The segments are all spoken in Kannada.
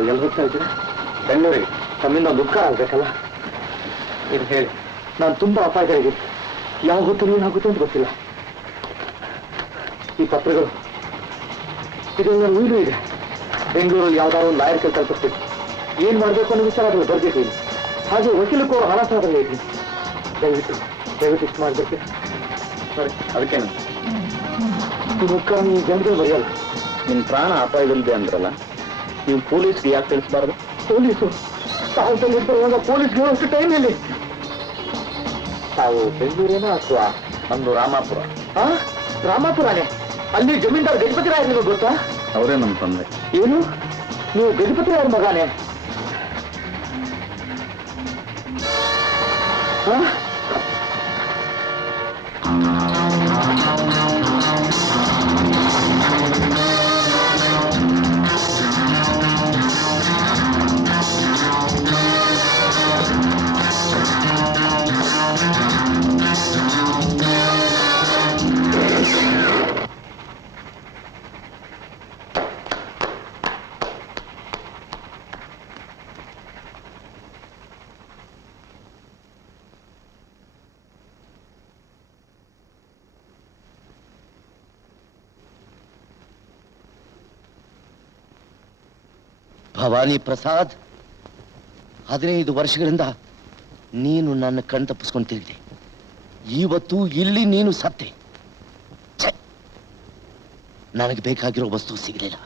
ಎಲ್ಲಿ ಹೋಗ್ತಾ ಇದ್ದೀರಾ? ಬೆಂಗಳೂರಿಗೆ. ತಮ್ಮಿಂದ ಒಂದು ಉಪಕಾರ ಆಗ್ಬೇಕಲ್ಲ. ಇದು ಹೇಳಿ. ನಾನು ತುಂಬಾ ಅಪಾಯಗಳಿದ್ದೀನಿ. ಯಾವ ಹೊತ್ತು ಏನಾಗುತ್ತೆ ಅಂತ ಗೊತ್ತಿಲ್ಲ. ಈ ಪತ್ರಗಳು ಇದರಿಂದ ಉಯಿಲು ಇದೆ. ಬೆಂಗಳೂರಲ್ಲಿ ಯಾವ್ದಾದ್ರು ಒಂದು ಲಾಯರ್ ಕೈ ತಲುಪಿಸ್ಬೇಕು. ಏನ್ ಮಾಡ್ಬೇಕು ಅನ್ನೋ ವಿಚಾರ ಅದ್ರಲ್ಲಿ ಬರ್ಬೇಕು. ಹಾಗೆ ವಕೀಲಕ್ಕೂ ಹಣ ಸಾಧನೆ ಇದ್ದೀನಿ. ದಯವಿಟ್ಟು ಇಷ್ಟು ಮಾಡ್ಬೇಕು. ಸರಿ, ಅದಕ್ಕೇನು ನಿಮ್ಮ ಉಪಕಾರ ನೀವು ಜನಗಳು ಬರೆಯಲ್ಲ. ನಿಮ್ ಪ್ರಾಣ ಅಪಾಯದಲ್ಲಿದೆ ಅಂದ್ರಲ್ಲ, ನೀವು ಪೊಲೀಸ್ಗೆ ಯಾಕೆ ತಿಳಿಸಬಾರ್ದು? ಪೊಲೀಸು ಸಾವದಲ್ಲಿ ಬರುವಾಗ ಪೊಲೀಸ್ಗೆ ಅಷ್ಟು ಟೈಮ್ ಇಲ್ಲಿ. ತಾವು ಬೆಂಗಳೂರೇನೋ ಅಥವಾ ನಮ್ದು ರಾಮಾಪುರ. ರಾಮಾಪುರನೇ? ಅಲ್ಲಿ ಜಮೀನ್ದಾರ್ ಗಜಪತಿ ರಾಯರ್ ನಿಮಗೆ ಗೊತ್ತಾ? ಅವರೇ ನಮ್ಮ ತಂದೆ. ಏನು ನೀವು ಗಜಪತಿ ರಾಯರ್ ಮಗಾನೇ? ಭವಾನಿ ಪ್ರಸಾದ್, 15 ವರ್ಷಗಳಿಂದ ನೀನು ನನ್ನ ಕಣ್ ತಪ್ಪಿಸ್ಕೊಂಡು ತಿರುಗಿದೆ. ಇವತ್ತು ಇಲ್ಲಿ ನೀನು ಸತ್ತೆ. ನನಗೆ ಬೇಕಾಗಿರೋ ವಸ್ತು ಸಿಗಲಿಲ್ಲ.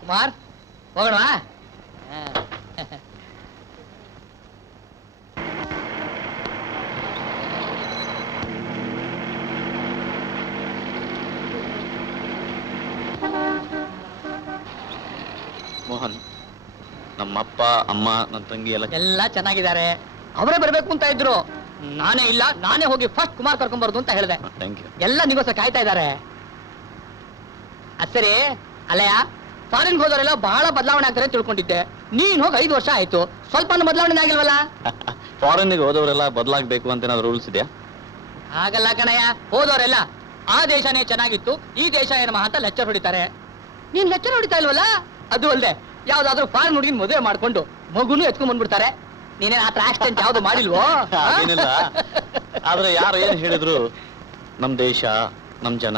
ಕುಮಾರ್ ಹೋಗೋಣ. ಮೋಹನ್, ನಮ್ಮಪ್ಪ ಅಮ್ಮ ನನ್ನ ತಂಗಿ ಎಲ್ಲ ಚೆನ್ನಾಗಿದ್ದಾರೆ. ಅವರೇ ಬರ್ಬೇಕು ಅಂತ ಇದ್ರು, ನಾನೇ ಇಲ್ಲ, ನಾನೇ ಹೋಗಿ ಫಸ್ಟ್ ಕುಮಾರ್ ಕರ್ಕೊಂಡ್ಬಾರ್ದು ಅಂತ ಹೇಳಿದೆ. Thank you. ಎಲ್ಲ ನಿಗೋಸ್ಕರ ಕಾಯ್ತಾ ಇದ್ದಾರೆ. ಅದ್ ಸರಿ, ಅಲ್ಲಯ್ಯ, ಫಾರಿನ್ ಹೋದವರೆಲ್ಲ ಬಹಳ ಬದಲಾವಣೆ ಆಗ್ತಾರೆ ಅಂತ ತಿಳ್ಕೊಂಡಿದ್ದೆ. ನೀನ್ ಹೋಗಿ 5 ವರ್ಷ ಆಯ್ತು, ಸ್ವಲ್ಪ ಬದಲಾವಣೆ ಆಗಿಲ್ವಲ್ಲ? ಫಾರಿನ್ಗೆ ಹೋದವರೆಲ್ಲ ಬದಲಾಗಬೇಕು ಅಂತ ಏನಾದ್ರು ರೂಲ್ಸ್ ಇದೆಯಾ? ಹಾಗಲ್ಲ ಕಣಯ್ಯ, ಹೋದವರೆಲ್ಲ ಆ ದೇಶನೇ ಚೆನ್ನಾಗಿತ್ತು, ಈ ದೇಶ ಏನಮ್ಮ ಅಂತ ಲೆಕ್ಚರ್ ಹೊಡಿತಾರೆ. ನೀನ್ ಲೆಕ್ಚರ್ ಹೊಡಿತಾ ಇಲ್ವಲ್ಲ? ಅದು ಅಲ್ಲದೆ ಯಾವ್ದಾದ್ರು ಫಾರಿನ್ ಹುಡುಗಿನ ಮದುವೆ ಮಾಡ್ಕೊಂಡು ಮಗುನು ಎತ್ಕೊಂಡ್ ಬಂದ್ಬಿಡ್ತಾರೆ. ನೀನೇನ್ ಆತರ ಆಕ್ಸಿಡೆಂಟ್ ಯಾವ್ದು ಮಾಡಿಲ್ವೋ? ಏನಿಲ್ಲ, ಆದ್ರೆ ಯಾರು ಏನ್ ಹೇಳಿದ್ರು ನಮ್ ದೇಶ, ನಮ್ ಜನ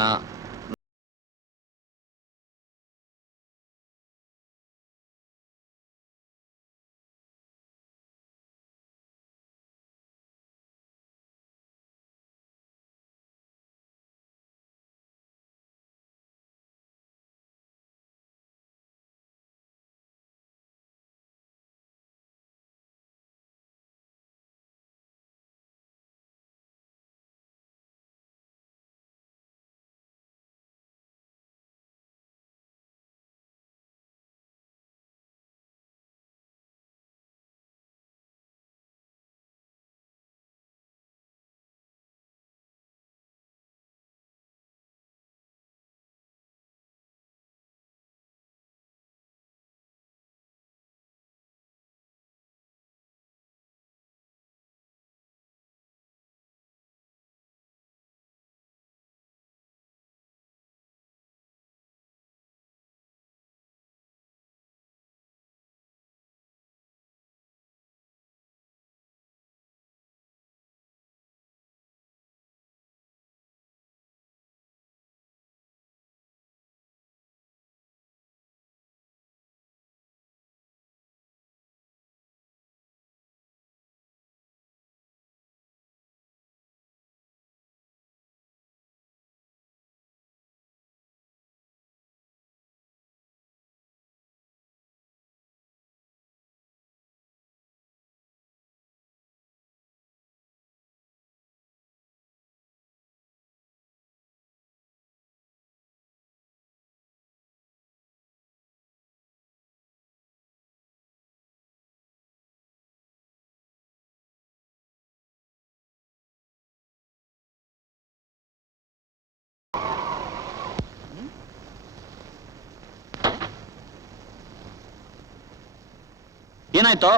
ಏನಾಯ್ತು?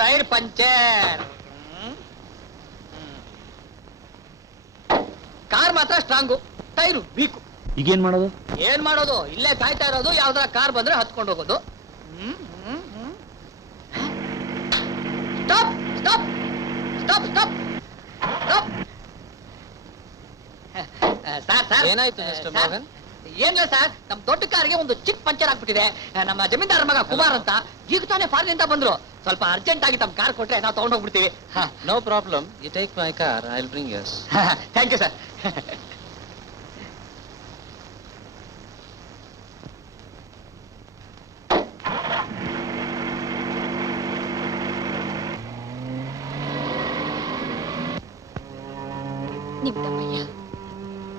Tyre puncture. ಕಾರ್ ಮಾತ್ರ ಸ್ಟ್ರಾಂಗು, ಟೈರು ವೀಕು. ಈಗೇನ್ ಮಾಡೋದು? ಏನ್ ಮಾಡೋದು, ಇಲ್ಲೇ ಕಾಯ್ತಾ ಇರೋದು, ಯಾವ್ದಾರ ಕಾರ್ ಬಂದ್ರೆ ಹತ್ಕೊಂಡು ಹೋಗೋದು. Stop stop stop stop stop. Sir ಏನಾಯ್ತು ಮಿಸ್ಟರ್ ಮೋಹನ್? ಏನಿಲ್ಲ ಸರ್, ನಮ್ ದೊಡ್ಡ ಕಾರ್ಗೆ ಒಂದು ಚಿಕ್ಕ ಪಂಚರ್ ಆಗ್ಬಿಟ್ಟಿದೆ. ನಮ್ಮ ಜಮೀನ್ದಾರ ಮಗ ಕುಮಾರ್ ಅಂತ ಈಗ ತಾನೇ ಫಾರಿನ್ ಇಂದ ಬಂದ್ರು. ಸ್ವಲ್ಪ ಅರ್ಜೆಂಟ್ ಆಗಿ ತಮ್ಮ ಕಾರ್ ಕೊಟ್ರೆ ನಾವು ತಗೊಂಡ್ ಹೋಗ್ಬಿಡ್ತೀವಿ. No problem, you take my car, I will bring us. Thank you sir. ನಿಮ್ ತಮ್ಮಯ್ಯ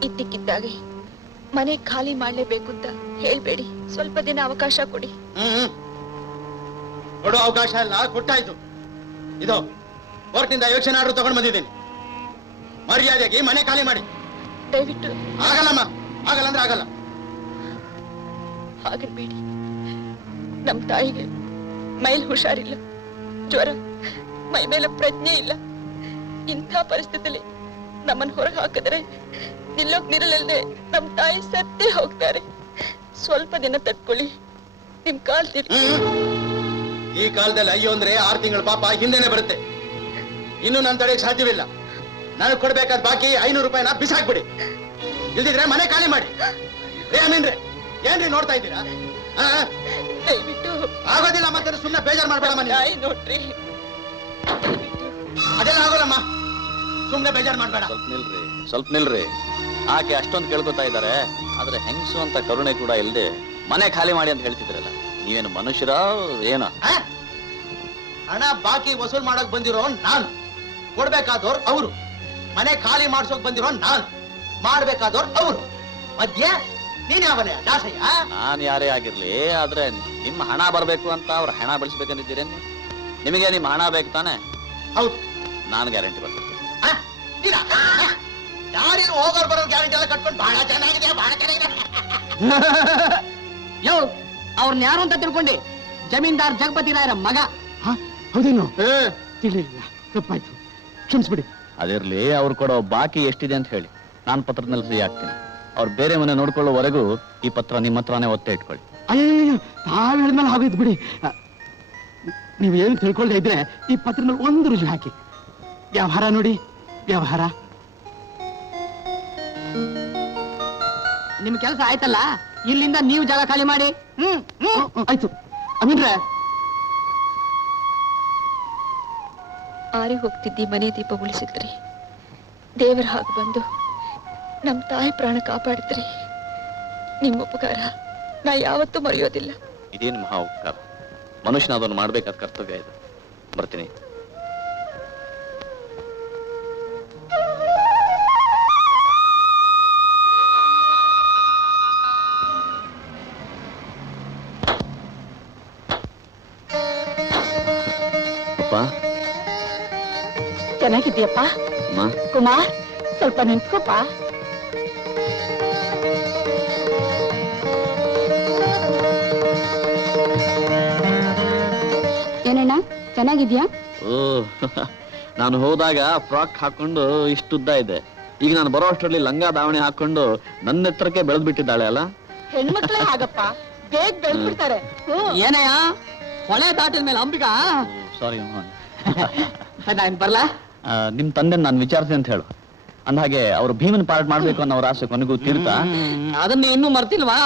ಇದ್ದಕ್ಕಿದ್ದಾಗೆ ಮನೆ ಖಾಲಿ ಮಾಡ್ಲೇಬೇಕು ಅಂತ ಹೇಳ್ಬೇಡಿ. ಸ್ವಲ್ಪ ದಿನ ಅವಕಾಶ ಕೊಡಿ. ಕೊಡೋ ಅವಕಾಶ ಎಲ್ಲ ಕೊಟ್ಟಾಯ್ತು. ಇದು ಕೋರ್ಟ್ನಿಂದ ಯೋಚನೆ ಆರ್ಡರ್ ತಗೊಂಡ್ ಬಂದಿದ್ದೀನಿ. ಮರ್ಯಾದೆಗೆ ಮನೆ ಖಾಲಿ ಮಾಡಿ. ದಯವಿಟ್ಟು ಆಗಲ್ಲಮ್ಮ, ಆಗಲ್ಲ ಅಂದ್ರೆ ಆಗಲ್ಲ. ಹಾಗನ್ಬೇಡಿ. ನಮ್ ತಾಯಿಗೆ ಮೈಲ್ ಹುಷಾರಿಲ್ಲ, ಜ್ವರ, ಮೈ ಮೇಲೆ ಪ್ರಜ್ಞೆ ಇಲ್ಲ. ಇಂಥ ಪರಿಸ್ಥಿತಿಯಲ್ಲಿ ನಮ್ಮನ್ನ ಹೊರಗೆ ಹಾಕಿದ್ರೆ ನಿಲ್ಲೋಕ್ ನಿರಲಲ್ದೆ ನಮ್ ತಾಯಿ ಸತ್ತೇ ಹೋಗ್ತಾರೆ. ಸ್ವಲ್ಪ ದಿನ ತಡ್ಕೊಳ್ಳಿ, ನಿಮ್ ಕಾಲ್ ಈ ಕಾಲದಲ್ಲಿ ಅಯ್ಯೋ ಅಂದ್ರೆ 6 ತಿಂಗಳ ಪಾಪ ಹಿಂದೆನೆ ಬರುತ್ತೆ. ಇನ್ನು ನನ್ನ ತಡೆಯಕ್ಕೆ ಸಾಧ್ಯವಿಲ್ಲ. ನನಗೆ ಕೊಡ್ಬೇಕಾದ ಬಾಕಿ 500 ರೂಪಾಯಿನ ಬಿಸಾಕ್ಬಿಡಿ. ಇಲ್ದಿದ್ರೆ ಮನೆ ಖಾಲಿ ಮಾಡಿ. ಅಮೀನ್ರೆ, ಏನ್ರಿ ನೋಡ್ತಾ ಇದ್ದೀರಾ? ದಯವಿಟ್ಟು ಆಗೋದಿಲ್ಲ. ಮತ್ತೆ ಸುಮ್ಮನೆ ಬೇಜಾರು ಮಾಡ್ಬೇಡಮ್ಮ. ನೋಡ್ರಿ, ಅದೆಲ್ಲ ಆಗೋಲ್ಲಮ್ಮ. ಸುಮ್ನೆ ಬೇಜಾರ್ ಮಾಡ್ಬೇಡ. ಸ್ವಲ್ಪ ನಿಲ್ರಿ. ಆಕೆ ಅಷ್ಟೊಂದು ಕೇಳ್ಕೊತಾ ಇದ್ದಾರೆ, ಆದ್ರೆ ಹೆಂಗಸು ಅಂತ ಕರುಣೆ ಕೂಡ ಇಲ್ಲದೆ ಮನೆ ಖಾಲಿ ಮಾಡಿ ಅಂತ ಹೇಳ್ತಿದ್ರಲ್ಲ, ನೀವೇನು ಮನುಷ್ಯರ ಏನೋ? ಹಣ ಬಾಕಿ ವಸೂಲ್ ಮಾಡಕ್ ಬಂದಿರೋ ನಾನು, ಕೊಡ್ಬೇಕಾದವ್ರು ಅವರು. ಮನೆ ಖಾಲಿ ಮಾಡ್ಸೋಕ್ ಬಂದಿರೋ ನಾನು, ಮಾಡ್ಬೇಕಾದವ್ರು ಅವರು. ಮಧ್ಯ ನೀನ್ ಯಾವನೇ ದಾಸಯ್ಯ? ನಾನ್ ಯಾರೇ ಆಗಿರ್ಲಿ, ಆದ್ರೆ ನಿಮ್ಮ ಹಣ ಬರ್ಬೇಕು ಅಂತ ಅವ್ರ ಹಣ ಬೆಳೆಸ್ಬೇಕಂತಿದ್ದೀರೇನು? ನಿಮಗೆ ನಿಮ್ಮ ಹಣ ಬೇಕು ತಾನೆ? ಹೌದು. ನಾನು ಗ್ಯಾರಂಟಿ ಬರ್ತೀನಿ. ಯಾರಿಗೂ ಹೋಗೋರು ಬರೋ ಗ್ಯಾರಂಟಿ ಎಲ್ಲ ಕಟ್ಕೊಂಡು ಬಹಳ ಚೆನ್ನಾಗಿದೆ, ಬಹಳ ಚೆನ್ನಾಗಿದೆ. ಯೋ, ಅವ್ರನ್ನ ಯಾರು ಅಂತ ತಿಳ್ಕೊಂಡಿ? ಜಮೀನ್ದಾರ್ ಜಗಪತಿ ರಾಯರ ಮಗ. ಹೌದೇನು? ತಿಳಿಲಿಲ್ಲ, ತಪ್ಪಾಯ್ತು, ಕ್ಷಮಿಸ್ಬಿಡಿ. ಅದಿರ್ಲಿ, ಅವ್ರು ಕೊಡೋ ಬಾಕಿ ಎಷ್ಟಿದೆ ಅಂತ ಹೇಳಿ, ನಾನು ಪತ್ರದಲ್ಲಿ ಸಹಿ ಹಾಕ್ತೀನಿ. ಅವ್ರು ಬೇರೆ ಮನೆ ನೋಡ್ಕೊಳ್ಳೋವರೆಗೂ ಈ ಪತ್ರ ನಿಮ್ಮ ಹತ್ರನೇ ಒತ್ತೆ ಇಟ್ಕೊಳ್ಳಿ. ಅಯ್ಯೋ, ತಾವ್ ಹೇಳಿದ್ಮೇಲೆ ಆಗೋಯ್ತು ಬಿಡಿ. ನೀವು ಏನು ತಿಳ್ಕೊಳ್ತಾ ಇದ್ರೆ ಈ ಪತ್ರದಲ್ಲಿ ಒಂದು ರುಜು ಹಾಕಿ. ವ್ಯವಹಾರ ನೋಡಿ, ವ್ಯವಹಾರ. ನಿಮ್ ಕೆಲಸ ಆಯ್ತಲ್ಲ, ಇಲ್ಲಿಂದ ನೀವು ಜಾಗ ಖಾಲಿ ಮಾಡಿ. ಆಯ್ತು. ಅಮೀನ್ರೆ, ಆರಿ ಹೋಗ್ತಿದ್ದಿ ಮನೆ ದೀಪ ಉಳಿಸಿದ್ರಿ. ದೇವರ ಹಾಗೆ ಬಂದು ನಮ್ ತಾಯಿ ಪ್ರಾಣ ಕಾಪಾಡಿದ್ರಿ. ನಿಮ್ಮ ಉಪಕಾರ ನಾ ಯಾವತ್ತೂ ಮರೆಯೋದಿಲ್ಲ. ಇದೇನು ಮಹಾ ಉಪಕಾರ. ಮನುಷ್ಯನ ಅದನ್ನು ಮಾಡ್ಬೇಕಾದ ಕರ್ತವ್ಯ ಇದೆ. ಬರ್ತೀನಿ. ಅಪ್ಪ. ಚೆನ್ನಾಗಿದ್ದೀಯಪ್ಪ? ಅಮ್ಮ. ಕುಮಾರ್, ಸ್ವಲ್ಪ ನಿಂತ್ಕೋಪ. ಏನಣ್ಣ, ಚೆನ್ನಾಗಿದ್ಯಾ? ಓ, ನಾನು ಹೋದಾಗ ಫ್ರಾಕ್ ಹಾಕೊಂಡು ಇಷ್ಟುದ್ದ ಇದೆ. ಈಗ ನಾನು ಬರೋ ಅಷ್ಟರಲ್ಲಿ ಲಂಗ ದಾವಣಿ ಹಾಕೊಂಡು ನನ್ನ ಎತ್ತರಕ್ಕೆ ಬೆಳೆದ್ ಬಿಟ್ಟಿದ್ದಾಳೆ ಅಲ್ಲ. ಹೆಣ್ಮಕ್ಳೇ ಹಾಗಪ್ಪ, ಬೇಗ ಬೆಳೆದ್ಬಿಡ್ತಾರೆ. ಏನಯ್ಯ, ಹೊಳೆ ದಾಟಿದ ಮೇಲೆ ಅಂಬಿಗ? ಸಾರಿ ನಾನ್ ಬರ್ಲಾ? ನಿಮ್ ತಂದೆ ನಾನು ವಿಚಾರಿಸಿ ಅಂತ ಹೇಳು. ಅಂದಹಾಗೆ ಅವ್ರು ಭೀಮನ್ ಪಾರ್ಟ್ ಮಾಡ್ಬೇಕು ಅನ್ನೋ ಅವ್ರ ಆಸೆ ಕೊನೆಗೂ ತೀರ್ತಾ? ಅದನ್ನ ಇನ್ನೂ ಮರ್ತಿಲ್ವಾ?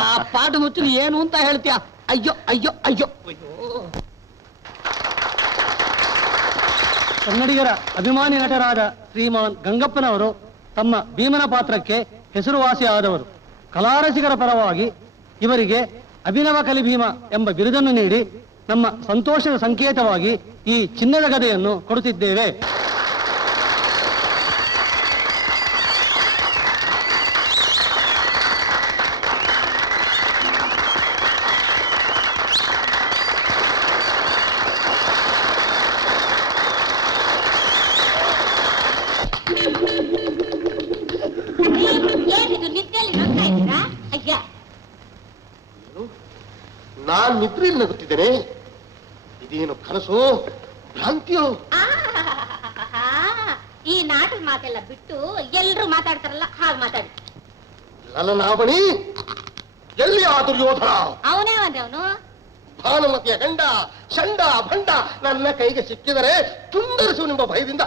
ಆ ಪಾಠ ಮುಚ್ಚು ಏನು ಅಂತ ಹೇಳ್ತೀಯ? ಅಯ್ಯೋ ಅಯ್ಯೋ ಅಯ್ಯೋ. ಕನ್ನಡಿಗರ ಅಭಿಮಾನಿ ನಟರಾದ ಶ್ರೀಮಾನ್ ಗಂಗಪ್ಪನವರು ತಮ್ಮ ಭೀಮನ ಪಾತ್ರಕ್ಕೆ ಹೆಸರುವಾಸಿಯಾದವರು. ಕಲಾರಸಿಕರ ಪರವಾಗಿ ಇವರಿಗೆ ಅಭಿನವ ಕಲಿ ಭೀಮ ಎಂಬ ಬಿರುದನ್ನು ನೀಡಿ ನಮ್ಮ ಸಂತೋಷದ ಸಂಕೇತವಾಗಿ ಈ ಚಿನ್ನದ ಗದೆಯನ್ನು ಕೊಡುತ್ತಿದ್ದೇವೆ. ನಾನ್ ನಿದ್ರೆಯಲ್ಲಿ ನಗುತ್ತಿದ್ದೇನೆ. ಇದೇನು ಕನಸು, ಭ್ರಾಂತಿಯೋ? ಈ ನಾಟಕ ಮಾತೆಲ್ಲ ಬಿಟ್ಟು ಎಲ್ರು ಮಾತಾಡ್ತಾರಲ್ಲ ಹಾಗೆ ಮಾತಾಡಿ. ಲಲನಾವಣಿ, ಎಲ್ಲಿ ಆ ದುರ್ಯೋಧನ? ಅವನೇ ಅವನು ಭಾನುಮತಿಯ ಗಂಡ ಚಂಡ ಭಂಡ ನನ್ನ ಕೈಗೆ ಸಿಕ್ಕಿದರೆ ತುಂಡರಿಸುವ ಭಯದಿಂದ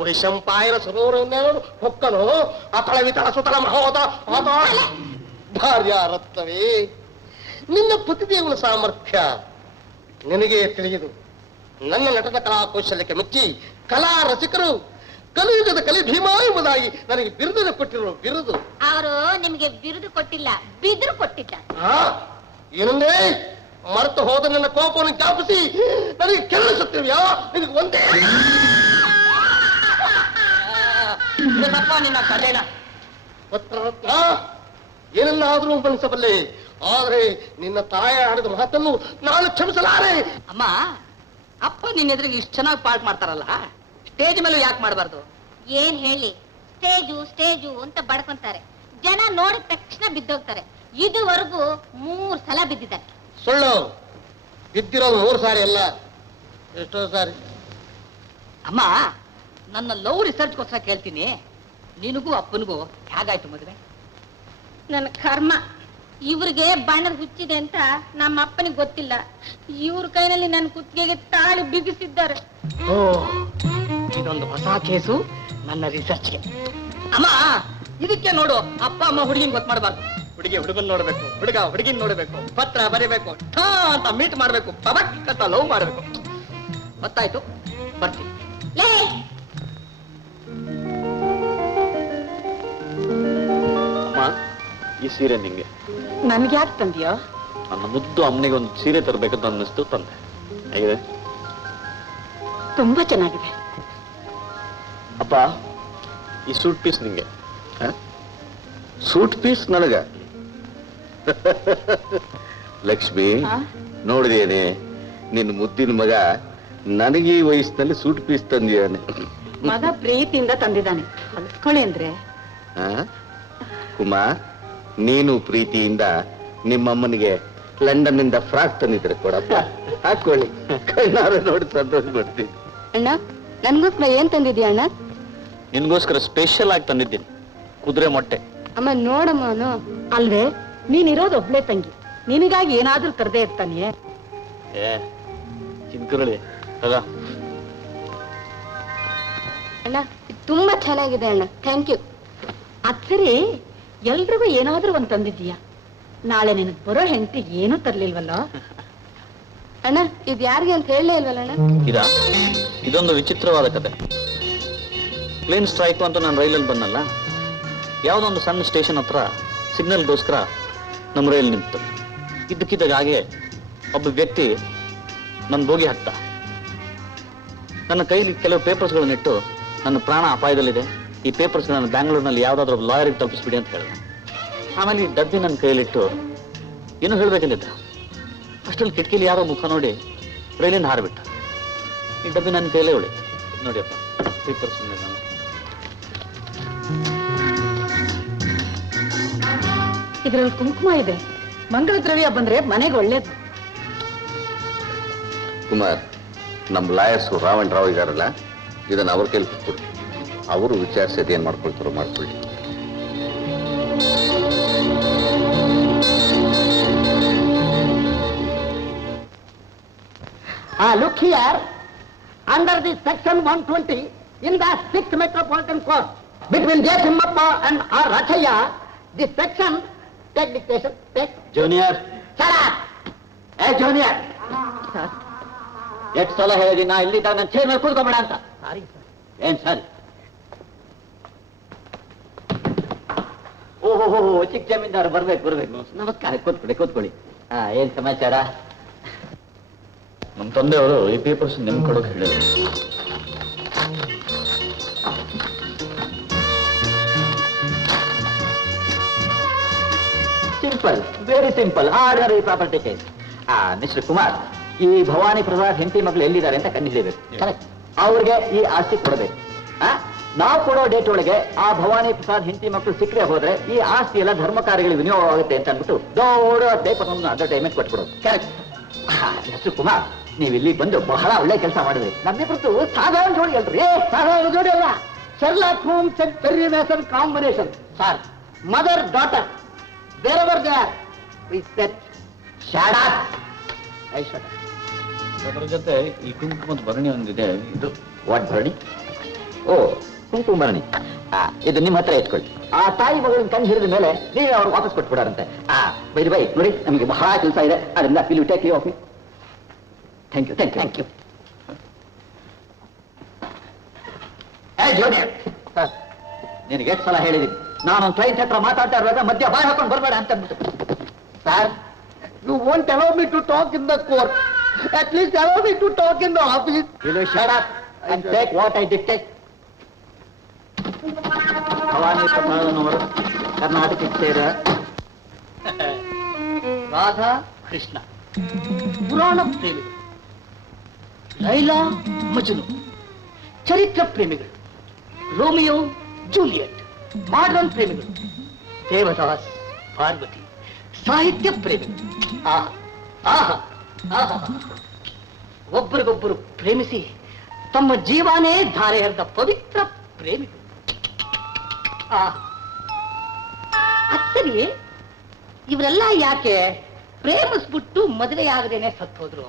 ವೈಶಂಪಾಯನ ಸರೋವರವನ್ನೇನು ಹೊಕ್ಕನು ಅತಳ ವಿತಳ ಸುತಳ ಮಹೋದ ಭಾರ್ಯ ರತ್ನವೇ. ನಿನ್ನ ಪತಿದೇವನ ಸಾಮರ್ಥ್ಯ ನಿನಗೆ ತಿಳಿಯುದು. ನನ್ನ ನಟನ ಕಲಾ ಕೌಶಲ್ಯಕ್ಕೆ ಮೆಚ್ಚಿ ಕಲಾ ರಸಿಕರು ಕಲಿಯುಗದ ಕಲಿ ಭೀಮಾ ಎಂಬುದಾಗಿ ನನಗೆ ಬಿರುದನ್ನು ಕೊಟ್ಟಿರುವ ಬಿರುದು. ಅವರು ನಿಮ್ಗೆ ಬಿರುದು ಕೊಟ್ಟಿಲ್ಲ, ಬಿದ್ರು ಕೊಟ್ಟಿದ್ದಾರೆ. ಏನಂದೇ? ಮರೆತು ಹೋದ ನನ್ನ ಕೋಪವನ್ನು ಜ್ಞಾಪಿಸಿ ನನಗೆ ಕೆರಳಿಸುತ್ತಿವ್ಯಾ? ನಿನಗೆ ಒಂದೇ ನಿನ್ನ ಕಲೆನ ಪತ್ರರತ್ನ, ಏನನ್ನಾದರೂ ಬಲಿಸಬಲ್ಲೆ, ಆದರೆ ನಿನ್ನ ತಾಯ ಆಡಿದ ಮಾತನ್ನು ನಾನು ಕ್ಷಮಿಸಲಾರೆ. ಅಮ್ಮ, ಅಪ್ಪ ನಿನ್ನ ಎದುರಿಗೆ ಇಷ್ಟು ಚೆನ್ನಾಗಿ ಪಾಠ ಮಾಡ್ತಾರಲ್ಲ, ಸ್ಟೇಜ್ ಮೇಲೂ ಯಾಕೆ ಮಾಡಬಾರ್ದು? ಏನ್ ಹೇಳಿ, ಸ್ಟೇಜು ಸ್ಟೇಜು ಅಂತ ಬಡ್ಕೊಂತಾರೆ. ಜನ ನೋಡಿದ ತಕ್ಷಣ ಬಿದ್ದೋಗ್ತಾರೆ. ಇದುವರೆಗೂ 3 ಸಲ ಬಿದ್ದಿದ್ದಾರೆ. ಸುಳ್ಳು. ಬಿದ್ದಿರೋದು 3 ಸಾರಿ ಅಲ್ಲ, ಎಷ್ಟೋ ಸಾರಿ. ಅಮ್ಮ, ನನ್ನ ಲವ್ ರಿಸರ್ಚ್ಗೋಸ್ಕರ ಕೇಳ್ತೀನಿ, ನಿನಗೂ ಅಪ್ಪನಿಗೂ ಹೇಗಾಯ್ತು ಮದುವೆ? ನನ್ನ ಕರ್ಮ, ಇವ್ರಿಗೆ ಬಣ್ಣದ ಹುಚ್ಚಿದೆ ಅಂತ ನಮ್ಮ ಅಪ್ಪನಿಗೆ ಗೊತ್ತಿಲ್ಲ. ಇವ್ರ ಕೈನಲ್ಲಿ ನನ್ನ ಕುತ್ತಿಗೆಗೆ ತಾಳಿ ಬಿಗಿಸಿದ್ದಾರೆ. ಓ, ಇದೊಂದು ಹೊಸ ಕೇಸು ನನ್ನ ರಿಸರ್ಚ್ಗೆ. ಅಮ್ಮ, ಇದಕ್ಕೆ ನೋಡು, ಅಪ್ಪ ಅಮ್ಮ ಹುಡುಗಿನ ಗೊತ್ತು ಮಾಡಬಾರ್ದು. ಹುಡುಗಿ ಹುಡುಗನ್ ನೋಡ್ಬೇಕು, ಹುಡುಗ ಹುಡುಗಿನ ನೋಡ್ಬೇಕು, ಪತ್ರ ಬರೀಬೇಕು, ಠಾ ಅಂತ ಮೀಟ್ ಮಾಡ್ಬೇಕು, ಪಬಕ್ ಅಂತ ಲವ್ ಮಾಡ್ಬೇಕು. ಗೊತ್ತಾಯ್ತು, ಬರ್ತೀನಿ. ಲೇ, ಈ ಸೀರೆ ನಿಂಗೆ. ನನ್ಗೆ ಯಾಕೆ ತಂದಿಯೋ? ನನ್ನ ಮುದ್ದು ಅಮ್ಮನಿಗೆ ಒಂದು ಸೀರೆ ತರಬೇಕಂತ ಅನ್ನಿಸ್ತು, ತಂದೆ. ಹೇಗಿದೆ? ತುಂಬಾ ಚೆನ್ನಾಗಿದೆ. ಅಪ್ಪ, ಈ ಸೂಟ್ ಪೀಸ್ ನಿಂಗೆ. ಸೂಟ್ ಪೀಸ್ ನನಗ? ಲಕ್ಷ್ಮಿ, ನೋಡಿದೇನೆ ನಿನ್ನ ಮುದ್ದಿನ ಮಗ ನನಗೆ ಈ ವಯಸ್ಸಿನಲ್ಲಿ ಸೂಟ್ ಪೀಸ್ ತಂದಿದ್ದಾನೆ. ಮಗ ಪ್ರೀತಿಯಿಂದ ತಂದಿದ್ದಾನೆ, ಹೊಲ್ಸ್ಕೊಳ್ಳಿ ಅಂದ್ರೆ. ಕುಮಾರ್, ನೀನು ಪ್ರೀತಿಯಿಂದ ನಿಮ್ಮಮ್ಮನಿಗೆ ಲಂಡನ್ ನಿಂದ ಫ್ರಾಕ್ ತಂದಿದ್ರೆ ಕೊಡಪ್ಪ, ಹಾಕೊಳ್ಳಿ. ಕಣ್ಣಾರ ನೋಡಿ ಸಂತೋಷ ಪಡ್ತೀನಿ. ಅಣ್ಣ, ನನ್ಗೋಸ್ಕರ ಏನ್ ತಂದಿದ್ಯಾ ಅಣ್ಣ? ನಿನ್ಗೋಸ್ಕರ ಸ್ಪೆಷಲ್ ಆಗಿ ತಂದಿದ್ದೀನಿ ಕುದುರೆ ಮೊಟ್ಟೆ. ಅಮ್ಮ ನೋಡಮ್ಮ. ಅಲ್ವೇ, ನೀನಿರೋದು ಒಬ್ಳೆ ತಂಗಿ, ನಿನಗಾಗಿ ಏನಾದ್ರೂ ತರದೇ ಇರ್ತಾನೆ. ಚಿಂಕರಳಿ ಅದ ಅಣ್ಣ, ತುಂಬಾ ಚೆನ್ನಾಗಿದೆ ಅಣ್ಣ, ಥ್ಯಾಂಕ್ ಯು. ಅದ್ ಸರಿ, ಎಲ್ರಿಗೂ ಏನಾದ್ರೂ ಒಂದ್ ತಂದಿದ್ದೀಯಾ? ನಾಳೆ ನಿನಗ್ ಬರೋ ಹೆಂಡತಿ ಏನೂ ತರ್ಲಿಲ್ವಲ್ಲ ಅಣ್ಣ? ಇದ್ ಯಾರಿಗೆ ಅಂತ ಹೇಳಲೇ ಇಲ್ವಲ್ಲ ಅಣ್ಣ? ಇದೊಂದು ವಿಚಿತ್ರವಾದ ಕತೆ. ಪ್ಲೇನ್ ಸ್ಟ್ರೈಕ್ ಅಂತ ನಾನು ರೈಲಲ್ಲಿ ಬಂದಲ್ಲ, ಯಾವುದೊಂದು ಸಣ್ಣ ಸ್ಟೇಷನ್ ಹತ್ರ ಸಿಗ್ನಲ್ಗೋಸ್ಕರ ನಮ್ಮ ರೈಲ್ ನಿಂತು. ಇದ್ದಕ್ಕಿದ್ದಾಗ ಹಾಗೆ ಒಬ್ಬ ವ್ಯಕ್ತಿ ನನ್ನ ಬೋಗಿ ಹಾಕ್ತ. ನನ್ನ ಕೈಲಿ ಕೆಲವು ಪೇಪರ್ಸ್ಗಳನ್ನಿಟ್ಟು, ನನ್ನ ಪ್ರಾಣ ಅಪಾಯದಲ್ಲಿದೆ, ಈ ಪೇಪರ್ಸ್ಗಳನ್ನು ಬ್ಯಾಂಗ್ಳೂರಿನಲ್ಲಿ ಯಾವುದಾದ್ರೂ ಲಾಯರಿಗೆ ತಲುಪಿಸ್ಬಿಡಿ ಅಂತ ಹೇಳಿದೆ. ಆಮೇಲೆ ಈ ಡಬ್ಬಿ ನನ್ನ ಕೈಲಿಟ್ಟು ಏನೋ ಹೇಳ್ಬೇಕಂದಿದ್ದ. ಅಷ್ಟರಲ್ಲಿ ಕಿಟಕಿಲಿ ಯಾರೋ ಮುಖ ನೋಡಿ ರೈಲಿಂದ ಹಾರಿಬಿಟ್ಟ. ಈ ಡಬ್ಬಿ ನನ್ನ ಕೈಲೇ ಉಳಿತು. ನೋಡಿಯಪ್ಪ, ಪೇಪರ್ಸ್ ಇದ್ರಲ್ಲಿ ಕುಂಕುಮ ಇದೆ, ಮಂಗಳ ದ್ರವ್ಯ ಬಂದ್ರೆ ಮನೆಗೆ ಒಳ್ಳೇದು. ಕುಮಾರ್, ನಮ್ಮ ಲಾಯರ್ಸು ರಾವಣ್ ರಾವ್ ಇದಾರಲ್ಲ, ಇದನ್ನ ಅವ್ರ ಕೈಲಿ ಕೊಟ್ಬಿಡಿ. ಅವರು ವಿಚಾರಿಸಿದ ಏನ್ ಮಾಡ್ಕೊಳ್ತಾರೋ ಮಾಡ್ಕೊಳ್ಳಿ. Look here, under the section 120 in the 6th Metropolitan Court between J. Timmappa and R. Rachaya, this section, take dictation, take. Junior. Shut up! Hey, Junior! ಎಷ್ಟು ಸಲ ಹೇಳಿದೀನಿ ನಾ ಇಲ್ಲಿದ್ದಾಗ ನನ್ನ ಚೇರ್ ಮೇಲೆ ಕೂತ್ಕೊಂಬೇಡ ಅಂತ. ಏನ್ ಸರಿ? ಓಹೋ, ಚಿಕ್ಕ ಜಮೀನ್ದಾರ್ ಬರ್ಬೇಕು. ನಮಸ್ಕಾರ, ಕೂತ್ಕೊಳ್ಳಿ. ಏನ್ ಸಮಾಚಾರ? ನಮ್ಮ ತಂದೆಯವರು ಈ ಪೇಪರ್ಸ್ ನಿಮ್ ಕೊಡೋಕೆ ಹೇಳಿದ್ರು. Simple, very simple, order property case. Mister Kumar, ಈ ಭವಾನಿ ಪ್ರಸಾದ್ ಹೆಂಡತಿ ಮಗಳು ಎಲ್ಲಿದ್ದಾರೆ ಅಂತ ಕಂಡುಹಿಡಿಯಬೇಕು. ಕರೆಕ್ಟ್, ಅವ್ರಿಗೆ ಈ ಆಸ್ತಿ ಕೊಡಬೇಕು. ನಾವು ಕೊಡೋ ಡೇಟ್ ಒಳಗೆ ಆ ಭವಾನಿ ಪ್ರಸಾದ್ ಹೆಂಡತಿ ಮಕ್ಕಳು ಸಿಕ್ಕರೆ ಹೋದ್ರೆ ಈ ಆಸ್ತಿ ಎಲ್ಲ ಧರ್ಮ ಕಾರ್ಯಗಳಿಗೆ ವಿನಿಯೋಗ ಆಗುತ್ತೆ ಅಂತ ಅಂದ್ಬಿಟ್ಟು ದೊಡ್ಡ ಪೇಪರ್ ಒಂದು ಅಡ್ವರ್ಟೈಸ್ಮೆಂಟ್ ಕೊಟ್ಬಿಡೋದು. ಕರೆಕ್ಟ್. ಮಿಸ್ಟರ್ ಕುಮಾರ್, ನೀವು ಇಲ್ಲಿ ಬಂದು ಬಹಳ ಒಳ್ಳೆ ಕೆಲಸ ಮಾಡಿದ್ರಿ. ನಮ್ಮಿಬ್ರದ್ದು ಸಾಧಾರಣ ಜೋಡಿ ಅಲ್ರಿ? ಸಾಧಾರಣ ಜೋಡಿ ಅಲ್ಲ, Sherlock Holmes and Perry Mason combination. Sir, mother daughter, wherever they are, we set. Shut up. ಅದರ ಜೊತೆ ಈ ಕುಂಕುಮದ ಭರಣಿ ಒಂದಿದೆ. ಇದು ವಾಟ್ ಭರಣಿ? ಓ, ಕುಂಕುಮ ಭರಣಿ. ಇದು ನಿಮ್ಮ ಹತ್ರ ಇಟ್ಕೊಳ್ಳಿ. ಆ ತಾಯಿ ಮಗಳನ್ನ ಕಣ್ಣು ಹಿಡಿದ ಮೇಲೆ ನೀವೇ ಅವ್ರು ವಾಪಸ್ ಕೊಟ್ಬಿಡಾರಂತೆ. ಬೈ ನೋಡಿ, ನಮಗೆ ಬಹಳ ಕೆಲಸ ಇದೆ, ಅದರಿಂದ will you take leave of me? Thank you. Junior, ನಿನಗೆ ಎಷ್ಟು ಸಲ ಹೇಳಿದ್ದೀನಿ, ನಾನೊಂದು ಕ್ಲೈಂಟ್ ಹತ್ರ ಮಾತಾಡ್ತಾ ಇರುವಾಗ ಮಧ್ಯ ಬಾಯ್ ಹಾಕೊಂಡು ಬರಬೇಡ ಅಂತ ಅಂದ್ಬಿಟ್ಟು. Sir, you won't allow me to talk in the court. At least allow me to talk in the office. Will you shut up and take what I dictate? Bhavani ಪ್ರಸಾದನವರು ಕರ್ನಾಟಕಕ್ಕೆ ಸೇರ ರಾಧಾ ಕೃಷ್ಣ ಪುರಾಣ ಪ್ರೇಮಿಗಳು, ಲೈಲಾ ಮಜ್ನು ಚರಿತ್ರ ಪ್ರೇಮಿಗಳು, ರೋಮಿಯೋ ಜೂಲಿಯಟ್ ಮಾಡರ್ನ್ ಪ್ರೇಮಿಗಳು, ದೇವದಾಸ್ ಪಾರ್ವತಿ ಸಾಹಿತ್ಯ ಪ್ರೇಮಿಗಳು. ಒಬ್ಬರಿಗೊಬ್ಬರು ಪ್ರೇಮಿಸಿ ತಮ್ಮ ಜೀವನೇ ಧಾರೆ ಎರೆದ ಪವಿತ್ರ ಪ್ರೇಮಿಗಳು. ಅಸಲಿ ಇವರೆಲ್ಲ ಯಾಕೆ ಪ್ರೇಮಿಸ್ಬಿಟ್ಟು ಮದುವೆ ಆಗದೇನೆ ಸತ್ತೋದ್ರು?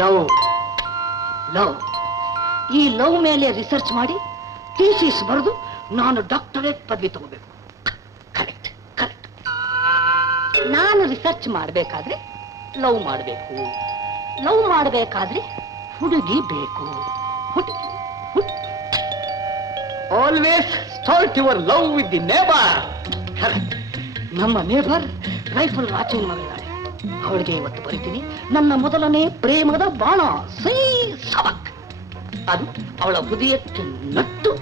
ಲವ್ ಈ ಲವ್ ಮೇಲೆ ರಿಸರ್ಚ್ ಮಾಡಿ ಥೀಸಿಸ್ ಬರೆದು ನಾನು ಡಾಕ್ಟರೇಟ್ ಪದವಿ ತಗೋಬೇಕು. ಕರೆಕ್ಟ್. ನಾನು ರಿಸರ್ಚ್ ಮಾಡಬೇಕಾದ್ರೆ ಲವ್ ಮಾಡಬೇಕು, ಲವ್ ಮಾಡಬೇಕಾದ್ರೆ ಹುಡುಗಿ ಬೇಕು. Always start your love with the neighbour. ನಮ್ಮ ನೇಬರ್ ರೈಫಲ್ ರಾಚೇನ್ ಮಗಳಿದ್ದಾಳೆ. ಅವಳಿಗೆ ಇವತ್ತು ಬರೀತೀನಿ ನನ್ನ ಮೊದಲನೇ ಪ್ರೇಮದ ಬಾಣ ಸೈ ಸಬಕ್. ಅದು ಅವಳ ಹೃದಯಕ್ಕೆ ನಟ್ಟು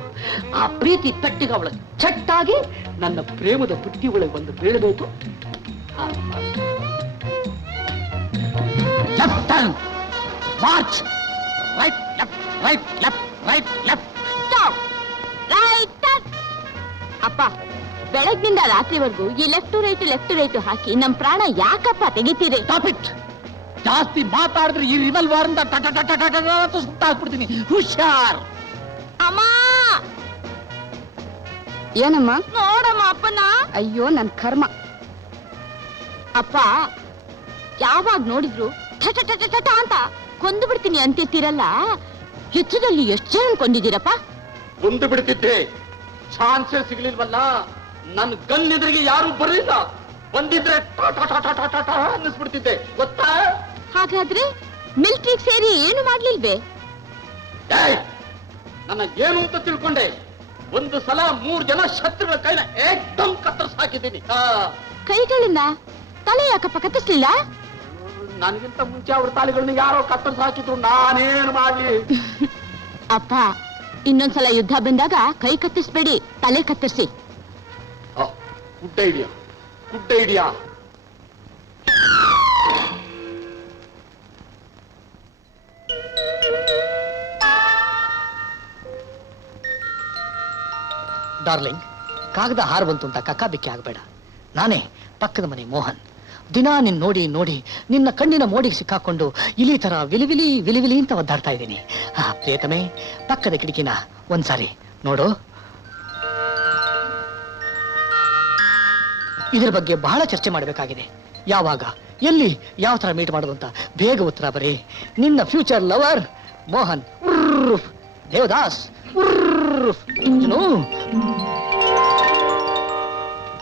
ಆ ಪ್ರೀತಿ ಪೆಟ್ಟಿಗೆ ಅವಳ ಚಟ್ಟಾಗಿ ನನ್ನ ಪ್ರೇಮದ ಬುದ್ಧಿ ಒಳಗೆ ಬಂದು ಬೀಳಬೇಕು. Left turn, March, right left, right left, right left, stop, right turn. ಅಪ್ಪ, ಬೆಳಗ್ಗಿಂದ ರಾತ್ರಿವರೆಗೂ ಈ ಲೆಫ್ಟ್ ರೈಟ್ ಹಾಕಿ ನಮ್ ಪ್ರಾಣ ಯಾಕಪ್ಪ ತೆಗಿತೀರಿ? Stop it. ಜಾಸ್ತಿ ಮಾತಾಡಿದ್ರೆ ಈ ರಿವಲ್ವರ್ ಅಂತ ಸುತ್ತಾಕ್ಬಿಡ್ತೀನಿ. ಹುಷಾರ್. ಅಮ್ಮ, ಏನಮ್ಮ? ನೋಡಮ್ಮ ಅಪ್ಪನ. ಅಯ್ಯೋ ನನ್ ಕರ್ಮ. ಅಪ್ಪ, ಯಾವಾಗ ನೋಡಿದ್ರು ಠಟ ಅಂತ ಕೊಂದು ಬಿಡ್ತೀನಿ ಅಂತಿರ್ತೀರಲ್ಲ, ಯುದ್ಧದಲ್ಲಿ ಎಷ್ಟು ಜನ ಕೊಂದಿದ್ದೀರಪ್ಪ? ಕೊಂದು ಬಿಡ್ತಿದ್ದೆ, ಚಾನ್ಸೇ ಸಿಗ್ಲಿಲ್ವಲ್ಲ. ನನ್ ಗನ್ ಎದುರಿಗೆ ಯಾರು ಬರಲಿಲ್ಲ. ಬಂದಿದ್ರೆ ಅನ್ನಿಸ್ಬಿಡ್ತಿದ್ದೆ, ಗೊತ್ತಾ? ಹಾಗಾದ್ರೆ ಮಿಲಿಟರಿಗೆ ಸೇರಿ ಏನು ಮಾಡ್ಲಿಲ್ವೇ? ನನ್ನ ಏನು ಅಂತ ತಿಳ್ಕೊಂಡೆ? ಒಂದು ಸಲ 3 ಜನ ಶತ್ರುಗಳ ಕೈನ ಏಕ್ದಮ್ ಕತ್ತರಿಸಿ ಹಾಕಿದ್ದೀನಿ. ಕೈಗಳನ್ನ ತಲೆ ಯಾಕಪ್ಪ ಕತ್ತರಿಸ್ಲಿಲ್ಲ? ನನಗಿಂತ ಮುಂಚೆ ಅವ್ರ ತಾಳಿಗಳನ್ನ ಯಾರೋ ಕತ್ತರಿಸಿ ಹಾಕಿದ್ರು, ನಾನೇನು ಮಾಡ್ಲಿ? ಅಪ್ಪ, ಇನ್ನೊಂದ್ಸಲ ಯುದ್ಧ ಬಂದಾಗ ಕೈ ಕತ್ತರಿಸ್ಬೇಡಿ, ತಲೆ ಕತ್ತರಿಸಿ. Good idea, good idea. Darling, ಕಾಗದ ಹಾರು ಬಂತು ಅಂತ ಕಕ್ಕಾಬಿಕ್ಕಿ ಆಗಬೇಡ. ನಾನೇ ಪಕ್ಕದ ಮನೆ ಮೋಹನ್. ದಿನ ನಿನ್ನ ನೋಡಿ ನೋಡಿ ನಿನ್ನ ಕಣ್ಣಿನ ಮೋಡಿಗೆ ಸಿಕ್ಕಾಕೊಂಡು ಇಲಿ ತರ ವಿಲಿವಿಲಿ ವಿಲಿವಿಲಿ ಅಂತ ಒದ್ದಾಡ್ತಾ ಇದ್ದೀನಿ. ಪ್ರಿಯತಮೆ, ಪಕ್ಕದ ಕಿಟಕಿನ ಒಂದ್ಸಾರಿ ನೋಡು. ಇದ್ರ ಬಗ್ಗೆ ಬಹಳ ಚರ್ಚೆ ಮಾಡಬೇಕಾಗಿದೆ. ಯಾವಾಗ, ಎಲ್ಲಿ, ಯಾವ ತರ ಮೀಟ್ ಮಾಡೋದು ಅಂತ ಬೇಗ ಉತ್ತರ ಬರೀ. ನಿನ್ನ ಫ್ಯೂಚರ್ ಲವರ್ ಮೋಹನ್ ದೇವದಾಸ್.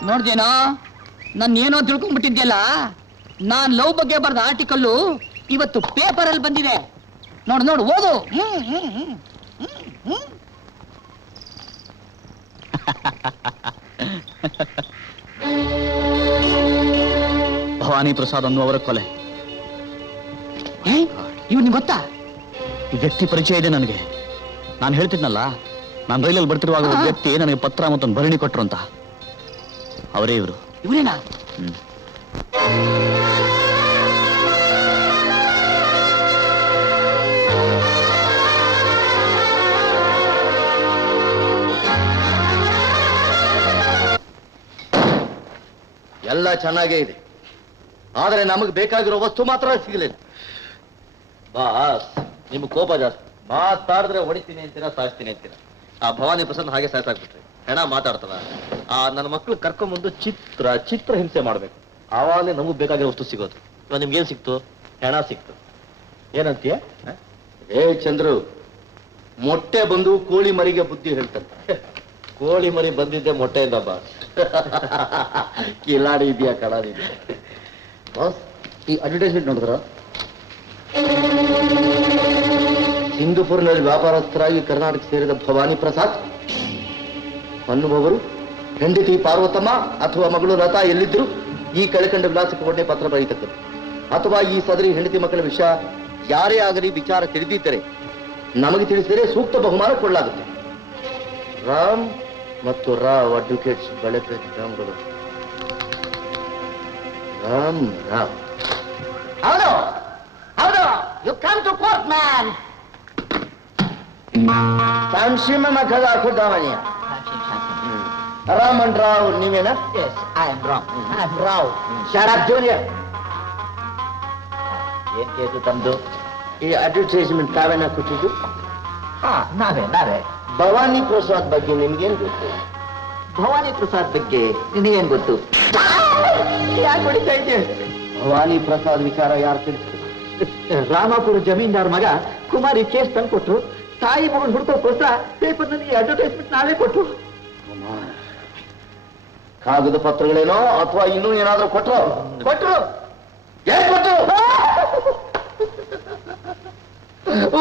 ನೋಡ್ದೇನೋ, ನನ್ನೇನೋ ತಿಳ್ಕೊಂಡ್ಬಿಟ್ಟಿದ್ಯಲ್ಲ. ನಾನ್ ಲವ್ ಬಗ್ಗೆ ಬರೆದ ಆರ್ಟಿಕಲ್ಲು ಇವತ್ತು ಪೇಪರ್ ಅಲ್ಲಿ ಬಂದಿದೆ. ನೋಡು ನೋಡು, ಓದು. ಭವಾನಿ ಪ್ರಸಾದ್ ಅನ್ನುವರ ಕೊಲೆ. ಇವ್ ನಿಮ್ಗೆ ಗೊತ್ತಾ? ಈ ವ್ಯಕ್ತಿ ಪರಿಚಯ ಇದೆ ನನಗೆ. ನಾನು ಹೇಳ್ತಿದ್ನಲ್ಲ, ನಾನು ರೈಲಲ್ಲಿ ಬರ್ತಿರುವಾಗ ಒಬ್ಬ ವ್ಯಕ್ತಿ ನನಗೆ ಪತ್ರ ಮತ್ತೊಂದು ಭರಣಿ ಕೊಟ್ರು ಅಂತ. ಅವರೇ ಇವರು. ಇವರೇನಾ? ಎಲ್ಲ ಚೆನ್ನಾಗೇ ಇದೆ, ಆದ್ರೆ ನಮಗೆ ಬೇಕಾಗಿರೋ ವಸ್ತು ಮಾತ್ರ ಸಿಗಲಿಲ್ಲ. ಬಾಸ್, ನಿಮ್ಗೆ ಕೋಪ ಜಾಸ್ತಿ. ಮಾತಾಡಿದ್ರೆ ಹೊಡಿತೀನಿ ಅಂತೀರಾ, ಸಾಯಿಸ್ತೀನಿ ಅಂತೀರಾ. ಆ ಭವಾನಿ ಪ್ರಸಾದ್ ಹಾಗೆ ಸಾಯ್ಸಾಕ್ಬಿಟ್ರಿ. ಹೆಣ ಮಾತಾಡ್ತಾರ. ನನ್ನ ಮಕ್ಳು ಕರ್ಕೊಂಬಂದು ಚಿತ್ರ ಹಿಂಸೆ ಮಾಡ್ಬೇಕು. ಆವಾಗಲೇ ನಮಗ್ ಬೇಕಾಗಿರೋ ವಸ್ತು ಸಿಗೋದು. ಇವಾಗ ನಿಮ್ಗೇನ್ ಸಿಕ್ತು? ಹೆಣ ಸಿಕ್ತು. ಏನಂತೀಯ? ಏ ಚಂದ್ರು, ಮೊಟ್ಟೆ ಬಂದು ಕೋಳಿ ಮರಿಗೆ ಬುದ್ಧಿ ಹೇಳ್ತಂತೆ. ಕೋಳಿ ಮರಿ ಬಂದಿದ್ದೆ ಮೊಟ್ಟೆಯಿಂದ ಬಾಸ್. ಕಿಲಾಡಿ ಇದೆಯಾ, ಕಡಾಡಿ ಇದೆಯಾ? ಬಾಸ್, ಈ ಅಡ್ವರ್ಟೈಸ್ಮೆಂಟ್ ನೋಡಿದ್ರ? ಸಿಂಧುಪುರ್ನಲ್ಲಿ ವ್ಯಾಪಾರಸ್ಥರಾಗಿ ಕರ್ನಾಟಕ ಸೇರಿದ ಭವಾನಿ ಪ್ರಸಾದ್ ಅನ್ನುವವರು ಹೆಂಡತಿ ಪಾರ್ವತಮ್ಮ ಅಥವಾ ಮಗಳು ಲತಾ ಎಲ್ಲಿದ್ರು ಈ ಕೆಳಕಂಡ ವಿಳಾಸಕ್ಕೆ ಒಳ್ಳೆ ಪತ್ರ ಬರೀತಕ್ಕದ್ದು. ಅಥವಾ ಈ ಸದರಿ ಹೆಂಡತಿ ಮಕ್ಕಳ ವಿಷಯ ಯಾರೇ ಆಗಲಿ ವಿಚಾರ ತಿಳಿದಿದ್ದರೆ ನಮಗೆ ತಿಳಿಸಿದರೆ ಸೂಕ್ತ ಬಹುಮಾನ ಕೊಡಲಾಗುತ್ತೆ. ರಾಮ್ ಮತ್ತು ರಾವ್ ಅಡ್ವೊಕೇಟ್ಸ್, ಬಳೆಪೇಟ್ ರಾಮ್ಗಳು. ರಾಮ್ ರಾವ್. ಹೌದು ಹೌದು, you come to court man. ಸಂಶೀಮ ಮಕ್ಕಳ ಖುದ್ದಾವಣಿಯ ರಾಮನ್ ರಾವ್ ನೀವೇನಾ? ರಾವ್. Shut up junior. ಏನ್ ಕೇಸು ತಮ್ದು? ಈ ಅಡ್ವರ್ಟೈಸ್ಮೆಂಟ್ ತಾವೇನ ಕೊಟ್ಟಿದ್ದು? ನಾವೇ. ಭವಾನಿ ಪ್ರಸಾದ್ ಬಗ್ಗೆ ನಿಮ್ಗೇನ್ ಗೊತ್ತು? ಭವಾನಿ ಪ್ರಸಾದ್ ಬಗ್ಗೆ ನಿನಗೇನ್ ಗೊತ್ತು? ಯಾಕೆ ಹೊಡಿತಾ ಇದ್ದೆ? ಭವಾನಿ ಪ್ರಸಾದ್ ವಿಚಾರ ಯಾರು ತಿಳಿಸ್ತು? ರಾಮಾಪುರ ಜಮೀನ್ದಾರ್ ಮಗ ಕುಮಾರಿ ಕೇಸ್ ತಂದು ಕೊಟ್ರು. ತಾಯಿ ಮಗನ್ ಹುಡ್ಕೋಕ್ಕೋಸ್ಕರ ಪೇಪರ್ನಲ್ಲಿ ಅಡ್ವರ್ಟೈಸ್ಮೆಂಟ್ ನಾವೇ ಕೊಟ್ರು. ಕಾಗದ ಪತ್ರಗಳೇನೋ ಅಥವಾ ಇನ್ನೂ ಏನಾದ್ರೂ ಕೊಟ್ರು? ಏನ್ ಕೊಟ್ರು?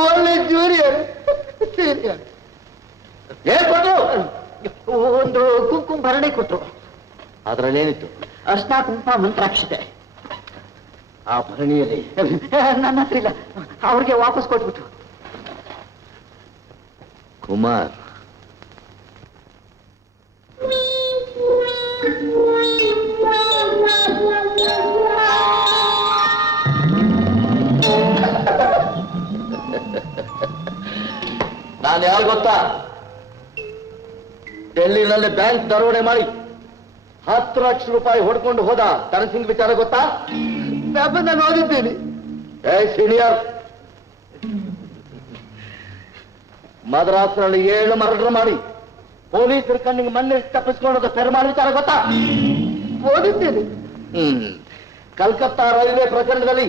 ಒಳ್ಳೆ ಜೂನಿಯರ್. ಏನ್ ಕೊಟ್ರು? ಒಂದು ಕುಂಕುಮ ಭರಣೆ ಕೊಟ್ರು. ಅದ್ರಲ್ಲಿ ಏನಿತ್ತು? ಅರ್ಶನ ಕುಂಕುಮ ಮಂತ್ರಾಕ್ಷತೆ. ಆ ಭರಣಿಯಲ್ಲಿ ನನ್ನ ಹತ್ರ ಇಲ್ಲ, ಅವ್ರಿಗೆ ವಾಪಸ್ ಕೊಟ್ಬಿಟ್ಟು. ಕುಮಾರ್, ನಾನು ಯಾರು ಗೊತ್ತಾ? ಡೆಲ್ಲಿನಲ್ಲಿ ಬ್ಯಾಂಕ್ ದರೋಡೆ ಮಾಡಿ 10 ಲಕ್ಷ ರೂಪಾಯಿ ಹೊಡ್ಕೊಂಡು ಹೋದ ತನಸಿಂಗ್ ವಿಚಾರ ಗೊತ್ತಾ? ನಾನು ಓದಿದ್ದೇನೆ. ಸೀನಿಯರ್, ಮದ್ರಾಸ್ನಲ್ಲಿ 7 ಮರ್ಡರ್ ಮಾಡಿ ಪೊಲೀಸರ ಕಣ್ಣಿಗೆ ಮಣ್ಣೆ ತಪ್ಪಿಸ್ಕೊಂಡದ ಪೆರ್ಮಾಳ್ ವಿಚಾರ ಗೊತ್ತಾ? ಓದಿದ್ದೇನೆ. ಕಲ್ಕತ್ತಾ ರೈಲ್ವೆ ಪ್ರಕರಣದಲ್ಲಿ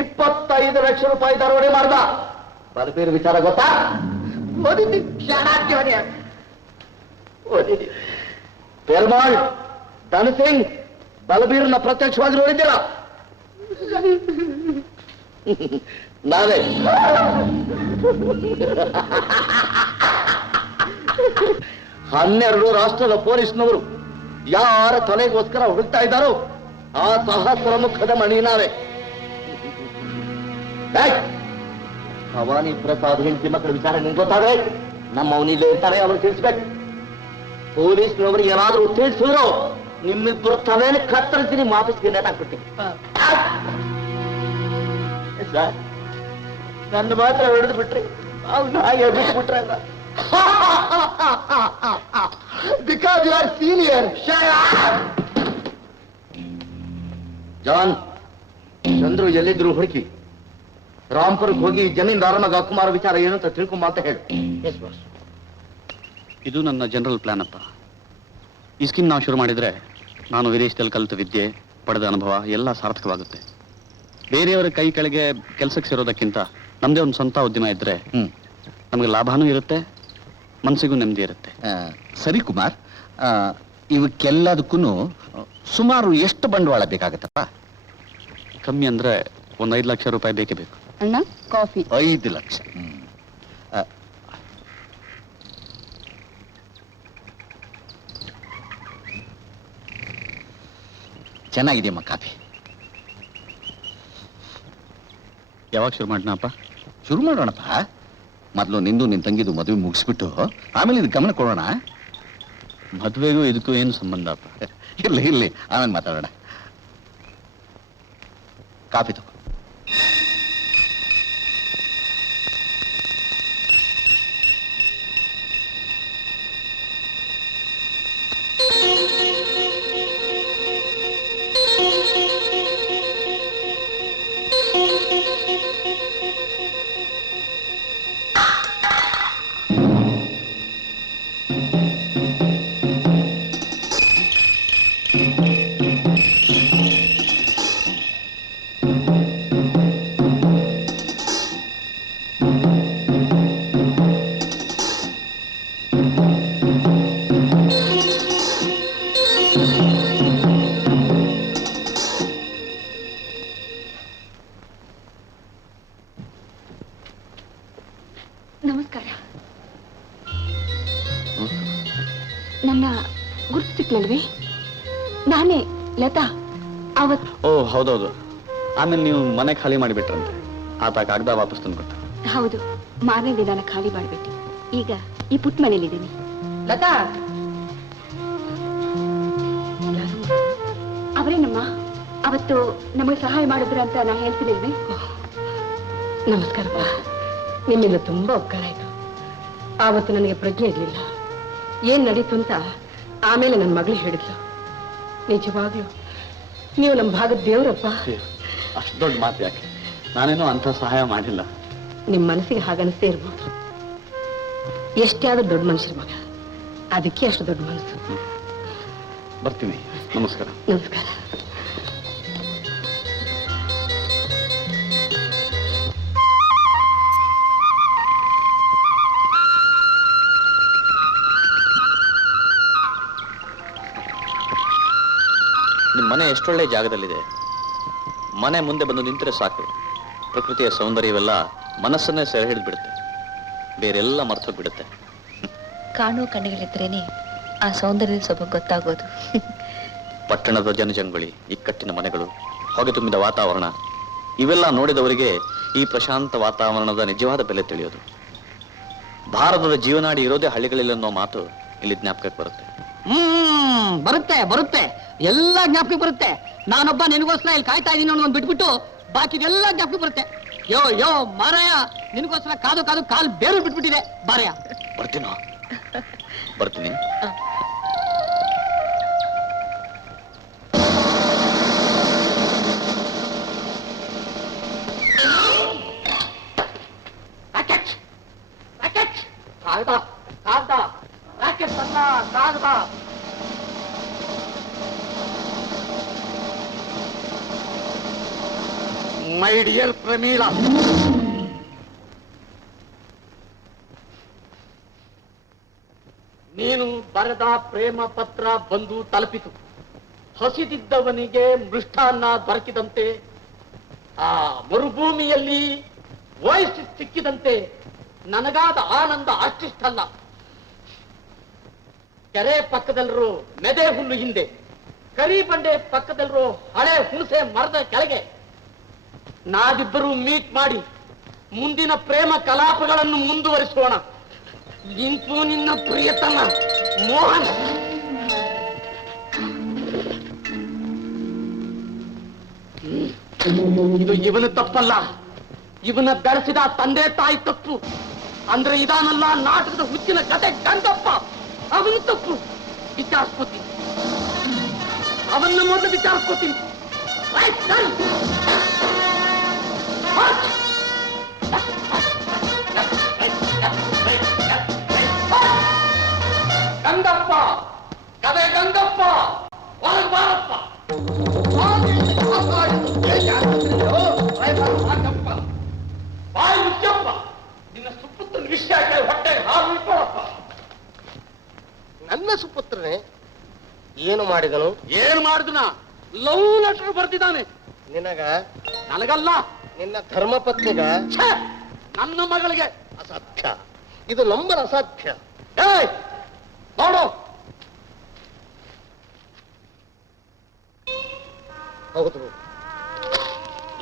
25 ಲಕ್ಷ ರೂಪಾಯಿ ದರೋಡೆ ಮಾಡ್ದ ಬಲಬೀರ್ ವಿಚಾರ ಗೊತ್ತಾ? ಓದಿದ್ದೀನಿ. ಪೆರ್ಮಾಳ್, ಧನಸಿಂಗ್, ಬಲಬೀರ್ನ ಪ್ರತ್ಯಕ್ಷವಾಗಿ ನೋಡಿದ್ದೀರಾ? ನಾವೇ 12 ರಾಷ್ಟ್ರದ ಪೊಲೀಸ್ನವರು ಯಾರ ತಲೆಗೋಸ್ಕರ ಹುಡುಕ್ತಾ ಇದ್ದಾರೋ ಆ ಸಹಸ್ರ ಮುಖದ ಮಣಿ ನಾವೇ. ಭವಾನಿ ಪ್ರಸಾದ್ ಹೆಂಡತಿ ಮಕ್ಕಳ ವಿಚಾರ ನಿಮ್ಗೆ ಗೊತ್ತಾದ್ರೆ ನಮ್ಮ ಅವನಿಲ್ಲೇ ಇರ್ತಾರೆ, ಅವ್ರು ತಿಳಿಸ್ಬೇಕು. ಪೊಲೀಸ್ನವರು ಏನಾದ್ರೂ ತಿಳಿಸಿದ್ರು ನಿಮ್ಮಿಬ್ಬರು ತಲೆನೇ ಕತ್ತರಿಸಿ ಆಫೀಸ್ಗೆ ನೇತಾಕ್ಬಿಡ್ತೀನಿ. ನನ್ನ ಮಾತ್ರ ಹಿಡಿದು ಬಿಟ್ರಿ, ಅವ್ನು ಹಾಗೆ ಬಿಟ್ಬಿಟ್ರೆ because you are senior. John, Chandru ಎಲ್ಲಿದ್ರು ಹುಡುಕಿ ರಾಂಪುರಕ್ಕೆ ಹೋಗಿ ಜಮೀನ್ದಾರ ಮಗ ಕುಮಾರ ವಿಚಾರ ಏನು ಅಂತ ತಿಳ್ಕೊಂಬ ಅಂತ ಹೇಳು. ಇದು ನನ್ನ ಜನರಲ್ ಪ್ಲಾನ್ ಅಪ್ಪ. ಈ ಸ್ಕೀಮ್ ನಾವು ಶುರು ಮಾಡಿದ್ರೆ ನಾನು ವಿದೇಶದಲ್ಲಿ ಕಲಿತ ವಿದ್ಯೆ, ಪಡೆದ ಅನುಭವ ಎಲ್ಲ ಸಾರ್ಥಕವಾಗುತ್ತೆ. ಬೇರೆಯವರ ಕೈ ಕೆಳಗೆ ಕೆಲಸಕ್ಕೆ ಸೇರೋದಕ್ಕಿಂತ ನಮ್ದೇ ಒಂದು ಸ್ವಂತ ಉದ್ಯಮ ಇದ್ರೆ ನಮಗೆ ಲಾಭನೂ ಇರುತ್ತೆ, ಮನಸ್ಸಿಗೂ ನೆಮ್ಮದಿ ಇರುತ್ತೆ. ಸರಿ ಕುಮಾರ್, ಇವಕ್ಕೆಲ್ಲದಕ್ಕೂ ಸುಮಾರು ಎಷ್ಟು ಬಂಡವಾಳ ಬೇಕಾಗತ್ತಪ್ಪ? ಕಮ್ಮಿ ಅಂದ್ರೆ ಒಂದು 5 ಲಕ್ಷ ರೂಪಾಯಿ ಬೇಕೇ ಬೇಕು. ಅಣ್ಣ, ಕಾಫಿ. 5 ಲಕ್ಷ. ಚೆನ್ನಾಗಿದೆಯಮ್ಮ ಕಾಫಿ. ಯಾವಾಗ ಶುರು ಮಾಡೋಣ ಅಪ್ಪ? ಶುರು ಮಾಡೋಣಪ್ಪ. ಮೊದಲು ನಿಂದು ನಿನ್ ತಂಗಿದು ಮದುವೆ ಮುಗಿಸ್ಬಿಟ್ಟು ಆಮೇಲೆ ಇದು ಗಮನ ಕೊಡೋಣ. ಮದುವೆಗೂ ಇದಕ್ಕೂ ಏನು ಸಂಬಂಧ ಅಪ್ಪ? ಇಲ್ಲಿ ಆಮೇಲೆ ಮಾತಾಡೋಣ. ಕಾಫಿ ತಗೋ. ನಮಸ್ಕಾರ. ನನ್ನ ಗುರ್ತು ಸಿಕ್ಲಲ್ವೇ? ನಾನೇ ಲತಾ. ಓ ಹೌದೌದು, ಆಮೇಲೆ ನೀವು ಮನೆ ಖಾಲಿ ಮಾಡಿಬಿಟ್ರಂತೆ. ಆತ ಕಾಗದ ವಾಪಸ್ ತಂದ್ಕೊಟ್ಟ. ಹೌದು, ಮಾರನೇ ದಿನ ಖಾಲಿ ಮಾಡ್ಬಿಟ್ಟು ಈಗ ಈ ಪುಟ್ಟ ಮನೇಲಿದ್ದೀನಿ. ಲತಾ ಅವರೇನಮ್ಮ ಅವತ್ತು ನಮಗೆ ಸಹಾಯ ಮಾಡಿದ್ರು ಅಂತ ನಾ ಹೇಳ್ತಿರ್ಲಿಲ್ವೇ? ನಮಸ್ಕಾರಪ್ಪ. ನಿಮ್ಮಿಂದ ತುಂಬಾ ಉಪಕಾರ ಆಯ್ತು. ಆವತ್ತು ನನಗೆ ಪ್ರಜ್ಞೆ ಇರ್ಲಿಲ್ಲ, ಏನ್ ನಡೀತು ಅಂತ ಆಮೇಲೆ ನನ್ನ ಮಗಳು ಹೇಳಿದ್ಲು. ನಿಜವಾಗ್ಲು ನೀವು ನಮ್ಮ ಭಾಗದ ದೇವ್ರಪ್ಪ. ಅಷ್ಟು ದೊಡ್ಡ ಮಾತು ಯಾಕೆ? ನಾನೇನೋ ಅಂಥ ಸಹಾಯ ಮಾಡಿಲ್ಲ. ನಿಮ್ ಮನಸ್ಸಿಗೆ ಹಾಗನ್ನಿಸ್ತೇ ಇರ್ಬೋದು. ಎಷ್ಟೇ ಆದ್ರೂ ದೊಡ್ಡ ಮನುಷ್ಯರ ಮಗ, ಅದಕ್ಕೆ ಅಷ್ಟು ದೊಡ್ಡ ಮನಸ್ಸು. ಬರ್ತೀನಿ. ನಮಸ್ಕಾರ. ನಮಸ್ಕಾರ. ನಿಮ್ಮ ಮನೆ ಎಷ್ಟೊಳ್ಳೆ ಜಾಗದಲ್ಲಿದೆ. ಮನೆ ಮುಂದೆ ಬಂದು ನಿಂತರೆ ಸಾಕು, ಪ್ರಕೃತಿಯ ಸೌಂದರ್ಯವೆಲ್ಲ ಮನಸ್ಸನ್ನೇ ಸೆರೆ ಹಿಡಿದು ಬಿಡುತ್ತೆ, ಬೇರೆಲ್ಲ ಮರ್ತೋಗ್ಬಿಡುತ್ತೆ. ಕಾಣೋ ಕಣ್ಣುಗಳಿದ್ರೇನೆ ಆ ಸೌಂದರ್ಯದ ಸೊಬಗು ಗೊತ್ತಾಗೋದು. ಪಟ್ಟಣದ ಜನಜಂಗುಳಿ, ಇಕ್ಕಟ್ಟಿನ ಮನೆಗಳು, ಹೊಗೆ ತುಂಬಿದ ವಾತಾವರಣ ಇವೆಲ್ಲ ನೋಡಿದವರಿಗೆ ಈ ಪ್ರಶಾಂತ ವಾತಾವರಣದ ನಿಜವಾದ ಬೆಲೆ ತಿಳಿಯೋದು. ಭಾರತದ ಜೀವನಾಡಿ ಇರೋದೇ ಹಳ್ಳಿಗಳಲ್ಲಿ ಅನ್ನೋ ಮಾತು ಇಲ್ಲಿ ಜ್ಞಾಪಕಕ್ಕೆ ಬರುತ್ತೆ. ಬರುತ್ತೆ ಬರುತ್ತೆ, ಎಲ್ಲ ಜ್ಞಾಪಕ ಬರುತ್ತೆ. ನಾನೊಬ್ಬ ನಿನಗೋಸ್ಕರ ಇಲ್ಲಿ ಕಾಯ್ತಾ ಇದೀನಿ ಅನ್ನೋದು ಬಿಟ್ಬಿಟ್ಟು ಬಾಕಿದೆಲ್ಲ ಜ್ಞಾಪಕ ಬರುತ್ತೆ. ಯೋ ಯೋ ಮಾರಾಯ, ನಿನಗೋಸ್ಕರ ಕಾದು ಕಾದು ಕಾಲು ಬೇರು ಬಿಟ್ಬಿಟ್ಟಿದೆ. ಬಾರಯ್ಯ. ಬರ್ತೀನೋ? ಬರ್ತೀನಿ. ಮೈ ಡಿಯರ್ ಪ್ರಮೀಳಾ, ನೀನು ಬರೆದ ಪ್ರೇಮ ಪತ್ರ ಬಂದು ತಲುಪಿತು. ಹಸಿದಿದ್ದವನಿಗೆ ಮೃಷ್ಟಾನ್ನ ದೊರಕಿದಂತೆ, ಆ ಮರುಭೂಮಿಯಲ್ಲಿ ವಯಸ್ಸು ಸಿಕ್ಕಿದಂತೆ ನನಗಾದ ಆನಂದ ಅಷ್ಟಿಷ್ಟಲ್ಲ. ಕೆರೆ ಪಕ್ಕದಲ್ಲಿರೋ ಮೆದೆ ಹುಲ್ಲು ಹಿಂದೆ, ಕರಿ ಬಂಡೆ ಪಕ್ಕದಲ್ಲಿರೋ ಹಳೆ ಹುಣಸೆ ಮರದ ಕೆಳಗೆ ನಾವಿಬ್ಬರು ಮೀಟ್ ಮಾಡಿ ಮುಂದಿನ ಪ್ರೇಮ ಕಲಾಪಗಳನ್ನು ಮುಂದುವರಿಸೋಣ. ನಿಂತು ನಿನ್ನ ಪ್ರಿಯತಮ ಮೋಹನ್. ಇದು ಇವನ ತಪ್ಪಲ್ಲ, ಇವನ ಬೆಳೆಸಿದ ತಂದೆ ತಾಯಿ ತಪ್ಪು. ಅಂದ್ರೆ ಇದಾನಲ್ಲ ನಾಟಕದ ಹುಚ್ಚಿನ ಕತೆ ಗಂಗಪ್ಪ, ಅವನ ತಪ್ಪು. ವಿಚಾರಿಸ್ಕೋತೀನಿ, ಅವನ್ನ ಮೊದಲು ವಿಚಾರಿಸ್ಕೋತೀನಿ. ಗಂಗಪ್ಪ, ಕದೆ ಗಂಗಪ್ಪ, ಹೊರಗೆ ಬಾರಪ್ಪ. ಬಾಯಿ ಮುಚ್ಚಪ್ಪ, ನಿನ್ನ ಸುಪುತ್ರನ ವಿಷಯ ಕೇಳಿ ಹೊಟ್ಟೆಗೆ ಹಾಲು ಇಟ್ಕೊಳಪ್ಪ. ನನ್ನ ಸುಪುತ್ರನೇ ಏನು ಮಾಡಿದನು? ಏನು ಮಾಡಿದನ? Love letter ಬರ್ದಿದ್ದಾನೆ. ನಿನಗ? ನನಗಲ್ಲ, ನಿನ್ನ ಧರ್ಮಪತ್ನಿಗ? ನನ್ನ ಮಗಳಿಗೆ. ಅಸಾಧ್ಯ, ಇದು ನಂಬಲು ಅಸಾಧ್ಯ. ನೋಡು, ಹೌದು,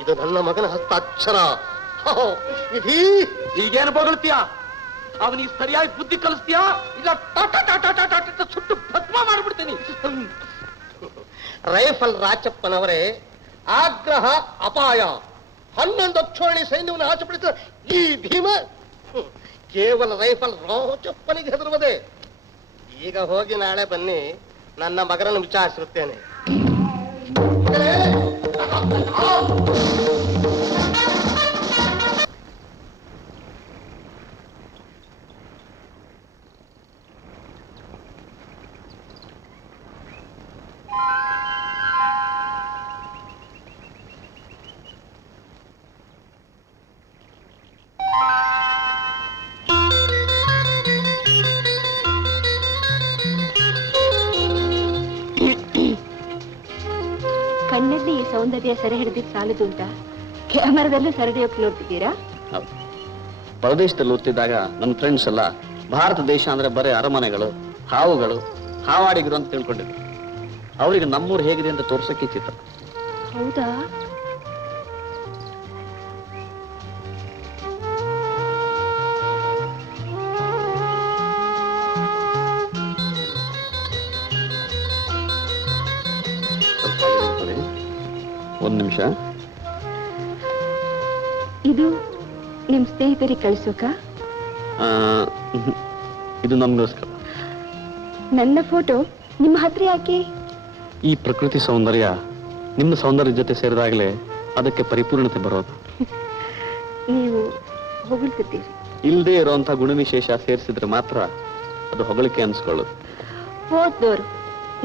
ಇದು ನನ್ನ ಮಗನ ಹಸ್ತಾಕ್ಷರ. ವಿಧಿ, ಈಗೇನು ಬಗಳ್ತೀಯ? ಅವನಿಗೆ ಸರಿಯಾಗಿ ಬುದ್ಧಿ ಕಲಿಸ್ತೀಯಾ ಇಲ್ಲ ಸುಟ್ಟು ಭಸ್ಮ ಮಾಡಿಬಿಡ್ತೀನಿ. ರೈಫಲ್ ರಾಚಪ್ಪನವರೇ, ಆಗ್ರಹ ಅಪಾಯ. 11 ಅಕ್ಷೋಣಿ ಸೈನ್ಯವನ್ನು ಆಚೆಪಡಿಸಿದ ಈ ಭೀಮ ಕೇವಲ ರೈಫಲ್ ರಾಚಪ್ಪನಿಗೆ ಹೆದರುವುದೇ. ಈಗ ಹೋಗಿ ನಾಳೆ ಬನ್ನಿ, ನನ್ನ ಮಗನನ್ನು ವಿಚಾರಿಸಿರುತ್ತೇನೆ. ಕಣ್ಣಲ್ಲಿ ಈ ಸೌಂದರ್ಯ ಸೆರೆ ಹಿಡಿದಿದ್ದು ಸಾಲದು ಅಂತ ಕ್ಯಾಮರಾದಲ್ಲೂ ಸೆರೆ ಹಿಡಿಯೋಕೆ ನೋಡ್ತಿದ್ದೀರಾ? ಪರದೇಶದಲ್ಲಿ ಓದ್ತಿದ್ದಾಗ ನನ್ನ ಫ್ರೆಂಡ್ಸ್ ಎಲ್ಲ ಭಾರತ ದೇಶ ಅಂದ್ರೆ ಬರೀ ಅರಮನೆಗಳು, ಹಾವುಗಳು, ಹಾವಾಡಿಗರು ಅಂತ ತಿಳ್ಕೊಂಡಿದ್ರು. ಅವರಿಗೆ ನಮ್ಮೂರು ಹೇಗಿದೆ ಅಂತ ತೋರ್ಸಕ್ಕೆ ಚಿತ್ರ. ಹೌದಾ? ಒಂದು ನಿಮಿಷ. ಇದು ನಿಮ್ ಸ್ನೇಹಿತರಿಗೆ ಕಳಿಸೋಕ? ಇದು ನಮಗೋಸ್ಕರ. ನನ್ನ ಫೋಟೋ ನಿಮ್ಮ ಹತ್ರ ಯಾಕೆ? ಈ ಪ್ರಕೃತಿ ಸೌಂದರ್ಯ ನಿಮ್ಮ ಸೌಂದರ್ಯ ಜೊತೆ ಸೇರಿದಾಗಲೇ ಅದಕ್ಕೆ ಪರಿಪೂರ್ಣತೆ ಬರೋದು. ನೀವು ಹೊಗಳ್ತಿದ್ದೀರಿ. ಇಲ್ಲದೆ ಇರುವಂತಹ ಗುಣವಿಶೇಷ ಸೇರಿಸಿದ್ರೆ ಮಾತ್ರ ಅದು ಹೊಗಳಿಕೆ ಅನ್ಸ್ಕೊಳ್ಳೋದು. ಹೋದೋರು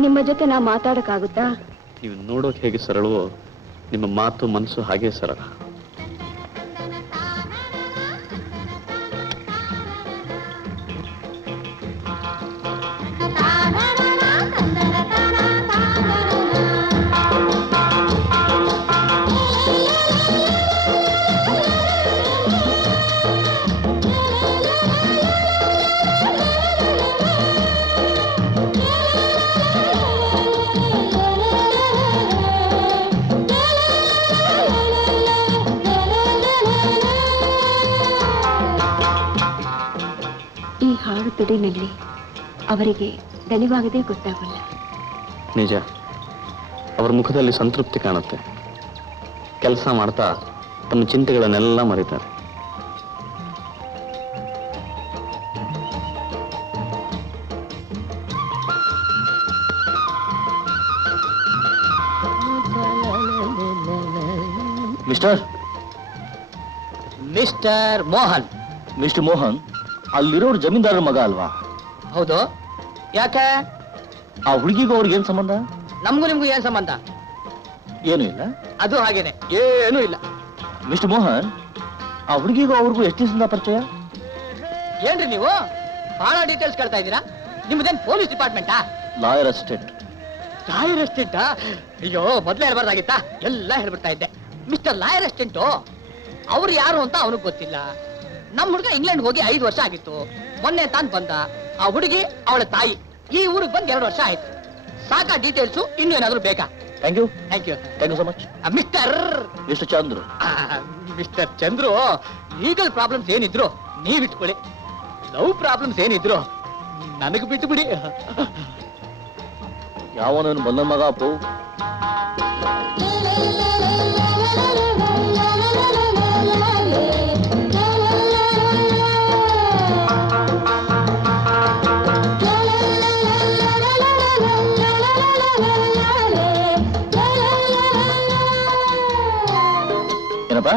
ನಿಮ್ಮ ಜೊತೆ ನಾ ಮಾತಾಡಕ್ಕಾಗುತ್ತಾ? ನೀವು ನೋಡೋಕೆ ಹೇಗೆ ಸರಳವೋ ನಿಮ್ಮ ಮಾತು ಮನಸ್ಸು ಹಾಗೆ ಸರಳ. ಈ ಹಾಡು ತುಡಿನಲ್ಲಿ ಅವರಿಗೆ ದಣಿವಾಗದೇ ಗೊತ್ತಾಗಲ್ಲ. ನಿಜ, ಅವರ ಮುಖದಲ್ಲಿ ಸಂತೃಪ್ತಿ ಕಾಣುತ್ತೆ. ಕೆಲಸ ಮಾಡ್ತಾ ತಮ್ಮ ಚಿಂತೆಗಳನ್ನೆಲ್ಲ ಮರೀತಾರೆ. ಮಿಸ್ಟರ್ ಮೋಹನ್. ಮಿಸ್ಟರ್ ಮೋಹನ್, ಅಲ್ಲಿರೋರು ಜಮೀನ್ದಾರರ ಮಗ ಅಲ್ವಾ? ಹೌದು. ಯಾಕೆ? ಆ ಹುಡುಗಿಗೂ ಅವ್ರಿಗೆ ಏನ್ ಸಂಬಂಧ? ನಮಗೂ ನಿಮ್ಗೂ ಏನ್ ಸಂಬಂಧ? ಏನು ಇಲ್ಲ. ಅದು ಹಾಗೇನೆ, ಏನೂ ಇಲ್ಲ. ಮಿಸ್ಟರ್ ಮೋಹನ್, ಆ ಹುಡುಗಿಗೂ ಅವ್ರಿಗೂ ಎಷ್ಟು ದಿವಸದಿಂದ ಪರಿಚಯ? ಏನ್ರಿ ನೀವು ಬಹಳ ಡೀಟೇಲ್ಸ್ ಕೇಳ್ತಾ ಇದ್ದೀರಾ? ನಿಮ್ಮದೇನ್ ಪೊಲೀಸ್ ಡಿಪಾರ್ಟ್ಮೆಂಟಾ? Lawyer assistant. ಲಾಯರ್ ಅಸಿಸ್ಟೆಂಟಾ? ಅಯ್ಯೋ, ಮೊದ್ಲೇ ಹೇಳ್ಬಾರ್ದಾಗಿತ್ತಾ? ಎಲ್ಲ ಹೇಳ್ಬಿಡ್ತಾ ಇದ್ದೆ. ಮಿಸ್ಟರ್ ಲಾಯರ್ ಅಸಿಸ್ಟೆಂಟು ಅವ್ರು ಯಾರು ಅಂತ ಅವನಿಗೆ ಗೊತ್ತಿಲ್ಲ. ನಮ್ಮ ಹುಡುಗ ಇಂಗ್ಲೆಂಡ್ ಹೋಗಿ 5 ವರ್ಷ ಆಗಿತ್ತು. ಮೊನ್ನೆ ತಾನು ಬಂದ. ಆ ಹುಡುಗಿ ಅವಳ ತಾಯಿ ಈ ಊರಿಗೆ ಬಂದು 2 ವರ್ಷ ಆಯ್ತು. ಸಾಕಾ ಡೀಟೇಲ್ಸು? ಇನ್ನೂ ಏನಾದ್ರು ಬೇಕಾ? Thank you. Thank you. Thank you so much. Mister Chandru. Mister Chandru, legal problems ಏನಿದ್ರು ನೀವಿಟ್ಕೊಳ್ಳಿ. ಲವ್ ಪ್ರಾಬ್ಲಮ್ಸ್ ಏನಿದ್ರು ನನಗೆ ಬಿಟ್ಟು ಬಿಡಿ. ಯಾವನ ಬಂದ ಮಗ ಅಪ್ಪು? ಏನಪ್ಪ?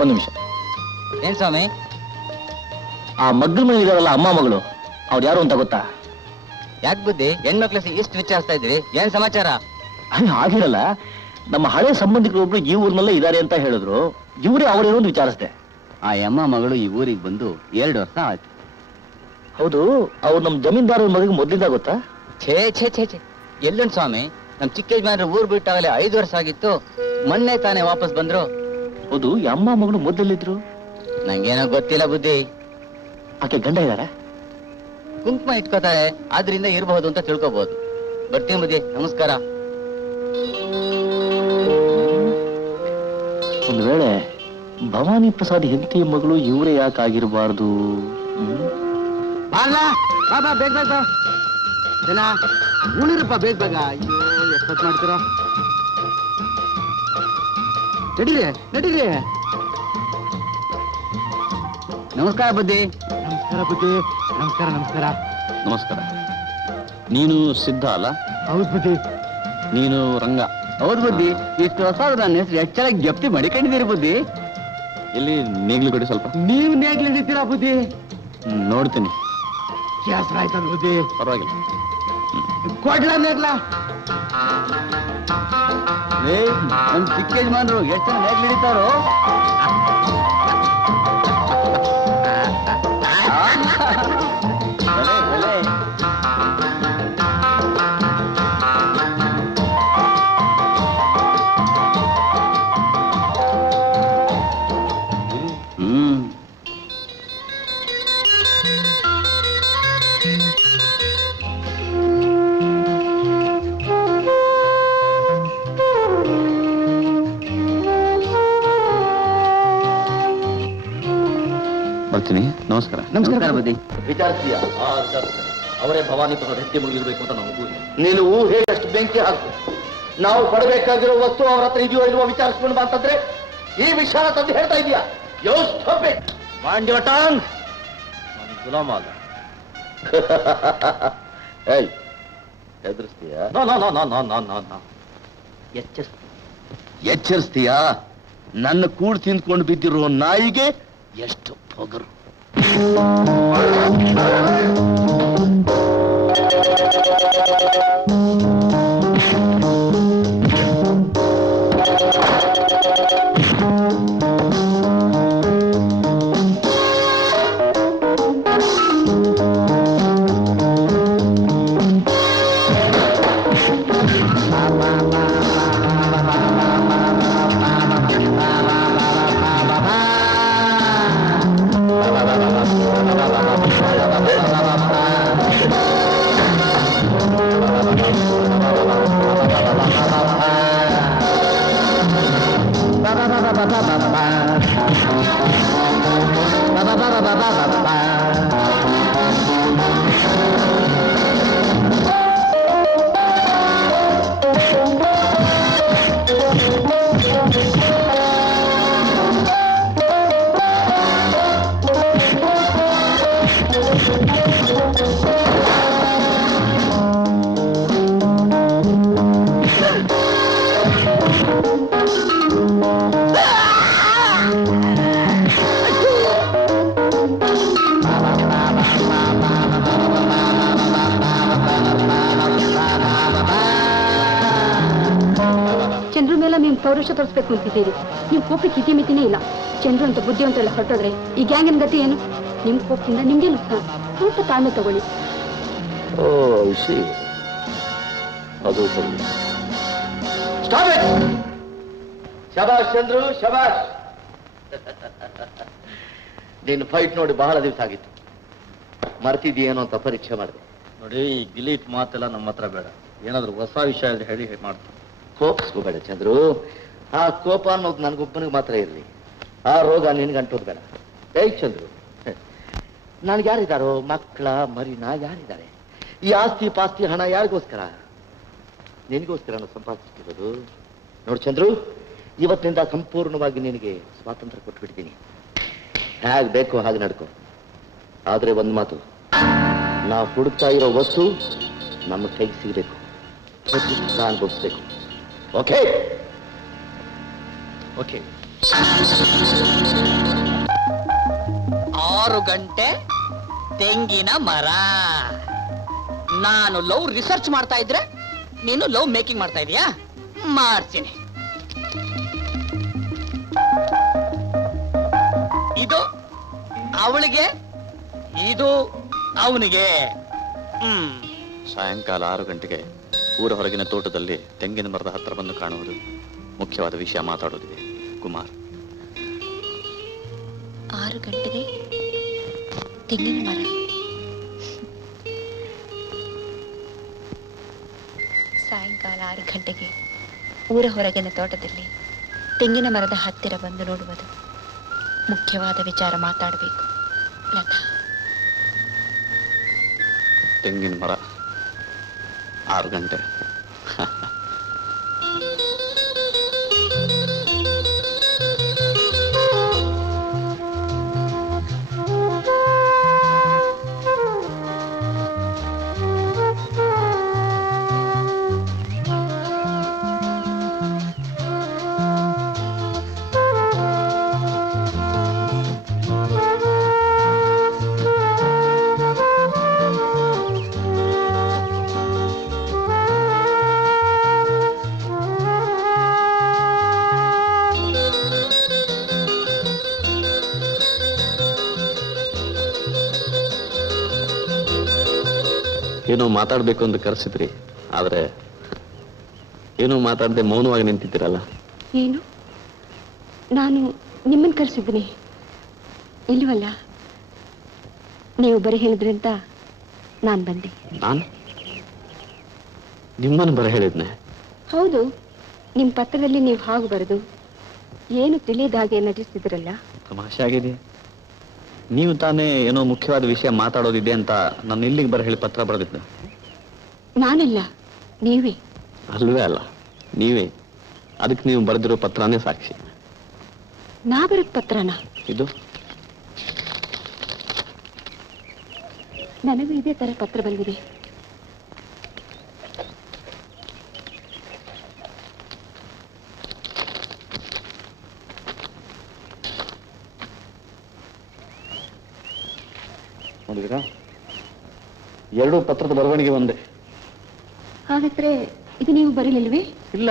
ಒಂದು ನಿಮಿಷ. ಏನ್ ಸ್ವಾಮಿ? ಆ ಮಗ್ಳ ಮೇಲೆ ಇದಾರಲ್ಲ ಅಮ್ಮ ಮಗಳು, ಅವ್ರು ಯಾರು ಅಂತ ಗೊತ್ತಾ? ಯಾಕೆ ಬುದ್ಧಿ ಹೆಣ್ಮಕ್ಳು ಇಷ್ಟು ವಿಚಾರಿಸ್ತಾ ಇದ್ರಿ? ಏನ್ ಸಮಾಚಾರ? ಆಗಿರಲ್ಲ, ನಮ್ಮ ಹಳೆ ಸಂಬಂಧಿಕರು ಒಬ್ರು ಈ ಊರಿನಲ್ಲೇ ಇದ್ದಾರೆ ಅಂತ ಹೇಳಿದ್ರು. ಇವರೇ ಅವರೇನೋ ಒಂದು ವಿಚಾರಿಸ್ದೆ. ಆ ಅಮ್ಮ ಮಗಳು ಈ ಊರಿಗೆ ಬಂದು 2 ವರ್ಷ ಆಯ್ತು. ಹೌದು, ಅವ್ರು ನಮ್ಮ ಜಮೀನ್ದಾರರ ಮಗಳಿಗೆ ಮೊದಲಿಂದ ಗೊತ್ತಾ? ಛೇ ಛೇ ಛೇ ಛೇ, ಎಲ್ಲನ್ ಸ್ವಾಮಿ? ನಮ್ ಚಿಕ್ಕ ಯಜಮಾನ್ರು ಊರ್ ಬಿಟ್ಟಾಗಲೇ 5 ವರ್ಷ ಆಗಿತ್ತು. ಮೊನ್ನೆ ತಾನೇ ವಾಪಸ್ ಬಂದ್ರು. ಹೌದು, ಈ ಅಮ್ಮ ಮಗಳು ಮೊದಲಿದ್ರು? ನಂಗೇನೋ ಗೊತ್ತಿಲ್ಲ ಬುದ್ಧಿ. ಆಕೆ ಗಂಡ ಇದಾರೆ? ಕುಂಕುಮ ಇಟ್ಕೋತಾರೆ, ಆದ್ರಿಂದ ಇರಬಹುದು ಅಂತ ತಿಳ್ಕೊಬಹುದು. ಬರ್ತೀನಿ ಬುದ್ಧಿ, ನಮಸ್ಕಾರ. ಒಂದು ವೇಳೆ ಭವಾನಿ ಪ್ರಸಾದ್ ಹೆಂಡತಿಯ ಮಗಳು ಇವರೇ ಯಾಕಾಗಿರಬಾರ್ದು? ಬಾಬಾ ಬೇಗ ಬೇಗ ಜನ ಉಳಿರಪ್ಪ, ಬೇಗ ಬೇಗ. ಅಯ್ಯೋ, ಎಷ್ಟೊತ್ತು ಮಾಡ್ತೀರಾ? ನಡೀರಿ ನಡೀರಿ. ನಮಸ್ಕಾರ ಬುದ್ಧಿ. ನಮಸ್ಕಾರ ಬುದ್ಧಿ. ನಮಸ್ಕಾರ ನಮಸ್ಕಾರ ನಮಸ್ಕಾರ. ನೀನು ಸಿದ್ಧ ಅಲ್ಲ? ಹೌದು ಬುದ್ಧಿ. ನೀನು ರಂಗ? ಹೌದು ಬುದ್ಧಿ. ಇಷ್ಟು ಹೊಸ ನನ್ನ ಹೆಸರು ಹೆಚ್ಚಾಗಿ ಜಪ್ತಿ ಮಡಿಕೊಂಡಿದ್ದೀರಿ ಬುದ್ಧಿ. ಎಲ್ಲಿ ನೇಗ್ಲು ಕೊಡಿ ಸ್ವಲ್ಪ. ನೀವು ನೇಗ್ಲು ಹಿಡಿತೀರಾ ಬುದ್ಧಿ? ನೋಡ್ತೀನಿ. ಕ್ಯಾಸ್ರ ಆಯ್ತದ ಬುದ್ಧಿ. ಪರವಾಗಿಲ್ಲ. ಕೊಡ್ಲ ನೇಗ್ಲ? ನಮ್ ಚಿಕ್ಕ ಯಜಮಾನ್ರು ಎಷ್ಟು ಜನ ನೇಗ್ಲು ಹಿಡಿತಾರೋ. ಬೆಲೆ ಬೆಲೆ. ಬರ್ತೀನಿ. ನಮಸ್ಕಾರ. ನಮಸ್ಕಾರ ಬುದ್ಧಿ. ವಿಚಾರಿಸ್ತೀಯಾ? ಅವರೇ ಭವಾನಿ ಪ್ರಸಾದ್ ಹೆಂಡತಿ ಮುಗಿರ್ಬೇಕು ಅಂತ ನಾವು ನೀನು ಊಹೆಯಷ್ಟು ಬೆಂಕಿ ಹಾಕು. ನಾವು ಪಡಬೇಕಾಗಿರೋ ವಸ್ತು ಅವ್ರ ಹತ್ರ ಇದೆಯೋ ಇಲ್ವೋ ವಿಚಾರಿಸ್ಕೊಂಡು ಅಂತಂದ್ರೆ ಈ ವಿಷಯ ತಂದು ಹೇಳ್ತಾ ಇದೀಯಾ? ಗುಲಾಮ ಅಲ್ಲ. ಹೆದರ್ಸ್ತೀಯಾ? ಎಚ್ಚರಿಸ್ತೀಯಾ? ನನ್ನ ಕೂಡ್ ತಿಂದ್ಕೊಂಡು ಬಿದ್ದಿರೋ ನಾಯಿಗೆ ಎಷ್ಟು ಪೊಗರು. ನಿಮ್ ಪೌರುಷ ತೋರಿಸ್ಬೇಕು ಅಂತಿದ್ದೀರಿ. ನೀವು ಕೋಪಕ್ಕೆ ಇತಿಮಿತಿನೇ ಇಲ್ಲ. ಚಂದ್ರು ಅಂತ ಬುದ್ಧಿವಂತರೆಲ್ಲ ಹೊರಟೋದ್ರೆ ಈ ಗ್ಯಾಂಗಿನ ಗತಿ ಏನು? ನಿಮ್ ಕೋಪದಿಂದ ನಿಮ್ಗೆ ನುಕ್ಸಾನ. ಸ್ವಲ್ಪ ತಾಳ್ಮೆ ತಗೊಳ್ಳಿ. ಓ ಅದು ಸರಿ. ಶಬಾಷ್ ಚಂದ್ರು, ಶಬಾಷ್. ನೀನು ಫೈಟ್ ನೋಡಿ ಬಹಳ ದಿವಸ ಆಗಿತ್ತು. ಮರ್ತಿದ್ದೀಯೇನೋ ಅಂತ ಪರೀಕ್ಷೆ ಮಾಡಿದೆ. ನೋಡಿ, ಈ ಗಿಲೀಟ್ ಮಾತೆಲ್ಲ ನಮ್ಮ ಹತ್ರ ಬೇಡ. ಏನಾದ್ರು ಹೊಸ ವಿಷಯ ಇದ್ರೆ ಹೇಳಿ ಮಾಡ್ತೀನಿ. ಕೋಪಿಸ್ಕೋಬೇಡ ಚಂದ್ರು. ಆ ಕೋಪ ಅನ್ನೋದು ನನಗೊಬ್ಬನಿಗೆ ಮಾತ್ರ ಇರಲಿ. ಆ ರೋಗ ನಿನ್ಗಂಟೋದು ಬೇಡ. ಏಯ್ ಚಂದ್ರು, ನನಗೆ ಯಾರಿದ್ದಾರೋ ಮಕ್ಕಳ ಮರಿನಾ ಯಾರಿದ್ದಾರೆ? ಈ ಆಸ್ತಿ ಪಾಸ್ತಿ ಹಣ ಯಾರಿಗೋಸ್ಕರ? ನಿನಗೋಸ್ಕರ ನಾನು ಸಂಪಾದಿಸ್ತಿರೋದು. ನೋಡು ಚಂದ್ರು, ಇವತ್ತಿನಿಂದ ಸಂಪೂರ್ಣವಾಗಿ ನಿನಗೆ ಸ್ವಾತಂತ್ರ್ಯ ಕೊಟ್ಬಿಡ್ತೀನಿ. ಹೇಗೆ ಬೇಕೋ ಹಾಗೆ ನಡ್ಕೋ. ಆದ್ರೆ ಒಂದು ಮಾತು, ನಾವು ಹುಡುಕ್ತಾ ಇರೋ ವಸ್ತು ನಮ್ಮ ಕೈಗೆ ಸಿಗಬೇಕು, ಅನುಭವಿಸ್ಬೇಕು. Okay okay. 6 ಗಂಟೆ ತೆಂಗಿನ ಮರ. ನಾನು ಲವ್ ರಿಸರ್ಚ್ ಮಾಡ್ತಾ ಇದ್ರೆ ನೀನು ಲವ್ ಮೇಕಿಂಗ್ ಮಾಡ್ತಾ ಇದೀಯಾ? ಮಾಡ್ತೀನಿ. ಇದು ಅವಳಿಗೆ, ಇದು ಅವನಿಗೆ. ಸಾಯಂಕಾಲ 6 ಗಂಟೆಗೆ ಊರ ಹೊರಗಿನ ತೋಟದಲ್ಲಿ ತೆಂಗಿನ ಮರದ ಹತ್ರ ಬಂದು ಕಾಣುವುದು. ಮುಖ್ಯವಾದ ವಿಷಯ ಮಾತಾಡೋದಿದೆ. ಕುಮಾರ್, 6 ಗಂಟೆಗೆ ತೆಂಗಿನ ಮರ. ಸಾಯಂಕಾಲ 6 ಗಂಟೆಗೆ ಊರ ಹೊರಗಿನ ತೋಟದಲ್ಲಿ ತೆಂಗಿನ ಮರದ ಹತ್ತಿರ ಬಂದು ನೋಡುವುದು. ಮುಖ್ಯವಾದ ವಿಚಾರ ಮಾತಾಡಬೇಕು. ಲತಾ, ತೆಂಗಿನ ಮರ 6 ಗಂಟೆ. ಏನೋ ಮಾತಾಡ್ಬೇಕು ಅಂತ ಕರೆಸಿದ್ರಿ, ಆದ್ರೆ ಏನೋ ಮಾತಾಡದೆ ಮೌನವಾಗಿ ನಿಂತಿದ್ದೀರಲ್ಲ. ಏನು? ನಾನು ನಿಮ್ಮನ್ನು ಕರೆಸಿದ್ದೀನಿ ಇಲ್ವಲ್ಲ? ನೀವು ಬರೀ ಹೇಳಿದ್ರಿ ಅಂತ ನಾನು ಬಂದೆ. ನಾನು ನಿಮ್ಮನ್ನು ಬರ ಹೇಳಿದ್ನೆ? ಹೌದು, ನಿಮ್ಮ ಪತ್ರದಲ್ಲಿ ನೀವು ಹಾಗೆ ಬರೆದು ಏನು ತಿಳಿಯದ ಹಾಗೆ ನಟಿಸ್ತಿದ್ರಲ್ಲ. ತಮಾಷೆ ಆಗಿದೆ. ನೀವು ತಾನೇ ಏನೋ ಮುಖ್ಯವಾದ ವಿಷಯ ಮಾತಾಡೋದಿದೆ ಅಂತ ನಾನು ಇಲ್ಲಿಗೆ ಬರ ಹೇಳಿ ಪತ್ರ ಬರೆದಿದ್ದೆ. ನಾನಲ್ಲ, ನೀವೇ. ಅಲ್ವೇ ಅಲ್ಲ, ನೀವೇ. ಅದಕ್ಕೆ ನೀವು ಬರೆದಿರೋ ಪತ್ರನೇ ಸಾಕ್ಷಿ. ನಾ ಬರೆದ ಪತ್ರನ? ಇದು ನನಗೂ ಇದೇ ತರ ಪತ್ರ ಬಂದಿದೆ. ನೋಡಿದ್ರಾ, 2 ಪತ್ರದ ಬರವಣಿಗೆ ಒಂದೇ. ಹಾಗಾದ್ರೆ ಇದು ನೀವು ಬರೀಲಿಲ್ವೇ? ಇಲ್ಲ.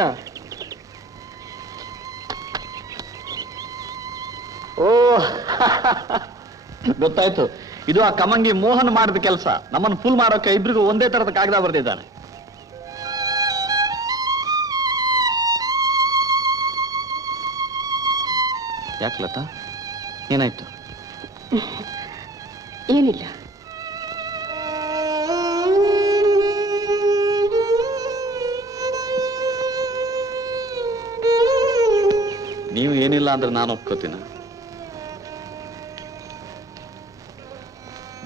ಓ ಗೊತ್ತಾಯ್ತು. ಇದು ಆ ಕಮಂಗಿ ಮೋಹನ್ ಮಾಡಿದ ಕೆಲಸ. ನಮ್ಮನ್ನು ಫುಲ್ ಮಾಡೋಕೆ ಇಬ್ರಿಗೂ ಒಂದೇ ತರದ ಕಾಗದ ಬರೆದಿದ್ದಾನೆ. ಯಾಕೆ ಲತಾ, ಏನಾಯ್ತು? ಏನಿಲ್ಲ. ನೀವು ಏನಿಲ್ಲ ಅಂದ್ರೆ ನಾನು ಒಪ್ಕೋತೀನ?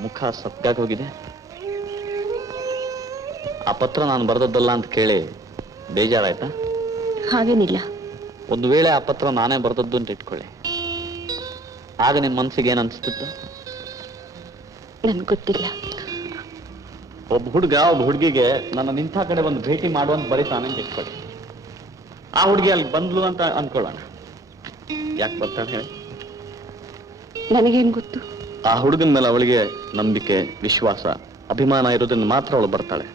ಮುಖ ಸತ್ಗಾಗಿ ಹೋಗಿದೆ. ಆ ಪತ್ರ ನಾನು ಬರೆದದ್ದಲ್ಲ ಅಂತ ಕೇಳಿ ಬೇಜಾರಾಯ್ತಾ? ಹಾಗೇನಿಲ್ಲ. ಒಂದು ವೇಳೆ ಆ ಪತ್ರ ನಾನೇ ಬರೆದದ್ದು ಅಂತ ಇಟ್ಕೊಳ್ಳಿ, ಆಗ ನಿಮ್ಮ ಮನಸ್ಸಿಗೆ ಏನ್ ಅನ್ಸ್ತಿತ್ತು? ನನ್ಗೆ ಗೊತ್ತಿಲ್ಲ. ಒಬ್ಬ ಹುಡುಗ ಒಬ್ಬ ಹುಡುಗಿಗೆ ನನ್ನ ನಿಂತ ಕಡೆ ಒಂದು ಭೇಟಿ ಮಾಡುವಂತ ಬರೀತಾನೆ ಅಂತ ಇಟ್ಕೊಳ್ಳಿ. ಆ ಹುಡುಗಿ ಅಲ್ಲಿ ಬಂದ್ಲು ಅಂತ ಅನ್ಕೊಳ್ಳೋಣ. ಯಾಕೆ ಬರ್ತಾನೆ ಹೇಳಿ? ನನಗೇನ್ ಗೊತ್ತು? ಆ ಹುಡುಗನ ಮೇಲೆ ಅವಳಿಗೆ ನಂಬಿಕೆ, ವಿಶ್ವಾಸ, ಅಭಿಮಾನ ಇರೋದ್ರಿಂದ ಮಾತ್ರ ಅವಳು ಬರ್ತಾಳೆ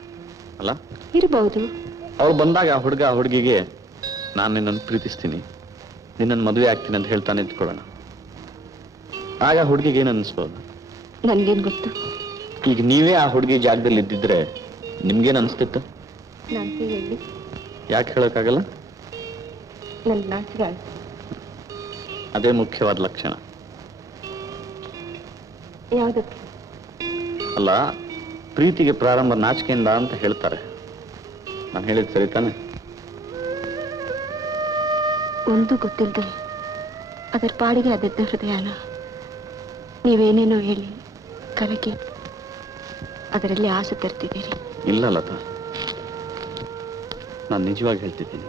ಅಲ್ಲ? ಇರಬಹುದು. ಅವಳು ಬಂದಾಗ ಆ ಹುಡುಗ ಆ ಹುಡುಗಿಗೆ ನಾನು ನಿನ್ನನ್ನು ಪ್ರೀತಿಸ್ತೀನಿ, ನಿನ್ನನ್ನು ಮದುವೆ ಆಗ್ತೀನಿ ಅಂತ ಹೇಳ್ತಾನೆ ಇಟ್ಕೊಳ್ಳೋಣ. ಆಗ ಹುಡುಗಿಗೆ ಏನು ಅನಿಸ್ಬೋದು? ನನ್ಗೇನ್ ಗೊತ್ತು? ಈಗ ನೀವೇ ಆ ಹುಡುಗಿ ಜಾಗದಲ್ಲಿ ಇದ್ದಿದ್ರೆ ನಿಮ್ಗೇನು ಅನಿಸ್ತಿತ್ತು? ನಾನು ಹೇಳಿ ಯಾಕೆ ಹೇಳೋಕ್ಕಾಗಲ್ಲ? ನನ್ ನಾಚಿಕೆ ಆಗುತ್ತೆ. ಅದೇ ಮುಖ್ಯವಾದ ಲಕ್ಷಣ. ಯಾವ್ದಕ್ಕೆ? ಅಲ್ಲ, ಪ್ರೀತಿಗೆ ಪ್ರಾರಂಭ ನಾಚಿಕೆಯಿಂದ ಅಂತ ಹೇಳ್ತಾರೆ. ನಾನು ಹೇಳಿದ್ ಸರಿ ತಾನೆ? ಒಂದು ಗೊತ್ತಿಲ್ಲದೆ ಅದರ ಪಾಡಿಗೆ ಅದದ್ದ ಹೃದಯನ ನೀವೇನೇನೋ ಹೇಳಿ ಕಲಕಿ ಅದರಲ್ಲಿ ಆಸೆ ತರ್ತಿದ್ದೀರಿ. ಇಲ್ಲ ಲತಾ, ನಾನು ನಿಜವಾಗಿ ಹೇಳ್ತಿದ್ದೀನಿ,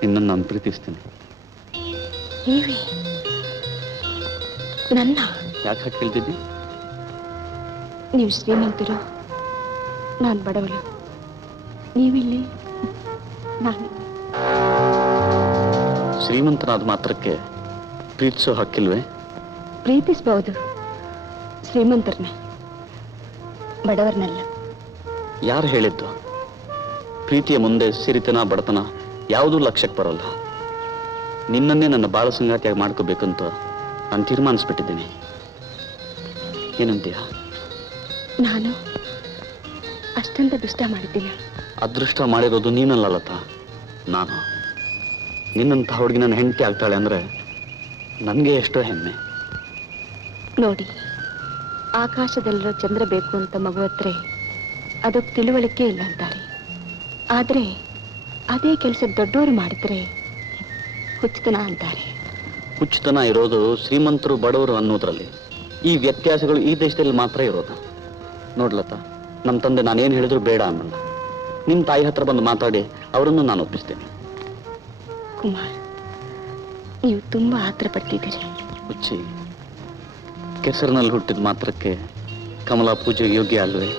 ನಿನ್ನನ್ನು ನಾನು ಪ್ರೀತಿಸ್ತೀನಿ. ನೀವೇ ನನ್ನ? ಯಾಕೆ ಹಾಗೆ ಹೇಳ್ತಿದ್ದಿ? ನೀವು ಶ್ರೀಮಂತರು, ನಾನು ಬಡವಳು. ನೀವಿಲ್ಲಿ, ನಾನು ಶ್ರೀಮಂತನಾದ ಮಾತ್ರಕ್ಕೆ ಪ್ರೀತಿಸೋ ಹಕ್ಕಿಲ್ವೇ? ಪ್ರೀತಿಸಬಹುದು, ಶ್ರೀಮಂತರನ್ನೇ, ಬಡವರನ್ನಲ್ಲ. ಯಾರು ಹೇಳಿದ್ದು? ಪ್ರೀತಿಯ ಮುಂದೆ ಸಿರಿತನ ಬಡತನ ಯಾವುದೂ ಲಕ್ಷ್ಯಕ್ಕೆ ಬರೋಲ್ಲ. ನಿನ್ನನ್ನೇ ನನ್ನ ಬಾಳ ಸಂಗಾತಿಯಾಗಿ ಮಾಡ್ಕೋಬೇಕಂತ ನಾನು ತೀರ್ಮಾನಿಸ್ಬಿಟ್ಟಿದ್ದೀನಿ. ಏನಂತೀಯ? ನಾನು ಅಷ್ಟಂತ ದುಷ್ಟ ಮಾಡಿದ್ದೀನಿ. ಅದೃಷ್ಟ ಮಾಡಿರೋದು ನೀನಲ್ಲ ಲತಾ, ನಾನು. ನಿನ್ನಂಥ ಹುಡುಗಿ ನನ್ನ ಹೆಂಡತಿ ಆಗ್ತಾಳೆ ಅಂದ್ರೆ ನನಗೆ ಎಷ್ಟೋ ಹೆಮ್ಮೆ. ನೋಡಿ, ಆಕಾಶದಲ್ಲಿರೋ ಚಂದ್ರ ಬೇಕು ಅಂತ ಮಗು ಹತ್ರ ಅದಕ್ಕೆ ತಿಳುವಳಿಕೆ ಇಲ್ಲ ಅಂತಾರೆ. ಆದ್ರೆ ಅದೇ ಕೆಲಸ ದೊಡ್ಡವರು ಮಾಡಿದ್ರೆ ಹುಚ್ಚುತನ ಅಂತಾರೆ. ಹುಚ್ಚುತನ ಇರೋದು ಶ್ರೀಮಂತರು ಬಡವರು ಅನ್ನೋದ್ರಲ್ಲಿ. ಈ ವ್ಯತ್ಯಾಸಗಳು ಈ ದೇಶದಲ್ಲಿ ಮಾತ್ರ ಇರೋದು. ನೋಡ್ಲತ್ತ, ನಮ್ಮ ತಂದೆ ನಾನೇನು ಹೇಳಿದ್ರು ಬೇಡ ಅನ್ನಲ್ಲ. ನಿಮ್ಮ ತಾಯಿ ಹತ್ರ ಬಂದು ಮಾತಾಡಿ ಅವರನ್ನು ನಾನು ಒಪ್ಪಿಸ್ತೇನೆ. ಕುಮಾರ್, ನೀವು ತುಂಬಾ ಆತರ ಪಡ್ತಿದ್ದೀರಿ. ಹುಚ್ಚಿ, ಕೆಸರಿನಲ್ಲಿ ಹುಟ್ಟಿದ ಮಾತ್ರಕ್ಕೆ ಕಮಲಾ ಪೂಜೆ ಯೋಗ್ಯ ಅಲ್ವೇ?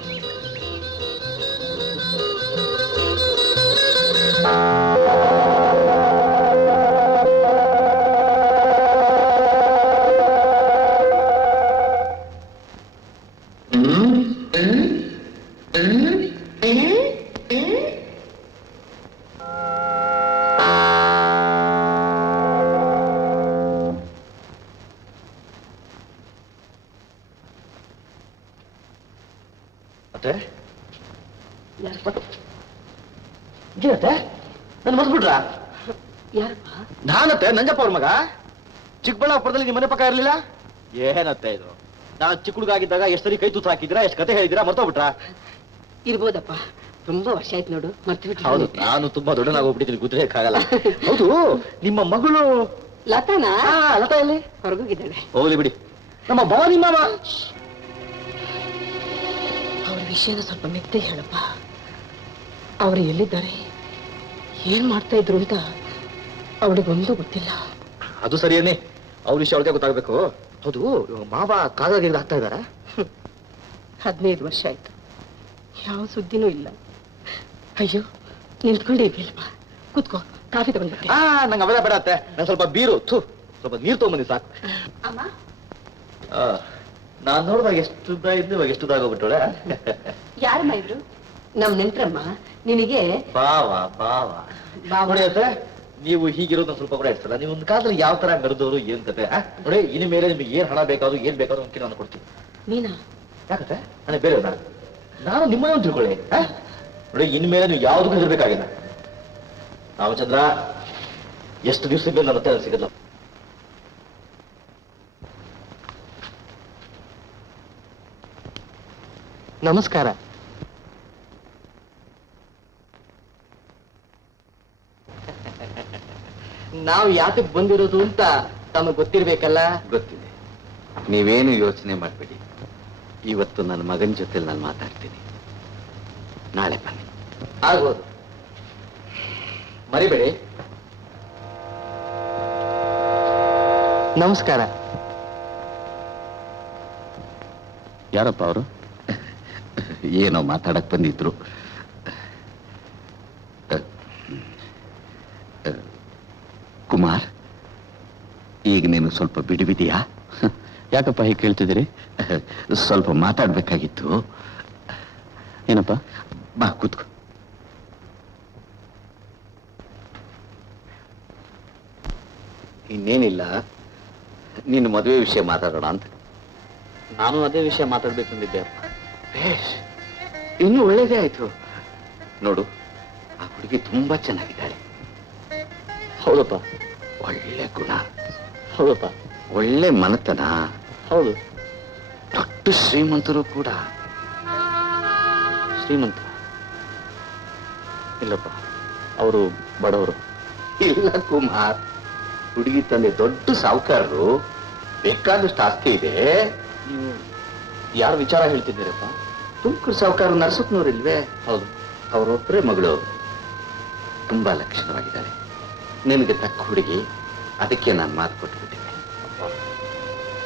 ನನ್ನ ಮಸ್ಬಿಟ್ರ? ಯಾರಪ್ಪ? ನಾನತ್ತೆ, ನಂಜಪ್ಪ ಅವ್ರ ಮಗ. ಚಿಕ್ಕಬಳ್ಳಾಪುರದಲ್ಲಿ ನಿಮ್ಮ ಮನೆ ಪಕ್ಕ ಇರ್ಲಿಲ್ಲ? ಏನತ್ತೆ ಇದು? ನಾನು ಚಿಕ್ಕ ಹುಡುಗಾಗಿದ್ದಾಗ ಎಷ್ಟು ಸರಿ ಕೈ ತೂತು ಹಾಕಿದ್ರಾ, ಎಷ್ಟು ಕತೆ ಹೇಳಿದಿರಾ, ಮರ್ತೋಗ್ಬಿಟ್ರ? ಇರ್ಬೋದಪ್ಪ, ತುಂಬಾ ವರ್ಷ ಆಯ್ತು ನೋಡು, ಮರ್ತು ಹೌದು, ನಾನು ತುಂಬಾ ದೊಡ್ಡನಾಗೋಗ್ಬಿಟ್ಟಿದ್ದೀನಿ, ಗುದ್ರೇಕ್ಕಾಗಲ್ಲ. ಹೌದು, ನಿಮ್ಮ ಮಗಳು ಲತಾನಾ? ಲತಾ ಎಲ್ಲಿ? ಹೊರಗೋಗಿದ್ದಾಳೆ. ಹೋಗ್ಲಿ ಬಿಡಿ. ನಮ್ಮ ಭವಾನಿ ಮಾಮ ಅವ್ರ ವಿಷಯನ ಸ್ವಲ್ಪ ಮೆತ್ತೆ ಹೇಳಪ್ಪ. ಅವರು ಎಲ್ಲಿದ್ದಾರೆ, ಏನ್ ಮಾಡ್ತಾ ಇದ್ರು ಅಂತ ಅವಳಿಗೊಂದು ಗೊತ್ತಿಲ್ಲ. ಅದು ಸರಿಯೇನೆ, ಅವ್ರ ವಿಷಯ ಅವಳಿಗೆ ಗೊತ್ತಾಗ್ಬೇಕು. ಹೌದು, ಮಾವ ಕಾದಾಗಿಂದ ಆಗ್ತಾ ಇದಾರ? 15 ವರ್ಷ ಆಯ್ತು, ಯಾವ ಸುದ್ದಿನೂ ಇಲ್ಲ. ಅಯ್ಯೋ, ನಿಂತ್ಕೊಂಡಿದ್ಯಲ್ವಾ, ಕೂತ್ಕೋ, ಕಾಫಿ ತಗೊಂಡ್ಬರ್ತೀನಿ. ನಂಗೆ ಅವೆಲ್ಲ ಬೇಡ ಅತ್ತೆ, ನಾನು ಸ್ವಲ್ಪ ಬೀರು ಸ್ವಲ್ಪ ನೀರು ತಗೊಂಬಂದಿ ಸಾಕು. ಅಮ್ಮ, ನಾನ್ ನೋಡಿದಾಗ ಎಷ್ಟು ಉದ್ದ ಇದ್ದು ಇವಾಗ ಎಷ್ಟು ಉದ್ದಾಗೋಗ್ಬಿಟ್ಟೋಳೆ. ಯಾರಮ್ಮ ಇದ್ರು? ನಮ್ ನೆಂಟ್ರಮ್ಮ. ನಿನಗೆ ಬಾವಾ ಬಾವಾ ನೋಡಿ ಅತ್ತೆ, ನೀವು ಹೀಗಿರೋದು ಸ್ವಲ್ಪ ಕೂಡ ಇರ್ತಲ್ಲ. ನೀವು ಒಂದು ಕಾಲದಲ್ಲಿ ಯಾವ ತರ ಮೆರೆದವರು ಏನ್ ಕತೆ ನೋಡಿ. ಇನ್ನು ಮೇಲೆ ನಿಮ್ಗೆ ಏನ್ ಹಣ ಬೇಕಾದ್ರು ಏನ್ ಬೇಕಾದ್ರು ಒಂದು ನಾನು ಕೊಡ್ತೀನಿ. ನೀನಾ? ಯಾಕತ್ತೆ, ನನಗೆ ಬೇರೆ ನಾನು ನಿಮ್ಮನ್ನ ತಿಳ್ಕೊಳ್ಳಿ. ನೋಡಿ, ಇನ್ನು ಮೇಲೆ ನೀವು ಯಾವ್ದಕ್ಕೂ ಹೆದರ್ಬೇಕಾಗಿಲ್ಲ. ರಾಮಚಂದ್ರ, ಎಷ್ಟು ದಿವಸಕ್ಕೆ ನನ್ನ ಹತ್ರ ಸಿಗಲ್ಲ. ನಮಸ್ಕಾರ. ನಾವು ಯಾತಕ್ ಬಂದಿರೋದು ಅಂತ ತಮಗೆ ಗೊತ್ತಿರ್ಬೇಕಲ್ಲ? ಗೊತ್ತಿದೆ. ನೀವೇನು ಯೋಚನೆ ಮಾಡಬೇಡಿ. ಇವತ್ತು ನನ್ನ ಮಗನ ಜೊತೆ ನಾನು ಮಾತಾಡ್ತೀನಿ. ನಾಳೆ ಬನ್ನಿ. ಆಗ್ಬೋದು, ಮರಿಬೇಡಿ. ನಮಸ್ಕಾರ. ಯಾರಪ್ಪ ಅವರು? ಏನೋ ಮಾತಾಡಕ್ ಬಂದಿದ್ರು. ಕುಮಾರ್, ಈಗ ನೀನು ಸ್ವಲ್ಪ ಬಿಡುವಿದೆಯಾ? ಯಾಕಪ್ಪ ಹೀಗೆ ಕೇಳ್ತಿದ್ದೀರಿ? ಸ್ವಲ್ಪ ಮಾತಾಡ್ಬೇಕಾಗಿತ್ತು. ಏನಪ್ಪ? ಬಾ ಕೂತ್ಕೋ. ಇನ್ನೇನಿಲ್ಲ, ನಿನ್ನ ಮದುವೆ ವಿಷಯ ಮಾತಾಡೋಣ ಅಂತ. ನಾನು ಅದೇ ವಿಷಯ ಮಾತಾಡ್ಬೇಕಂದಿದ್ದೆ ಅಪ್ಪ. ಬೇಷ್, ಇನ್ನೂ ಒಳ್ಳೇದೇ ಆಯ್ತು. ನೋಡು, ಆ ಹುಡುಗಿ ತುಂಬಾ ಚೆನ್ನಾಗಿದ್ದಾಳೆ. ಹೌದಪ್ಪ. ಒಳ್ಳೆ ಗುಣ. ಹೌದಪ್ಪ. ಒಳ್ಳೆ ಮನತನ. ಹೌದು. ದೊಡ್ಡ ಶ್ರೀಮಂತರು ಕೂಡ. ಶ್ರೀಮಂತ? ಇಲ್ಲಪ್ಪ, ಅವರು ಬಡವರು. ಇಲ್ಲ ಕುಮಾರ್, ಹುಡುಗಿ ತಂದೆ ದೊಡ್ಡ ಸಾಹುಕಾರರು, ಬೇಕಾದಷ್ಟು ಆಸ್ತಿ ಇದೆ. ನೀವು ಯಾರ ವಿಚಾರ ಹೇಳ್ತಿದ್ದೀರಪ್ಪ? ತುಮಕೂರು ಸಾಹುಕಾರ ನರಸಪ್ಪನವ್ರಿಲ್ವೇ? ಹೌದು. ಅವರೊಬ್ಬರೇ ಮಗಳು, ತುಂಬಾ ಲಕ್ಷಣವಾಗಿದ್ದಾಳೆ. ನಿನಗೆ ತಕ್ಕ ಹುಡುಗಿ, ಅದಕ್ಕೆ ನಾನು ಮಾತು ಕೊಟ್ಬಿಟ್ಟಿದ್ದೆ.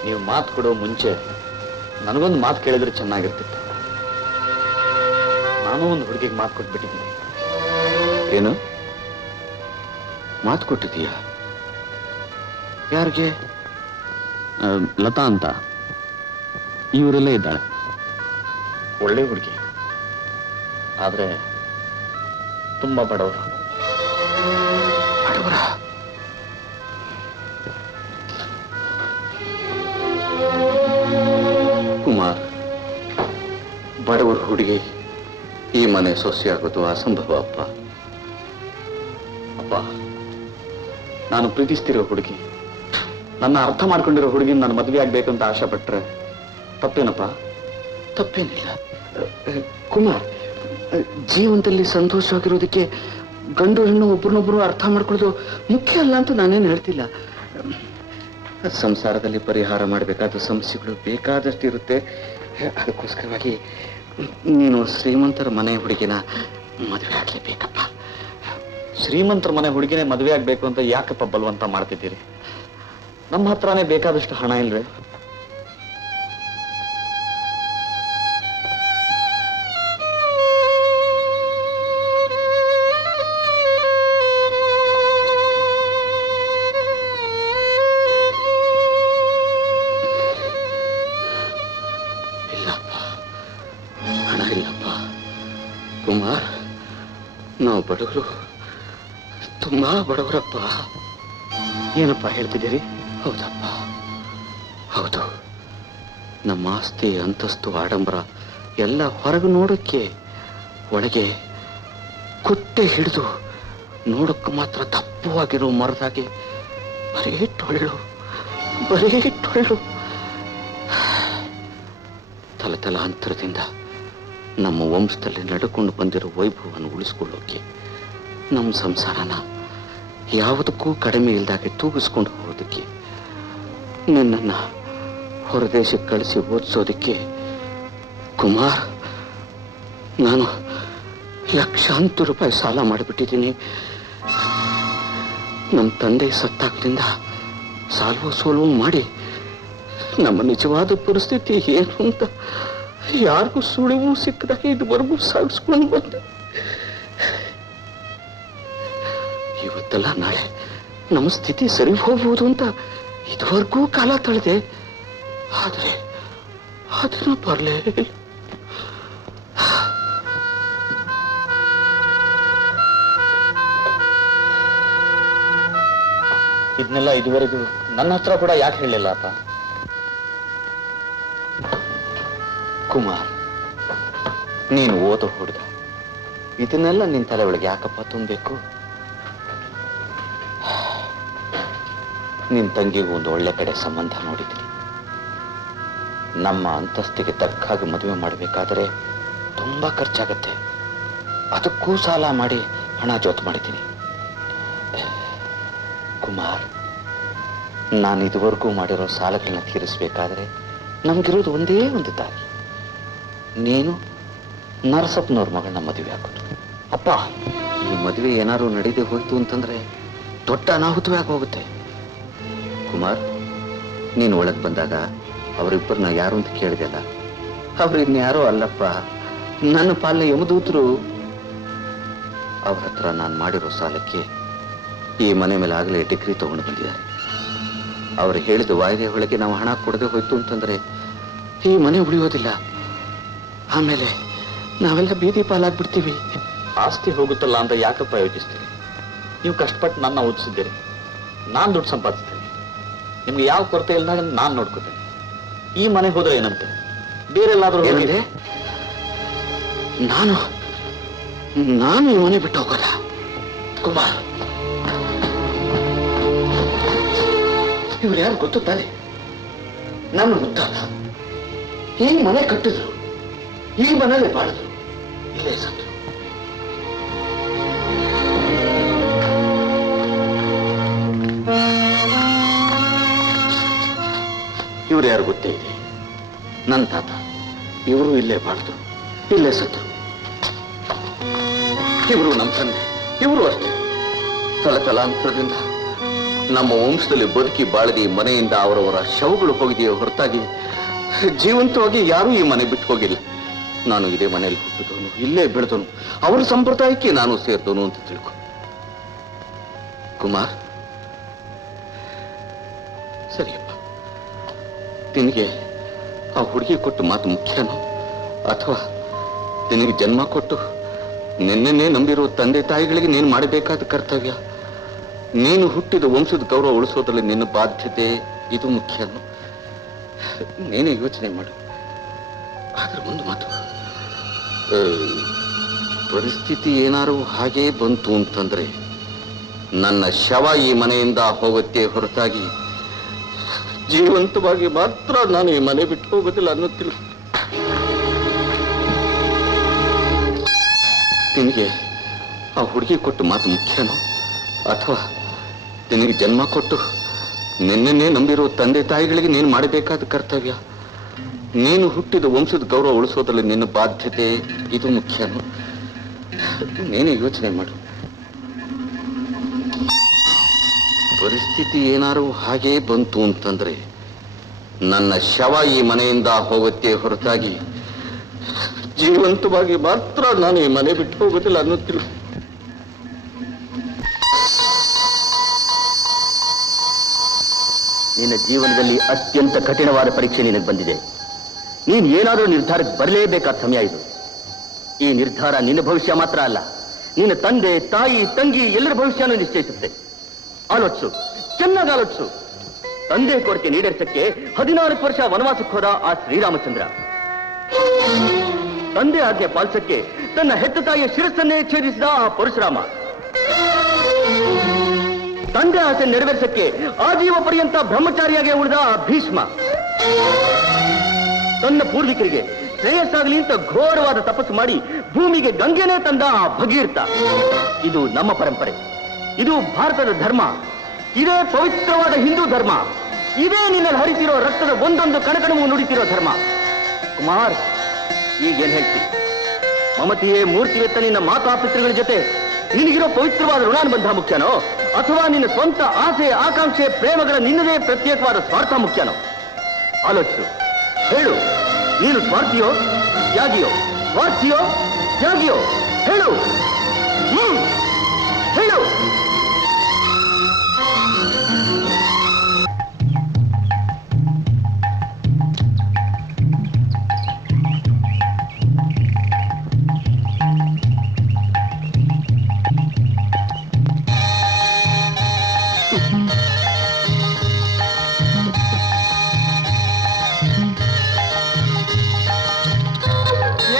ನೀವು ಮಾತು ಕೊಡೋ ಮುಂಚೆ ನನಗೊಂದು ಮಾತು ಕೇಳಿದ್ರೆ ಚೆನ್ನಾಗಿರ್ತಿತ್ತು. ನಾನು ಒಂದು ಹುಡುಗಿಗೆ ಮಾತು ಕೊಟ್ಬಿಟ್ಟಿದ್ದೀನಿ. ಏನು ಮಾತು ಕೊಟ್ಟಿದ್ದೀಯಾ? ಯಾರಿಗೆ? ಲತಾ ಅಂತ, ಇವರಲ್ಲೇ ಇದ್ದಾಳೆ. ಒಳ್ಳೆ ಹುಡುಗಿ, ಆದ್ರೆ ತುಂಬಾ ಬಡವರು. ಬಡವರ? ಕುಮಾರ್, ಬಡವರ ಹುಡುಗಿ ಈ ಮನೆ ಸೊಸೆಯಾಗೋದು ಅಸಂಭವ ಅಪ್ಪ. ಅಪ್ಪ, ನಾನು ಪ್ರೀತಿಸ್ತಿರೋ ಹುಡುಗಿ, ನನ್ನ ಅರ್ಥ ಮಾಡ್ಕೊಂಡಿರೋ ಹುಡುಗಿನ ನಾನು ಮದುವೆ ಆಗ್ಬೇಕಂತ ಆಶೆ ಪಟ್ರೆ ತಪ್ಪೇನಪ್ಪ? ತಪ್ಪೇನಿಲ್ಲ ಕುಮಾರ್. ಜೀವನದಲ್ಲಿ ಸಂತೋಷವಾಗಿರೋದಕ್ಕೆ ಗಂಡು ಹೆಣ್ಣು ಒಬ್ರನ್ನೊಬ್ರು ಅರ್ಥ ಮಾಡ್ಕೊಳ್ಳೋದು ಮುಖ್ಯ ಅಲ್ಲ ಅಂತ ನಾನೇನು ಹೇಳ್ತಿಲ್ಲ. ಸಂಸಾರದಲ್ಲಿ ಪರಿಹಾರ ಮಾಡಬೇಕಾದ ಸಮಸ್ಯೆಗಳು ಬೇಕಾದಷ್ಟು ಇರುತ್ತೆ. ಅದಕ್ಕೋಸ್ಕರವಾಗಿ ನೀನು ಶ್ರೀಮಂತರ ಮನೆ ಹುಡುಗಿನ ಮದುವೆ ಆಗ್ಲೇಬೇಕಪ್ಪ. ಶ್ರೀಮಂತರ ಮನೆ ಹುಡುಗಿನೇ ಮದುವೆ ಆಗ್ಬೇಕು ಅಂತ ಯಾಕಪ್ಪ ಬಲವಂತ ಮಾಡ್ತಿದ್ದೀರಿ? ನಮ್ಮ ಹತ್ರನೇ ಬೇಕಾದಷ್ಟು ಹಣ ಇಲ್ವೇ? ಇಲ್ಲಪ್ಪ, ಹಣ ಇಲ್ಲಪ್ಪ. ಕುಮಾರ್, ನಾವು ಬಡವರು, ತುಂಬಾ ಬಡವರಪ್ಪ. ಏನಪ್ಪ ಹೇಳ್ತಿದ್ದೀರಿ? ಹೌದಪ್ಪ, ಹೌದು. ನಮ್ಮ ಆಸ್ತಿ, ಅಂತಸ್ತು, ಆಡಂಬರ ಎಲ್ಲ ಹೊರಗೆ ನೋಡಕ್ಕೆ, ಒಳಗೆ ಕುಟ್ಟೆ ಹಿಡಿದು ನೋಡಕ್ಕೆ ಮಾತ್ರ ದಪ್ಪವಾಗಿರೋ ಮರದಾಗೆ ಬರೀ ಟೊಳ್ಳು, ಬರೀ ಟೊಳ್ಳು. ತಲತಲಾಂತರದಿಂದ ನಮ್ಮ ವಂಶದಲ್ಲಿ ನಡ್ಕೊಂಡು ಬಂದಿರೋ ವೈಭವವನ್ನು ಉಳಿಸ್ಕೊಳ್ಳೋಕೆ, ನಮ್ಮ ಸಂಸಾರನ ಯಾವುದಕ್ಕೂ ಕಡಿಮೆ ಇಲ್ದಾಗೆ ತೂಗಿಸ್ಕೊಂಡು ಹೋಗೋದಕ್ಕೆ, ನಿನ್ನನ್ನು ಹೊರದೇಶಕ್ಕೆ ಕಳಿಸಿ ಓದಿಸೋದಕ್ಕೆ ಕುಮಾರ್ ನಾನು ಲಕ್ಷಾಂತರ ರೂಪಾಯಿ ಸಾಲ ಮಾಡಿಬಿಟ್ಟಿದ್ದೀನಿ. ನಮ್ಮ ತಂದೆ ಸತ್ತಾಗ್ಲಿಂದ ಸಾಲ್ವೋ ಸೋಲ್ವೋ ಮಾಡಿ ನಮ್ಮ ನಿಜವಾದ ಪರಿಸ್ಥಿತಿ ಏನು ಅಂತ ಯಾರಿಗೂ ಸುಳಿವು ಸಿಕ್ಕದಾಗ ಇದುವರೆಗೂ ಸಾಗಿಸ್ಕೊಂಡು ಬಂದೆ. ಇವತ್ತೆಲ್ಲ ನಾಳೆ ನಮ್ಮ ಸ್ಥಿತಿ ಸರಿ ಹೋಗ್ಬೋದು ಅಂತ ಇದುವರೆಗೂ ಕಾಲ ತಳೆದೆ. ಆದರೆ ಅದನ್ನು ಬರಲೇ ಇಲ್ಲ. ಇದನ್ನೆಲ್ಲ ಇದುವರೆಗೂ ನನ್ನ ಹತ್ರ ಕೂಡ ಯಾಕೆ ಹೇಳಲಿಲ್ಲ ಅಪ್ಪ? ಕುಮಾರ್, ನೀನು ಓದೋ ಹುಡುಗ, ಇದನ್ನೆಲ್ಲ ನಿನ್ನ ತಲೆ ಒಳಗೆ ಯಾಕಪ್ಪ ತುಂಬಬೇಕು? ನಿನ್ನ ತಂಗಿಗೂ ಒಂದು ಒಳ್ಳೆ ಕಡೆ ಸಂಬಂಧ ನೋಡಿದ್ದೀನಿ. ನಮ್ಮ ಅಂತಸ್ತಿಗೆ ತಕ್ಕ ಹಾಗೆ ಮದುವೆ ಮಾಡಬೇಕಾದರೆ ತುಂಬಾ ಖರ್ಚಾಗತ್ತೆ. ಅದಕ್ಕೂ ಸಾಲ ಮಾಡಿ ಹಣ ಜೋತು ಮಾಡಿದ್ದೀನಿ. ಕುಮಾರ್, ನಾನು ಇದುವರೆಗೂ ಮಾಡಿರೋ ಸಾಲಗಳನ್ನ ತೀರಿಸಬೇಕಾದ್ರೆ ನಮಗಿರೋದು ಒಂದೇ ಒಂದು ದಾರಿ, ನೀನು ನರಸಪ್ಪನವ್ರ ಮಗಳನ್ನ ಮದುವೆ ಆಗೋದು. ಅಪ್ಪ, ಈ ಮದುವೆ ಏನಾದ್ರು ನಡೀದೆ ಹೋಯ್ತು ಅಂತಂದ್ರೆ ದೊಡ್ಡ ಅನಾಹುತವೇ ಆಗೋಗುತ್ತೆ. ಕುಮಾರ್, ನೀನು ಒಳಗೆ ಬಂದಾಗ ಅವರಿಬ್ಬರನ್ನ ಯಾರು ಅಂತ ಕೇಳಿದೆಲ್ಲ, ಅವ್ರು ಇನ್ಯಾರೋ ಅಲ್ಲಪ್ಪ, ನನ್ನ ಪಾಲನೆ ಯಮದೂತರು. ಅವ್ರ ಹತ್ರ ನಾನು ಮಾಡಿರೋ ಸಾಲಕ್ಕೆ ಈ ಮನೆ ಮೇಲೆ ಆಗಲೇ ಡಿಗ್ರಿ ತಗೊಂಡು ಬಂದಿದ್ದಾರೆ. ಅವ್ರು ಹೇಳಿದ ವಾಯ್ದೆ ಒಳಗೆ ನಾವು ಹಣ ಕೊಡದೆ ಹೋಯ್ತು ಅಂತಂದ್ರೆ ಈ ಮನೆ ಉಳಿಯೋದಿಲ್ಲ. ಆಮೇಲೆ ನಾವೆಲ್ಲ ಬೀದಿ ಪಾಲಾಗ್ಬಿಡ್ತೀವಿ. ಆಸ್ತಿ ಹೋಗುತ್ತಲ್ಲ ಅಂತ ಯಾಕಪ್ಪ ಯೋಚಿಸ್ತೀರಿ? ನೀವು ಕಷ್ಟಪಟ್ಟು ನನ್ನ ಓದಿಸಿದ್ದೀರಿ, ನಾನು ದುಡ್ಡು ಸಂಪಾದಿಸ್ತೀನಿ. ನಿಮ್ಗೆ ಯಾವ ಕೊರತೆ ಇಲ್ಲ ನಾನು ನೋಡ್ಕೋತೇನೆ. ಈ ಮನೆ ಹೋದ್ರೆ ಏನಂತೆ, ಬೇರೆಲ್ಲಾದ್ರೂ ಏನಂತೆ? ನಾನು ಈ ಮನೆ ಬಿಟ್ಟು ಹೋಗೋದ? ಕುಮಾರ್, ಇವ್ರು ಯಾರು ಗೊತ್ತು ತಾನೆ? ನನ್ನ ಮುತ್ತಾತ ಈ ಮನೆ ಕಟ್ಟಿದ್ರು, ಈ ಮನೇಲೆ ಬಾಳಿದ್ರು, ಇಲ್ಲೇ ಸತ್ರು. ಇವ್ರು ಯಾರು ಗೊತ್ತೇ ಇದೆ? ನನ್ನ ತಾತ. ಇವರು ಇಲ್ಲೇ ಬಾಳಿದ್ರು, ಇಲ್ಲೇ ಸತ್ರು. ಇವರು ನಮ್ಮ ತಂದೆ, ಇವರು ಅಷ್ಟೇ. ತಲತಲಾಂತರದಿಂದ ನಮ್ಮ ವಂಶದಲ್ಲಿ ಬದುಕಿ ಬಾಳದಿ ಮನೆಯಿಂದ ಅವರವರ ಶವಗಳು ಹೋಗಿದೆಯೋ ಹೊರತಾಗಿ ಜೀವಂತವಾಗಿ ಯಾರೂ ಈ ಮನೆ ಬಿಟ್ಟು ಹೋಗಿಲ್ಲ. ನಾನು ಇದೇ ಮನೆಯಲ್ಲಿ ಹುಟ್ಟಿದವನು, ಇಲ್ಲೇ ಬೆಳೆದವನು, ಅವರ ಸಂಪ್ರದಾಯಕ್ಕೆ ನಾನು ಸೇರಿದವನು ಅಂತ ತಿಳ್ಕೊ. ಕುಮಾರ್, ಸರಿಯಪ್ಪ, ನಿನಗೆ ಆ ಹುಡುಗಿ ಕೊಟ್ಟು ಮಾತು ಮುಖ್ಯನೋ ಅಥವಾ ನಿನಗೆ ಜನ್ಮ ಕೊಟ್ಟು ನಿನ್ನೆ ನಂಬಿರುವ ತಂದೆ ತಾಯಿಗಳಿಗೆ ನೀನು ಮಾಡಬೇಕಾದ ಕರ್ತವ್ಯ, ನೀನು ಹುಟ್ಟಿದ ವಂಶದ ಗೌರವ ಉಳಿಸೋದ್ರಲ್ಲಿ ನಿನ್ನ ಬಾಧ್ಯತೆ ಇದು ಮುಖ್ಯನೋ? ನೀನೇ ಯೋಚನೆ ಮಾಡು. ಆದ್ರೆ ಒಂದು ಮಾತು, ಪರಿಸ್ಥಿತಿ ಏನಾರು ಹಾಗೇ ಬಂತು ಅಂತಂದ್ರೆ ನನ್ನ ಶವ ಈ ಮನೆಯಿಂದ ಹೋಗುತ್ತೆ ಹೊರತಾಗಿ ಜೀವಂತವಾಗಿ ಮಾತ್ರ ನಾನು ಈ ಮನೆ ಬಿಟ್ಟು ಹೋಗೋದಿಲ್ಲ ಅನ್ನೋತಿಲ್ಲ. ನಿನಗೆ ಆ ಹುಡುಗಿ ಕೊಟ್ಟು ಮಾತು ಮುಖ್ಯನೋ ಅಥವಾ ನಿನಗೆ ಜನ್ಮ ಕೊಟ್ಟು ನಿನ್ನೆ ನಂಬಿರೋ ತಂದೆ ತಾಯಿಗಳಿಗೆ ನೀನು ಮಾಡಬೇಕಾದ ಕರ್ತವ್ಯ, ನೀನು ಹುಟ್ಟಿದ ವಂಶದ ಗೌರವ ಉಳಿಸೋದ್ರಲ್ಲಿ ನಿನ್ನ ಬಾಧ್ಯತೆ ಇದು ಮುಖ್ಯನೋ? ನೀನೇ ಯೋಚನೆ ಮಾಡು. ಪರಿಸ್ಥಿತಿ ಏನಾರು ಹಾಗೇ ಬಂತು ಅಂತಂದ್ರೆ ನನ್ನ ಶವ ಈ ಮನೆಯಿಂದ ಹೋಗುತ್ತೆ ಹೊರತಾಗಿ ಜೀವಂತವಾಗಿ ಮಾತ್ರ ನಾನು ಈ ಮನೆ ಬಿಟ್ಟು ಹೋಗೋದಿಲ್ಲ ಅನ್ನೋತಿಲ್ಲ. ನಿನ್ನ ಜೀವನದಲ್ಲಿ ಅತ್ಯಂತ ಕಠಿಣವಾದ ಪರೀಕ್ಷೆ ನಿನಗೆ ಬಂದಿದೆ. ನೀನು ಏನಾದರೂ ನಿರ್ಧಾರಕ್ಕೆ ಬರಲೇಬೇಕಾದ ಸಮಯ ಇದು. ಈ ನಿರ್ಧಾರ ನಿನ್ನ ಭವಿಷ್ಯ ಮಾತ್ರ ಅಲ್ಲ, ನಿನ್ನ ತಂದೆ ತಾಯಿ ತಂಗಿ ಎಲ್ಲರ ಭವಿಷ್ಯನೂ ನಿಶ್ಚಯಿಸುತ್ತೆ. ಆಲೋಚಿಸು, ಚೆನ್ನಾಗಿ ಆಲೋಚಿಸು. ತಂದೆ ಕೋರಿಕೆ ಈಡೇರಿಸಕ್ಕೆ 14 ವರ್ಷ ವನವಾಸಕ್ಕೆ ಹೋದ ಆ ಶ್ರೀರಾಮಚಂದ್ರ, ತಂದೆ ಆಜ್ಞೆ ಪಾಲಿಸಕ್ಕೆ ತನ್ನ ಹೆತ್ತ ತಾಯಿಯ ಶಿರಸ್ಸನ್ನೇ ಛೇದಿಸಿದ ಆ ಪರಶುರಾಮ, ತಂದೆ ಆಸೆ ನೆರವೇರಿಸಕ್ಕೆ ಆಜೀವ ಪರ್ಯಂತ ಬ್ರಹ್ಮಚಾರಿಯಾಗಿ ಉಳಿದ ಆ ಭೀಷ್ಮ, ತನ್ನ ಪೂರ್ವಿಕರಿಗೆ ಶ್ರೇಯಸ್ಸಾಗಲಿ ಅಂತ ಘೋರವಾದ ತಪಸ್ಸು ಮಾಡಿ ಭೂಮಿಗೆ ಗಂಗೆನೇ ತಂದ ಆ ಭಗೀರಥ. ಇದು ನಮ್ಮ ಪರಂಪರೆ, ಇದು ಭಾರತದ ಧರ್ಮ, ಇದೇ ಪವಿತ್ರವಾದ ಹಿಂದೂ ಧರ್ಮ, ಇದೇ ನಿನ್ನಲ್ಲಿ ಹರಿತಿರೋ ರಕ್ತದ ಒಂದೊಂದು ಕಣಕಣವು ನುಡಿತಿರೋ ಧರ್ಮ. ಕುಮಾರ್, ಈಗೇನ್ ಹೇಳ್ತಿ? ಮಮತೆಯೇ ಮೂರ್ತಿವೆತ್ತ ನಿನ್ನ ಮಾತಾಪಿತೃಗಳ ಜೊತೆ ನಿನಗಿರೋ ಪವಿತ್ರವಾದ ಋಣಾನುಬಂಧ ಮುಖ್ಯನೋ ಅಥವಾ ನಿನ್ನ ಸ್ವಂತ ಆಸೆ ಆಕಾಂಕ್ಷೆ ಪ್ರೇಮಗಳ ನಿನ್ನದೇ ಪ್ರತ್ಯೇಕವಾದ ಸ್ವಾರ್ಥ ಮುಖ್ಯನೋ? ಆಲೋಚಿಸು, ಹೇಳು. ನೀನು ಸ್ವಾರ್ಥಿಯೋ ತ್ಯಾಗಿಯೋ? ಸ್ವಾರ್ಥಿಯೋ ತ್ಯಾಗಿಯೋ? ಹೇಳು, ಹೇಳು.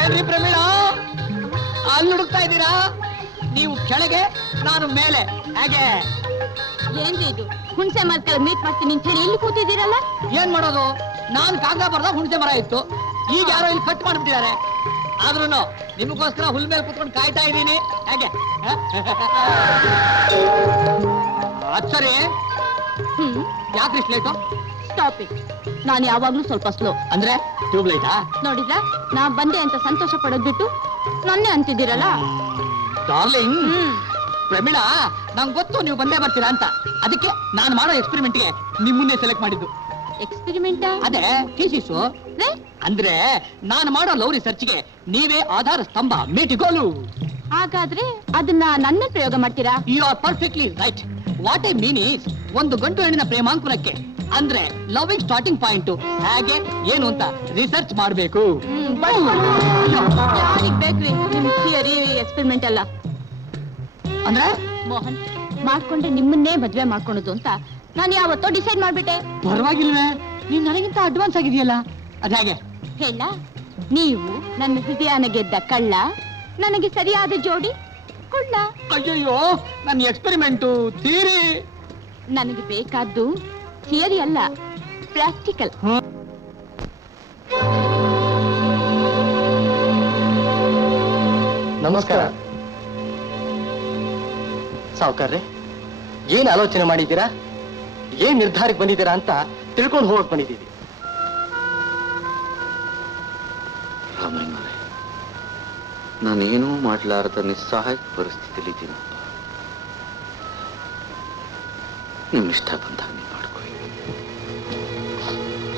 ಏನ್ರಿ ಪ್ರಮೀಳಾ, ಅಲ್ಲಿ ಹುಡುಕ್ತಾ ಇದ್ದೀರಾ? ನೀವು ಕೆಳಗೆ, ನಾನು ಮೇಲೆ, ಹೇಗೆ? ಏನ್ರಿ ಇದು? ಹುಣಸೆ ಮರ ಮೀಟ್ ಮಾಡ್ತೀನಿ ಅಂತ ಹೇಳಿ ಇಲ್ಲಿ ಕೂತಿದ್ದೀರಲ್ಲ? ಏನ್ ಮಾಡೋದು? ನಾನ್ ಕಾಗದ ಬರ್ದ ಹುಣಸೆ ಮರ ಇತ್ತು, ಈಗ ಯಾರೋ ಇಲ್ಲಿ ಕಟ್ ಮಾಡ್ಬಿಟ್ಟಿದ್ದಾರೆ. ಆದ್ರೂ ನಿಮಗೋಸ್ಕರ ಹುಲ್ ಮೇಲೆ ಕುತ್ಕೊಂಡು ಕಾಯ್ತಾ ಇದ್ದೀನಿ. ಹೇಗೆ? ಸರಿ, ಯಾಕ್ರಿ ಲೇಟು? Stop it. ನಾನು ಯಾವಾಗ್ಲೂ ಸ್ವಲ್ಪ ಸ್ಲೋ. ಅಂದ್ರೆ ಟ್ಯೂಬ್ಲೈಟಾ? ನೋಡಿದ್ರ, ನಾ ಬಂದೆ ಅಂತ ಸಂತೋಷ ಪಡೋದ್ ಬಿಟ್ಟು ನನ್ನೇ ಅಂತಿದ್ದೀರಲ್ಲ. ಡಾರ್ಲಿಂಗ್ ಪ್ರಮೀಳಾ, ನಂಗೆ ಗೊತ್ತು ನೀವು ಬಂದೇ ಬರ್ತೀರಾ ಅಂತ. ಅದಕ್ಕೆ ನಾನು ಮಾಡೋ ಎಕ್ಸ್ಪೆರಿಮೆಂಟ್ಗೆ ನಿಮ್ಮನ್ನೇ ಸೆಲೆಕ್ಟ್ ಮಾಡಿದ್ದು. ಎಕ್ಸ್ಪೆರಿಮೆಂಟ್? ಅದೇ ಥೀಸಿಸ್. ಅಂದ್ರೆ ನಾನು ಮಾಡೋ ಲವ್ ರಿಸರ್ಚ್ಗೆ ನೀವೇ ಆಧಾರ ಸ್ತಂಭ, ಮೇಟಿಗೋಲು. ಹಾಗಾದ್ರೆ ಅದನ್ನ ನನ್ನೇ ಪ್ರಯೋಗ ಮಾಡ್ತೀರಾ? You are perfectly right. What I mean is, ಒಂದು ಗಂಟು ಹೆಣ್ಣಿನ ಪ್ರೇಮಾಂಕುರಕ್ಕೆ ಅಂದ್ರೆ ಲವಿಂಗ್ ಸ್ಟಾರ್ಟಿಂಗ್ ಪಾಯಿಂಟ್ ಹೇಗೆ ಏನು ಅಂತ ರಿಸರ್ಚ್ ಮಾಡಬೇಕು. ಬೇಕ್ರಿ ನಿಮ್ ಥಿಯರಿ ಎಕ್ಸ್ಪೆರಿಮೆಂಟ್ ಅಲ್ಲ. ಅಂದ್ರೆ ಮೋಹನ್, ಮಾಡ್ಕೊಂಡೆ ನಿಮ್ಮನ್ನೇ ಮದ್ವೆ ಮಾಡ್ಕೊಳೋದು ಅಂತ ನಾನು ಯಾವತ್ತೋ ಡಿಸೈಡ್ ಮಾಡ್ಬಿಟ್ಟೆ. ಪರವಾಗಿಲ್ವೇ, ನೀನ್ ನನಗಿಂತ ಅಡ್ವಾನ್ಸ್ ಆಗಿದೆಯಲ್ಲ, ಅದ್ಯಾಗೆ? ಹೇಳ, ನೀವು ನನ್ನ ಹೃದಯನ ಗೆದ್ದ ಕಳ್ಳ, ನನಗೆ ಸರಿಯಾದ ಜೋಡಿ ಕೊಳ್ಳ. ಅಯ್ಯಯ್ಯೋ, ನನ್ನ ಎಕ್ಸ್ಪೆರಿಮೆಂಟು ಥಿಯರಿ. ನನಗೆ ಬೇಕಾದ್ದು ಥಿಯರಿ ಅಲ್ಲ, ಪ್ರಾಕ್ಟಿಕಲ್. ನಮಸ್ಕಾರ ಸಾವುಕಾರ್ರೆ. ಏನ್ ಆಲೋಚನೆ ಮಾಡಿದ್ದೀರಾ, ಏನ್ ನಿರ್ಧಾರಕ್ಕೆ ಬಂದಿದ್ದೀರಾ ಅಂತ ತಿಳ್ಕೊಂಡು ಹೋಗಕ್ ಬಂದಿದ್ದೀವಿ. ರಾಮಯ್ಯನವರೇ, ನಾನೇನೂ ಮಾಡಲಾರದ ನಿಸ್ಸಹಾಯಕ ಪರಿಸ್ಥಿತಿಯಲ್ಲಿ ಇದ್ದೀನಪ್ಪ. ನಿಮ್ಮಿಷ್ಟ ಬಂದಾಗ ನೀವು ಮಾಡ್ಕೊಳ್ಳಿ.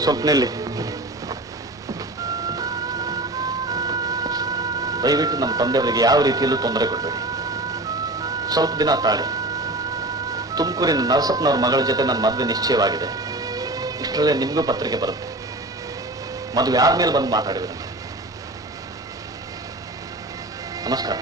ಸ್ವಪ್ನಲ್ಲಿ ದಯವಿಟ್ಟು ನಮ್ಮ ತಂದೆಯವರಿಗೆ ಯಾವ ರೀತಿಯಲ್ಲೂ ತೊಂದರೆ ಕೊಡಬೇಡಿ. ಸ್ವಲ್ಪ ದಿನ ತಾಳಿ. ತುಮಕೂರಿನ ನರಸಪ್ಪನವ್ರ ಮಗಳ ಜೊತೆ ನನ್ನ ಮದುವೆ ನಿಶ್ಚಯವಾಗಿದೆ. ಇಷ್ಟರಲ್ಲೇ ನಿಮಗೂ ಪತ್ರಿಕೆ ಬರುತ್ತೆ. ಮದುವೆ ಆದ್ಮೇಲೆ ಬಂದು ಮಾತಾಡಿದ್ರಂತೆ. ನಮಸ್ಕಾರ.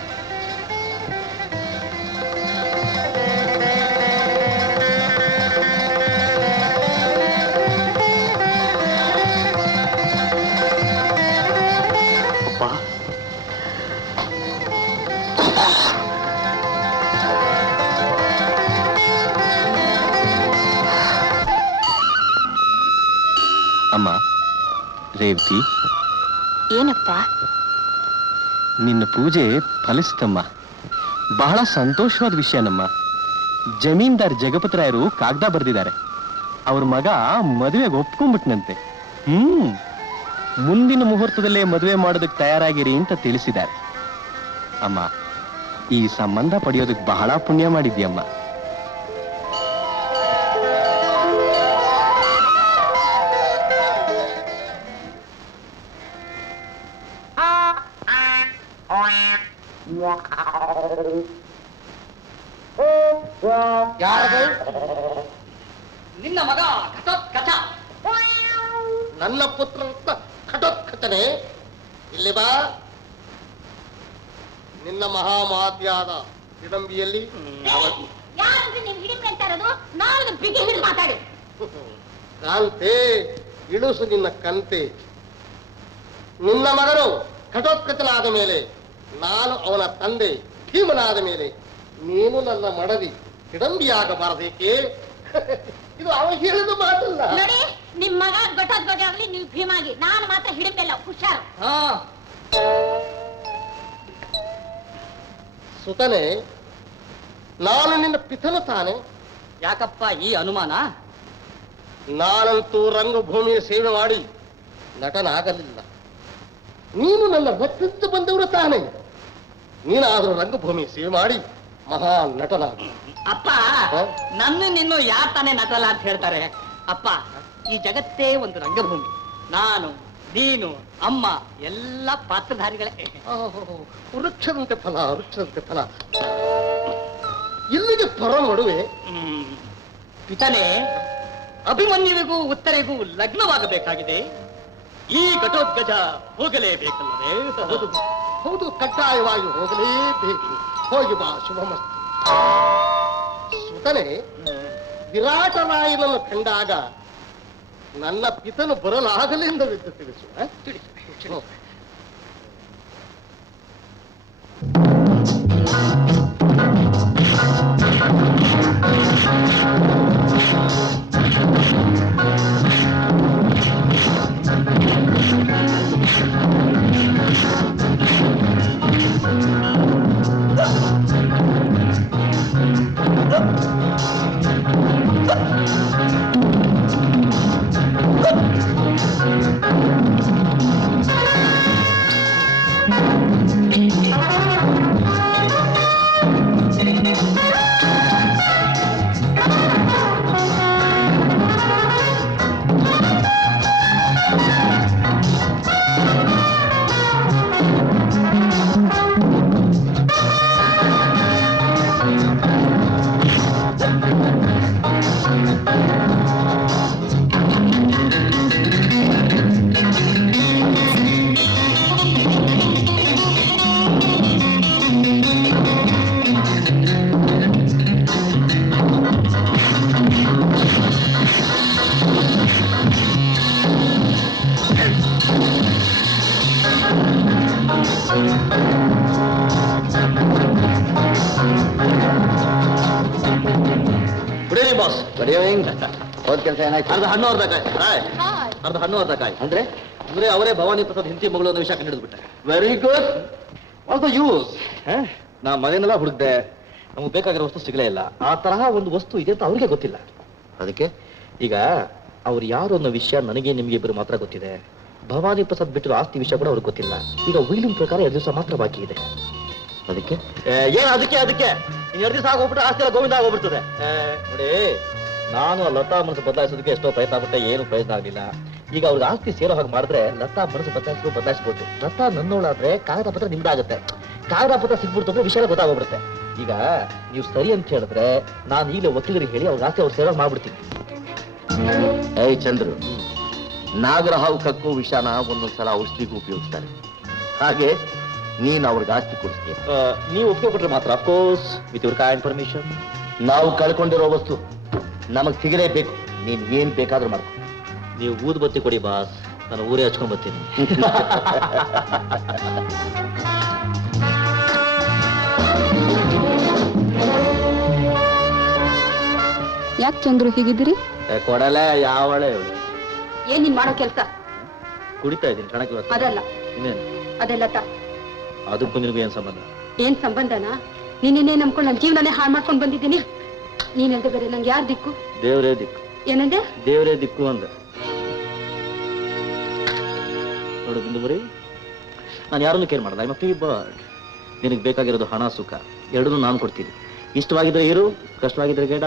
ಅಮ್ಮ ರೇವತಿ, ಏನಪ್ಪ? ನಿನ್ನ ಪೂಜೆ ಫಲಿಸ್ತಮ್ಮ. ಬಹಳ ಸಂತೋಷವಾದ ವಿಷಯನಮ್ಮ. ಜಮೀನ್ದಾರ್ ಜಗಪತಿರಾಯರು ಕಾಗದ ಬರೆದಿದ್ದಾರೆ. ಅವ್ರ ಮಗ ಮದುವೆಗೆ ಒಪ್ಕೊಂಡ್ಬಿಟ್ನಂತೆ. ಮುಂದಿನ ಮುಹೂರ್ತದಲ್ಲೇ ಮದುವೆ ಮಾಡೋದಕ್ಕೆ ತಯಾರಾಗಿರಿ ಅಂತ ತಿಳಿಸಿದ್ದಾರೆ. ಅಮ್ಮ, ಈ ಸಂಬಂಧ ಪಡೆಯೋದಕ್ಕೆ ಬಹಳ ಪುಣ್ಯ ಮಾಡಿದ್ಯಮ್ಮ. ನಿನ್ನ ಮಗ ಘಟೋತ್ಕಚ. ನನ್ನ ಪುತ್ರ ಘಟೋತ್ಕಚನೆ, ಇಲ್ಲಿ ಬಾ. ನಿನ್ನ ಮಹಾಮಾತ್ಯಾದ ಹಿಡಂಬಿಯಲ್ಲಿ ಮಾತಾಡಿ. ಕಾಂತೆ, ಇಳಿಸು ನಿನ್ನ ಕಂತೆ. ನಿನ್ನ ಮಗನು ಘಟೋತ್ಕಚನಾದ ಮೇಲೆ ನಾನು ಅವನ ತಂದೆ ಭೀಮನಾದ ಮೇಲೆ ನೀನು ನನ್ನ ಮಡದಿ ಹಿಡಂಬಿಯಾಗಬಾರದೇಕೆ? ಇದು ಅವ ಹೇಳಿದ ಮಾತಲ್ಲ. ನೋಡಿ, ನಿಮ್ ಮಗ ಘಟೋತ್ಕಚ ಆಗ್ಲಿ, ನೀವು ಭೀಮಾಗಿ, ನಾನು ಮಾತ್ರ ಹಿಡಿಮೆಲ್ಲ. ಹುಷಾರು. ಸುತನೆ, ನಾನು ನಿನ್ನ ಪಿತನು ತಾನೆ. ಯಾಕಪ್ಪ ಈ ಅನುಮಾನ? ನಾನಂತೂ ರಂಗಭೂಮಿಯ ಸೇವೆ ಮಾಡಿ ನಟನಾಗಲಿಲ್ಲ. ನೀನು ನನ್ನ ರಕ್ತದಿಂದ ಬಂದವರು ತಾನೆ. ನೀನಾದರೂ ರಂಗಭೂಮಿ ಸೇವೆ ಮಾಡಿ ಮಹಾ ನಟನಾಗ. ಅಪ್ಪ, ನನ್ನ ನಿನ್ನು ಯಾರು ತಾನೇ ನಟಲ್ಲ ಅಂತ ಹೇಳ್ತಾರೆ? ಅಪ್ಪ, ಈ ಜಗತ್ತೇ ಒಂದು ರಂಗಭೂಮಿ. ನಾನು, ನೀನು, ಅಮ್ಮ ಎಲ್ಲ ಪಾತ್ರಧಾರಿಗಳೇ. ವೃಕ್ಷದಂತೆ ಫಲ, ವೃಕ್ಷದಂತೆ ಫಲ. ಇಲ್ಲಿಗೆ ಪರ ಮಾಡುವೆ. ಪಿತನೆ, ಅಭಿಮನ್ಯುವಿಗೂ ಉತ್ತರೆಗೂ ಲಗ್ನವಾಗಬೇಕಾಗಿದೆ. ಈ ಘಟೋತ್ಕಚ ಹೋಗಲೇಬೇಕಲ್ಲವೇ? ಹೌದು, ಹೌದು, ಕಡ್ಡಾಯವಾಗಿ ಹೋಗಲೇಬೇಕು. ಹೋಗಿ ಬಾ, ಶುಭಮಸ್ತು. ಸುತನೆ, ವಿರಾಟರಾಯನನ್ನು ಕಂಡಾಗ ನನ್ನ ಪಿತನು ಬರಲಾಗಲೆಂದವೆಂದು ತಿಳಿಸು. ತಿಳಿಸು. Thank you. Good evening boss. Good evening. ಹೋದ್ ಕೆಲಸ ಏನಾಯ್ತು? ಅರ್ಧ ಹಣ್ಣು ಅರ್ಧ ಕಾಯಿ. ಅರ್ಧ ಹಣ್ಣು ಅರ್ಧ ಕಾಯಿ ಅಂದ್ರೆ ಅವರೇ ಭವಾನಿ ಪ್ರಸಾದ್ ಹಿಂದಿ ಮಗಳು ಅನ್ನೋ ವಿಷಯ ಕಂಡುಹಿಡಿದ್ಬಿಟ್ಟೆ. Very good. ಆಲ್ಸೋ ಯೂಸ್ ನಾ ಮನೆಯನ್ನೆಲ್ಲ ಹುಡುಕ್ದೆ, ನಮಗೆ ಬೇಕಾಗಿರೋ ವಸ್ತು ಸಿಗಲೇ ಇಲ್ಲ. ಆ ತರಹ ಒಂದು ವಸ್ತು ಇದೆ ಅಂತ ಅವ್ರಿಗೆ ಗೊತ್ತಿಲ್ಲ. ಅದಕ್ಕೆ ಈಗ ಅವ್ರು ಯಾರು ಅನ್ನೋ ವಿಷಯ ನನಗೆ ನಿಮ್ಗೆ ಇಬ್ಬರು ಮಾತ್ರ ಗೊತ್ತಿದೆ. ಭವಾನಿ ಪ್ರಸಾದ್ ಬಿಟ್ಟಿರೋ ಆಸ್ತಿ ವಿಷಯ ಕೂಡ ಅವ್ರಿಗೆ ಗೊತ್ತಿಲ್ಲ. ಈಗ ವೀಲಿನ ಪ್ರಕಾರ 2 ದಿವಸ ಮಾತ್ರ ಬಾಕಿ ಇದೆ. ಅದಕ್ಕೆ ಏನ್ ಅದಕ್ಕೆ ಇನ್ನು 2 ದಿವಸ ಆಗೋಗ್ಬಿಟ್ರೆ ಆಸ್ತಿ ಎಲ್ಲ ಗೋವಿಂದ ಆಗೋಗ್ಬಿಡ್ತದೆ. ನೋಡಿ, ನಾನು ಆ ಲತಾ ಮನಸ್ಸು ಬದಲಾಯಿಸೋದಕ್ಕೆ ಎಷ್ಟೋ ಪ್ರಯತ್ನ ಪಟ್ಟೆ, ಏನು ಪ್ರಯೋಜನ ಆಗಲಿಲ್ಲ. ಈಗ ಅವ್ರಿಗೆ ಆಸ್ತಿ ಸೇರೋ ಹಾಗೆ ಮಾಡಿದ್ರೆ ಲತಾ ಮನಸ್ಸು ಬದಲಾಯಿಸ್ಬೋದು. ಲತಾ ನನ್ನೋಳಾದ್ರೆ ಕಾಗದ ಪತ್ರ ನಿಮ್ದಾಗುತ್ತೆ. ಕಾಗದ ಪತ್ರ ಸಿಗ್ಬಿಡ್ತು ಅಂದ್ರೆ ವಿಷಯ ಗೊತ್ತಾಗೋಗ್ಬಿಡುತ್ತೆ. ಈಗ ನೀವು ಸರಿ ಅಂತ ಹೇಳಿದ್ರೆ ನಾನು ಈಗಲೇ ವಕೀಲರಿಗೆ ಹೇಳಿ ಅವ್ರ ಆಸ್ತಿ ಅವ್ರು ಸೇರೋ ಮಾಡ್ಬಿಡ್ತೀನಿ. ಏಯ್ ಚಂದ್ರು, ನಾಗರಹಾವು ಕಕ್ಕೋ ವಿಷಾನ ಒಂದೊಂದ್ಸಲ ಔಷಧಿಗೂ ಉಪಯೋಗಿಸ್ತಾರೆ. ಹಾಗೆ ನೀನ್ ಅವ್ರಿಗೆ ಆಸ್ತಿ ಕೊಡಿಸ್ತೀಯ. ನೀವು ಒಪ್ಪಿಗೆ ಕೊಟ್ರೆ ಮಾತ್ರ, of course with your kind permission. ನಾವು ಕಳ್ಕೊಂಡಿರೋ ವಸ್ತು ನಮಗ್ ಸಿಗಲೇಬೇಕು. ನೀನ್ ಏನ್ ಬೇಕಾದ್ರೂ ಮಾಡ್ಕೊ. ನೀವು ಊದುಬತ್ತಿ ಕೊಡಿ ಬಾಸ್, ನಾನು ಊರೇ ಹಚ್ಕೊಂಡ್ ಬರ್ತೀನಿ. ಯಾಕೆ ಚಂದ್ರು ಹೀಗಿದ್ದೀರಿ? ಕೊಡಲೆ ಯಾವಳೆ ಏನ್ ನೀನ್ ಮಾಡೋ ಕೆಲ್ಸ? ಕುಡಿತಾ ಇದ್ದೀನಿ ಕಣಕ್ಕೆ. ಅದಲ್ಲ, ಇನ್ನೇನು ಅದೆಲ್ಲ ಅದಕ್ಕೂ ನಿನಗೂ ಏನ್ ಸಂಬಂಧ? ಏನ್ ಸಂಬಂಧನಾ? ನೀನೇನೇ ನಂಬ್ಕೊಂಡು ನನ್ನ ಜೀವನನೇ ಹಾಳು ಮಾಡ್ಕೊಂಡು ಬಂದಿದ್ದೀನಿ. ನೀನಲ್ದೆ ಬೇರೆ ನಂಗೆ ಯಾರು ದಿಕ್ಕು? ದೇವರೇ ದಿಕ್ಕು. ಏನಂದೆ? ದೇವರೇ ದಿಕ್ಕು ಅಂದ. ನೋಡು ಬಿಂದು ಬರೀ, ನಾನು ಯಾರನ್ನು ಕೇರ್ ಮಾಡಲ್ಲ. I free bird. ನಿನಗೆ ಬೇಕಾಗಿರೋದು ಹಣ ಸುಖ ಎರಡನ್ನೂ ನಾನು ಕೊಡ್ತೀನಿ. ಇಷ್ಟವಾಗಿದ್ರೆ ಇರು, ಕಷ್ಟವಾಗಿದ್ರೆ ಗೇಡ.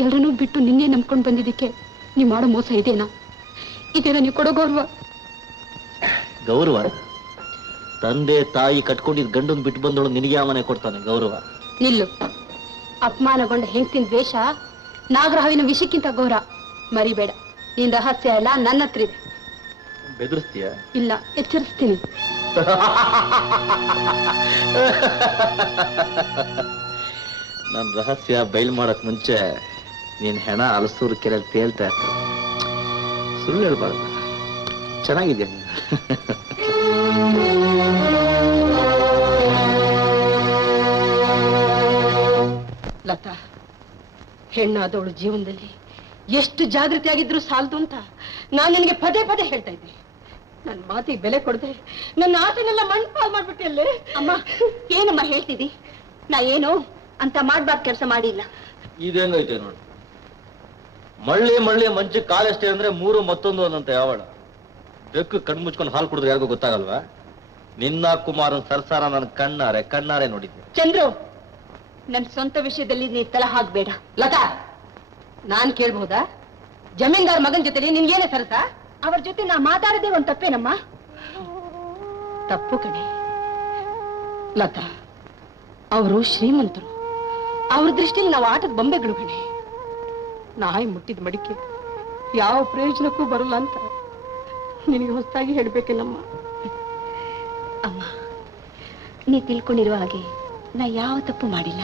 ಎಲ್ಲರನ್ನೂ ಬಿಟ್ಟು ನಿನ್ನೆ ನಂಬ್ಕೊಂಡು ಬಂದಿದ್ದಕ್ಕೆ ನೀವು ಮಾಡೋ ಮೋಸ ಇದೇನಾ? ಇದೇನಾ ನೀವು ಕೊಡೋ ಗೌರವ? ಗೌರವ? ತಂದೆ ತಾಯಿ ಕಟ್ಕೊಂಡಿದ್ ಗಂಡನ್ ಬಿಟ್ಟು ಬಂದವಳು ನಿನಗೆ ಯಾವ ಮನೆ ಕೊಡ್ತಾನೆ ಗೌರವ? ನಿಲ್ಲು. ಅಪಮಾನಗೊಂಡ ಹೆಂಗಸಿನ ದ್ವೇಷ ನಾಗರಹಾವಿನ ವಿಷಕ್ಕಿಂತ ಗೌರವ. ಮರಿಬೇಡ, ನಿನ್ ರಹಸ್ಯ ಎಲ್ಲ ನನ್ನ ಹತ್ರ ಇದೆ. ಬೆದರಿಸ್ತೀಯ? ಇಲ್ಲ, ಎಚ್ಚರಿಸ್ತೀನಿ. ನನ್ನ ರಹಸ್ಯ ಬಯಲು ಮಾಡಕ್ ಮುಂಚೆ ನೀನ್ ಹೆಣ ಅಲಸೂರು ಕೆರೆ ತೇಳ್ತಾ ಇರ್ತೀನಿ. ಸುಳ್ಳು ಹೇಳ್ಬಾರ್ದು. ಚೆನ್ನಾಗಿದ್ಯಾ ನೀನು? ಲತಾ, ಹೆಣ್ಣಾದವಳು ಜೀವನದಲ್ಲಿ ಎಷ್ಟು ಜಾಗೃತಿಯಾಗಿದ್ರು ಸಾಲದು ಅಂತ ನಾನು ನಿನಗೆ ಪದೇ ಪದೇ ಹೇಳ್ತಾ ಇದ್ದೆ. ನನ್ನ ಮಾತಿಗೆ ಬೆಲೆ ಕೊಡದೆ ನನ್ನ ಆಸೆನೆಲ್ಲ ಮಣ್ಪಾಲ್ ಮಾಡ್ಬಿಟ್ಟೆ. ಅಮ್ಮ, ಏನಮ್ಮ ಹೇಳ್ತಿದ್ದಿ? ನಾ ಏನು ಅಂತ ಮಾಡ್ಬಾರ್ದು ಕೆಲಸ ಮಾಡಿಲ್ಲ. ಇದೇಂಗೈತೆ ನೋಡು. ಮಳ್ಳಿ ಮಂಚಿ ಕಾಲೆಷ್ಟೇ ಅಂದ್ರೆ 3 ಮತ್ತೊಂದು ಅನ್ನಂತ ಯಾವಳ ಬೆಕ್ಕು ಕಣ್ಣು ಮುಚ್ಕೊಂಡು ಹಾಲು ಕುಡಿದ್ರೆ ಯಾರಿಗೂ ಗೊತ್ತಾಗಲ್ವಾ? ನಿನ್ನ ಕುಮಾರನ್ ಸರ್ಸಾರ ನನ್ನ ಕಣ್ಣಾರೆ ನೋಡಿದ್ದೆ. ಚಂದ್ರು, ನನ್ನ ಸ್ವಂತ ವಿಷಯದಲ್ಲಿ ನೀ ತಲೆ ಹಾಕ್ಬೇಡ. ಲತಾ, ನಾನ್ ಕೇಳ್ಬಹುದಾ? ಜಮೀನ್ದಾರ್ ಮಗನ್ ಜೊತೆ ನಿನ್ಗೇನೆ ಸರಸ? ಅವ್ರ ಜೊತೆ ನಾ ಮಾತಾಡದೆ ಒಂದ್ ತಪ್ಪೇನಮ್ಮ? ತಪ್ಪು ಕಣೆ ಲತಾ. ಅವರು ಶ್ರೀಮಂತರು. ಅವ್ರ ದೃಷ್ಟಿಯಲ್ಲಿ ನಾವು ಆಟದ ಬೊಂಬೆಗಳು ಕಣೆ. ನಾಯಿ ಮುಟ್ಟಿದ ಮಡಿಕೆ ಯಾವ ಪ್ರಯೋಜನಕ್ಕೂ ಬರಲ್ಲ ಅಂತ ನಿನಗೆ ಹೊಸದಾಗಿ ಹೇಳ್ಬೇಕೇನಮ್ಮ? ಅಮ್ಮ, ನೀ ತಿಳ್ಕೊಂಡಿರುವ ಹಾಗೆ ನಾ ಯಾವ ತಪ್ಪು ಮಾಡಿಲ್ಲ.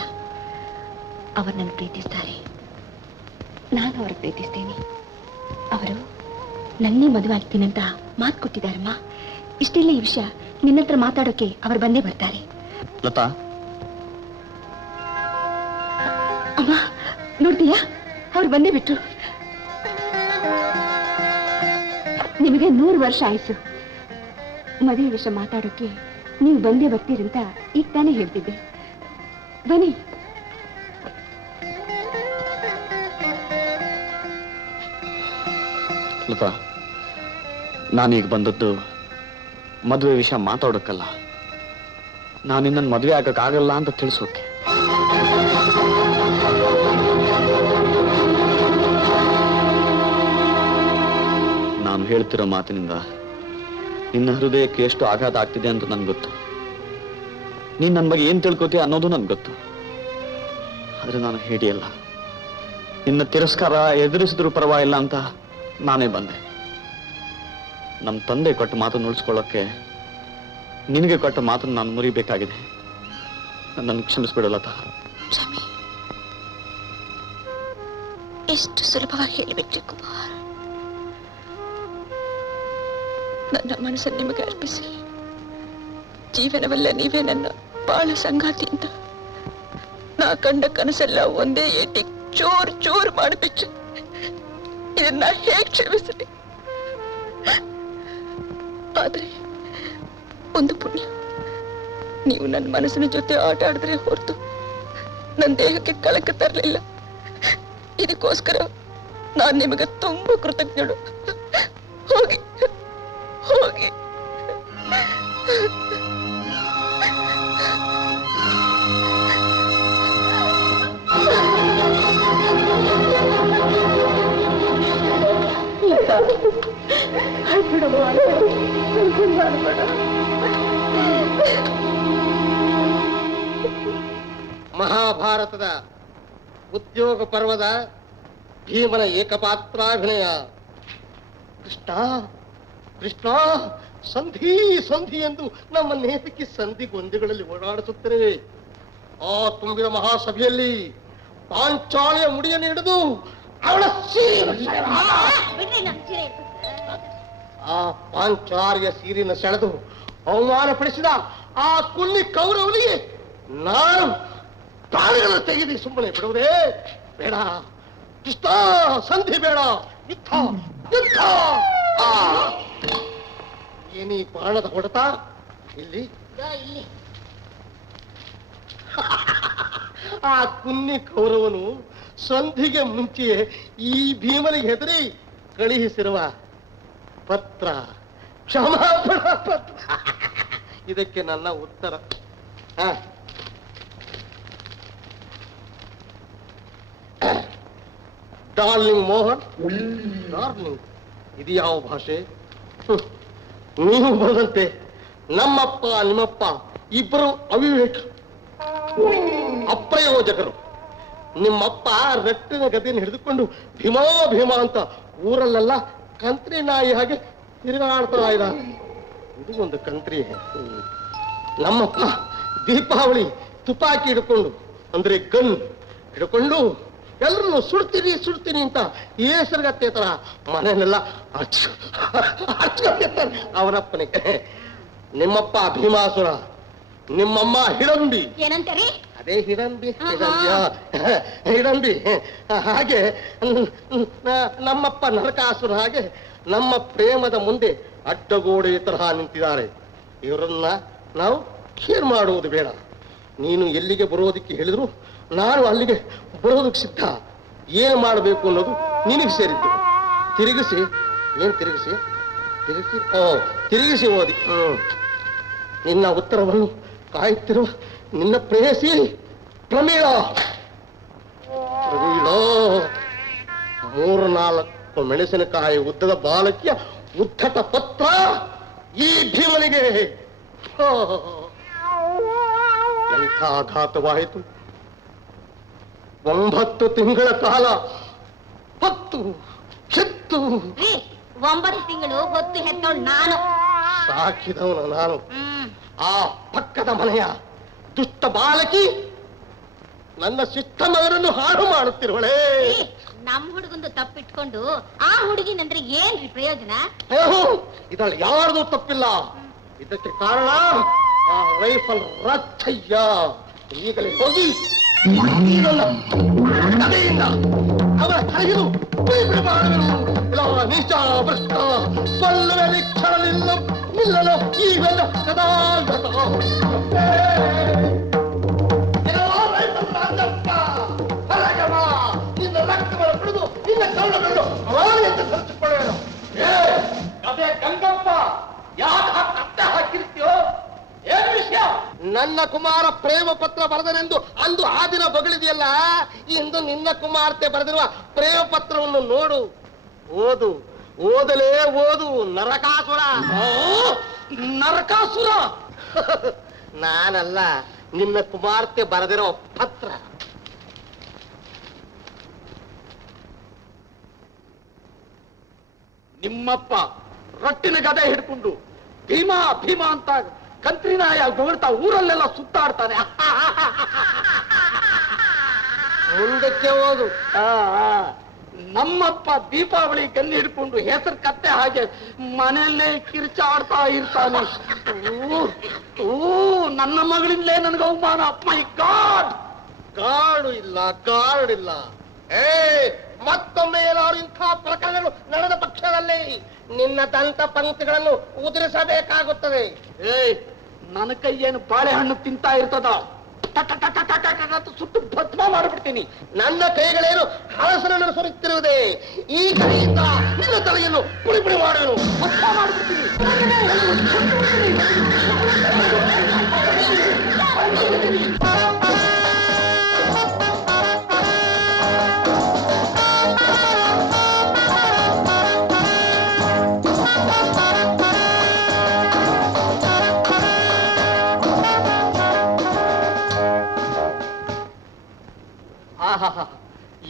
ಅವರು ನನ್ನ ಪ್ರೀತಿಸ್ತಾರೆ, ನಾನು ಅವ್ರ ಪ್ರೀತಿಸ್ತೇನೆ. ಅವರು ನನ್ನೇ ಮದುವೆ ಆಗ್ತೀನಿ ಅಂತ ಮಾತು ಕೊಟ್ಟಿದ್ದಾರಮ್ಮ. ಇಷ್ಟೆಲ್ಲ ಈ ವಿಷಯ ನಿನ್ನ ಹತ್ರ ಮಾತಾಡೋಕೆ ಅವರು ಬಂದೇ ಬರ್ತಾರೆ. ಲತಾ, ಅಮ್ಮ ನೋಡ್ತೀಯಾ, ಅವ್ರು ಬಂದೇ ಬಿಟ್ರು. ನಿಮಗೆ 100 ವರ್ಷ ಆಯ್ತು. ಮದುವೆ ವಿಷಯ ಮಾತಾಡೋಕೆ ನೀವು ಬಂದೇ ಬರ್ತೀರಂತ ಈಗ ತಾನೇ ಹೇಳ್ತಿದ್ದೆ. ಬನ್ನಿ. ಲತಾ, ನಾನೀಗ ಬಂದದ್ದು ಮದುವೆ ವಿಷಯ ಮಾತಾಡೋಕ್ಕಲ್ಲ, ನಾನು ನಿನ್ನನ್ನು ಮದುವೆ ಆಗಕ್ಕಾಗಲ್ಲ ಅಂತ ತಿಳಿಸೋಕೆ. ನಾನು ಹೇಳ್ತಿರೋ ಮಾತಿನಿಂದ ನಿನ್ನ ಹೃದಯಕ್ಕೆ ಎಷ್ಟು ಆಘಾತ ಆಗ್ತಿದೆ ಅಂತ ನನ್ಗೆ ಗೊತ್ತು. ನೀನ್ ನನ್ನ ಬಗ್ಗೆ ಏನ್ ತಿಳ್ಕೋತೀಯ ಅನ್ನೋದು ನನ್ಗೆ ಗೊತ್ತು. ಆದ್ರೆ ನಾನು ಹೇಳಿಯಲ್ಲ, ನಿನ್ನ ತಿರಸ್ಕಾರ ಎದುರಿಸಿದ್ರು ಪರವಾಗಿಲ್ಲ ಅಂತ ನಾನೇ ಬಂದೆ. ನಮ್ಮ ತಂದೆ ಕೊಟ್ಟ ಮಾತನ್ನು ಉಳಿಸ್ಕೊಳ್ಳೋಕೆ ನಿನಗೆ ಕೊಟ್ಟ ಮಾತನ್ನು ನಾನು ಮುರಿಬೇಕಾಗಿದೆ. ನನ್ನ ಕ್ಷಮಿಸ್ಬಿಡಲ್ಲ. ಸ್ವಾಮಿ, ಎಷ್ಟು ಸುಲಭವಾಗಿ ಹೇಳಿಬಿಟ್ರಿ ಕುಮಾರ್. ನನ್ನ ಮನಸ್ಸನ್ನು ನಿಮಗೆ ಅರ್ಪಿಸಿ ಜೀವನವಲ್ಲ ನೀವೇ ನನ್ನ ಬಾಳ ಸಂಗಾತಿ ಅಂತ. ನಾ ಕಂಡ ಕನಸೆಲ್ಲ ಒಂದೇ ಏಟಿ ಚೋರ್ ಚೋರ್ ಮಾಡಿಬಿಟ್ಟು ಇದನ್ನ ಹೇಗೆ ಕ್ಷಮಿಸಲಿ? ಆದ್ರೆ ಒಂದು ಪುಣ್ಯ, ನೀವು ನನ್ನ ಮನಸ್ಸಿನ ಜೊತೆ ಆಟ ಆಡಿದ್ರೆ ಹೊರತು ನನ್ನ ದೇಹಕ್ಕೆ ಕಳಕ ತರಲಿಲ್ಲ. ಇದಕ್ಕೋಸ್ಕರ ನಾನು ನಿಮಗೆ ತುಂಬಾ ಕೃತಜ್ಞಳು. ಹೋಗಿ ಹೋಗಿ. ಮಹಾಭಾರತದ ಉದ್ಯೋಗ ಪರ್ವದ ಭೀಮನ ಏಕಪಾತ್ರಾಭಿನಯ. ಕೃಷ್ಣ ಕೃಷ್ಣ ಸಂಧಿ ಸಂಧಿ ಎಂದು ನಮ್ಮ ನೇತಕ್ಕೆ ಸಂಧಿ ಗೊಂದಿಗಳಲ್ಲಿ ಓಡಾಡಿಸುತ್ತೇವೆ. ಆ ತುಂಬಿದ ಮಹಾಸಭೆಯಲ್ಲಿ ಪಾಂಚಾಳಿಯ ಮುಡಿಯನ್ನು ಹಿಡಿದು ಅವಳ ಆ ಪಾಂಚಾಳಿಯ ಸೀರಿನ ಸೆಳೆದು ಅವಮಾನಪಡಿಸಿದ ಆ ಕುಲ್ಲಿ ಕೌರವನಿಗೆ ನಾನು ಪ್ರಾಣಿಗಳನ್ನು ತೆಗೆದು ಸುಮ್ಮನೆ ಬಿಡುವುದೇ ಬೇಡ. ಕೃಷ್ಣ ಸಂಧಿ ಬೇಡ, ಯುದ್ಧ ಯುದ್ಧ. ಏನಿ ಬಾಣದ ಹೊಡೆತ ಇಲ್ಲಿ ಆ ಕುನ್ನಿ ಕೌರವನು ಸಂಧಿಗೆ ಮುಂಚೆಯೇ ಈ ಭೀಮನಿಗೆ ಹೆದರಿ ಕಳುಹಿಸಿರುವ ಪತ್ರ, ಕ್ಷಮಾಪಣಾ ಪತ್ರ. ಇದಕ್ಕೆ ನನ್ನ ಉತ್ತರ. ಡಾರ್ಲಿಂಗ್ ಮೋಹನ್, ಡಾರ್ಲಿಂಗ್ ಇದು ಯಾವ ಭಾಷೆ? ನೀವು ಬರೆದಂತೆ ನಮ್ಮಪ್ಪ ನಿಮ್ಮಪ್ಪ ಇಬ್ಬರು ಅವಿವೇಕ ಅಪ್ರಯೋಜಕರು. ನಿಮ್ಮಪ್ಪ ರಟ್ಟಿನ ಗದೆಯನ್ನು ಹಿಡಿದುಕೊಂಡು ಭೀಮಾ ಭೀಮಾ ಅಂತ ಊರಲ್ಲೆಲ್ಲ ಕಂತ್ರಿ ನಾಯಿ ಹಾಗೆ ತಿರುಗಾಡ್ತಾ ಇದ್ದ. ಇದು ಒಂದು ಕಂತ್ರಿ. ನಮ್ಮಪ್ಪ ದೀಪಾವಳಿ ತುಪಾಕಿ ಹಿಡ್ಕೊಂಡು, ಅಂದ್ರೆ ಗನ್ ಹಿಡ್ಕೊಂಡು ಎಲ್ಲರನ್ನು ಸುಡ್ತೀನಿ ಸುಡ್ತೀನಿ ಅಂತ ಏಸರ್ಗತ್ತೆ ತರ ಮನೆಯನ್ನೆಲ್ಲ ಹಚ್ಕೊಂಡಿರ್ತಾನೆ ಅವನಪ್ಪನಿಗೆ. ನಿಮ್ಮಪ್ಪ ಭೀಮಾಸುರ, ನಿಮ್ಮಮ್ಮ ಹಿಡಂಬಿ. ಏನಂತಾರೆ? ಅದೇ ಹಿಡಂಬಿ ಹಿಡಂಬಿ. ಹಾಗೆ ನಮ್ಮಪ್ಪ ನರಕಾಸುರ. ಹಾಗೆ ನಮ್ಮ ಪ್ರೇಮದ ಮುಂದೆ ಅಡ್ಡಗೋಡೆ ತರಹ ನಿಂತಿದ್ದಾರೆ. ಇವರನ್ನ ನಾವು ಕೇರ್ ಮಾಡುವುದು ಬೇಡ. ನೀನು ಎಲ್ಲಿಗೆ ಬರೋದಕ್ಕೆ ಹೇಳಿದ್ರು ನಾನು ಅಲ್ಲಿಗೆ ಬರೋದಕ್ಕೆ ಸಿದ್ಧ. ಏನು ಮಾಡಬೇಕು ಅನ್ನೋದು ನಿನಗೆ ಸೇರಿದ್ದು. ತಿರುಗಿಸಿ ಏನ್ ತಿರುಗಿಸಿ ತಿರುಗಿಸಿ ತಿರುಗಿಸಿ ಓದಿ. ನಿನ್ನ ಉತ್ತರವನ್ನು ಕಾಯುತ್ತಿರುವ ನಿನ್ನ ಪ್ರೇಯಸಿ ಪ್ರಮೀಳ. 3-4 ಮೆಣಸಿನಕಾಯಿ ಉದ್ದದ ಬಾಲಕಿಯ ಉದ್ದಟ ಪತ್ರ ಈ ಭೀಮನಿಗೆ. ಎಂಥ ಆಘಾತವಾಯಿತು. 9 ತಿಂಗಳ ಕಾಲ ಹೊತ್ತು ಹೆತ್ತು 9 ತಿಂಗಳು ಹೊತ್ತು ಹೆತ್ತೋಳು ನಾನು, ಸಾಕಿದವನು ನಾನು. ಆ ಪಕ್ಕದ ಮನೆಯ ದುಷ್ಟ ಬಾಲಕಿ ನನ್ನ ಸಿಟ್ಟ ಮಗನನ್ನು ಹಾಳು ಮಾಡುತ್ತಿರುವಳೆ. ನಮ್ ಹುಡುಗಂದು ತಪ್ಪಿಟ್ಕೊಂಡು ಆ ಹುಡುಗಿನಂದ್ರೆ ಏನ್ರಿ ಪ್ರಯೋಜನ? ಇದ್ರಲ್ಲಿ ಯಾರ್ದು ತಪ್ಪಿಲ್ಲ. ಇದಕ್ಕೆ ಕಾರಣ ಆ ರೈಫಲ್ ರಥಯ್ಯ. ಈಗಲೇ ಹೋಗಿ ಕಥೆಯಿಂದ ಅವರ ಕರೆಯಲು ನೀಚ ಭ್ರಷ್ಟ ಕೊಲ್ಲುವೆ ನಿಕ್ಷಣಲಿಲ್ಲ ನಿಲ್ಲಲು ಈವೆಲ್ಲ ಕದಾಗತ. ನಿನ್ನ ರಕ್ತವನ್ನು ಬಿಡುದು ನಿನ್ನ ಕರುಣಗಳು ಅಂತ ಸರಿಸಿಕೊಳ್ಳುವೆನು. ಅದೇ ಗಂಗಪ್ಪ ಯಾಕೆ ಕತ್ತೆ ಹಾಕಿರ್ತೀಯೋ? ಏನು ವಿಷಯ? ನನ್ನ ಕುಮಾರ ಪ್ರೇಮ ಪತ್ರ ಬರೆದನೆಂದು ಅಂದು ಆ ದಿನ ಬಗಳಿದೆಯಲ್ಲ, ಇಂದು ನಿನ್ನ ಕುಮಾರ್ತೆ ಬರೆದಿರುವ ಪ್ರೇಮ ಪತ್ರವನ್ನು ನೋಡು, ಓದು, ಓದಲೇ ಓದು. ನರಕಾಸುರ, ನರಕಾಸುರ. ನಾನಲ್ಲ, ನಿನ್ನ ಕುಮಾರ್ತೆ ಬರೆದಿರೋ ಪತ್ರ. ನಿಮ್ಮಪ್ಪ ರಟ್ಟಿನ ಗದೆ ಹಿಡ್ಕೊಂಡು ಭೀಮಾ ಭೀಮಾ ಅಂತ ಕಂತ್ರಿನಾಯ ಹೊಗಳ್ತಾ ಊರಲ್ಲೆಲ್ಲ ಸುತ್ತಾಡ್ತಾನೆ. ಮುಂದಕ್ಕೆ ಹೋದು. ನಮ್ಮಪ್ಪ ದೀಪಾವಳಿ ಗನ್ನಿ ಹಿಡ್ಕೊಂಡು ಹೆಸರು ಕತ್ತೆ ಹಾಗೆ ಮನೆಯಲ್ಲೇ ಕಿರ್ಚಾಡ್ತಾ ಇರ್ತಾನೆ. ನನ್ನ ಮಗಳಿಂದಲೇ ನನಗೆ ಅವಮಾನ. ಮೈ ಗಾಡ್! ಗಾಡು ಇಲ್ಲ, ಗಾರ್ಡಿಲ್ಲ. ಮತ್ತೊಮ್ಮೆ ಏನಾದ್ರು ಇಂಥ ಪ್ರಕರಣಗಳು ನಡೆದ ಪಕ್ಷದಲ್ಲಿ ನಿನ್ನ ದಂತ ಪಂಕ್ತಿಗಳನ್ನು ಉದುರಿಸಬೇಕಾಗುತ್ತದೆ. ನನ್ನ ಕೈಯೇನು ಬಾಳೆಹಣ್ಣು ತಿಂತಾ ಇರ್ತದ? ಸುಟ್ಟು ಭಸ್ಮ ಮಾಡಿಬಿಡ್ತೀನಿ. ನನ್ನ ಕೈಗಳೇನು ಹಳಸನನ್ನು ಸುರಿಯುತ್ತಿರುವುದೇ. ಈ ಕಡೆಯಿಂದ ನಿನ್ನ ತಲೆಯನ್ನು ಪುಡಿ ಪುಡಿ ಮಾಡುವೆನು, ಭಸ್ಮ ಮಾಡಿಬಿಡ್ತೀನಿ.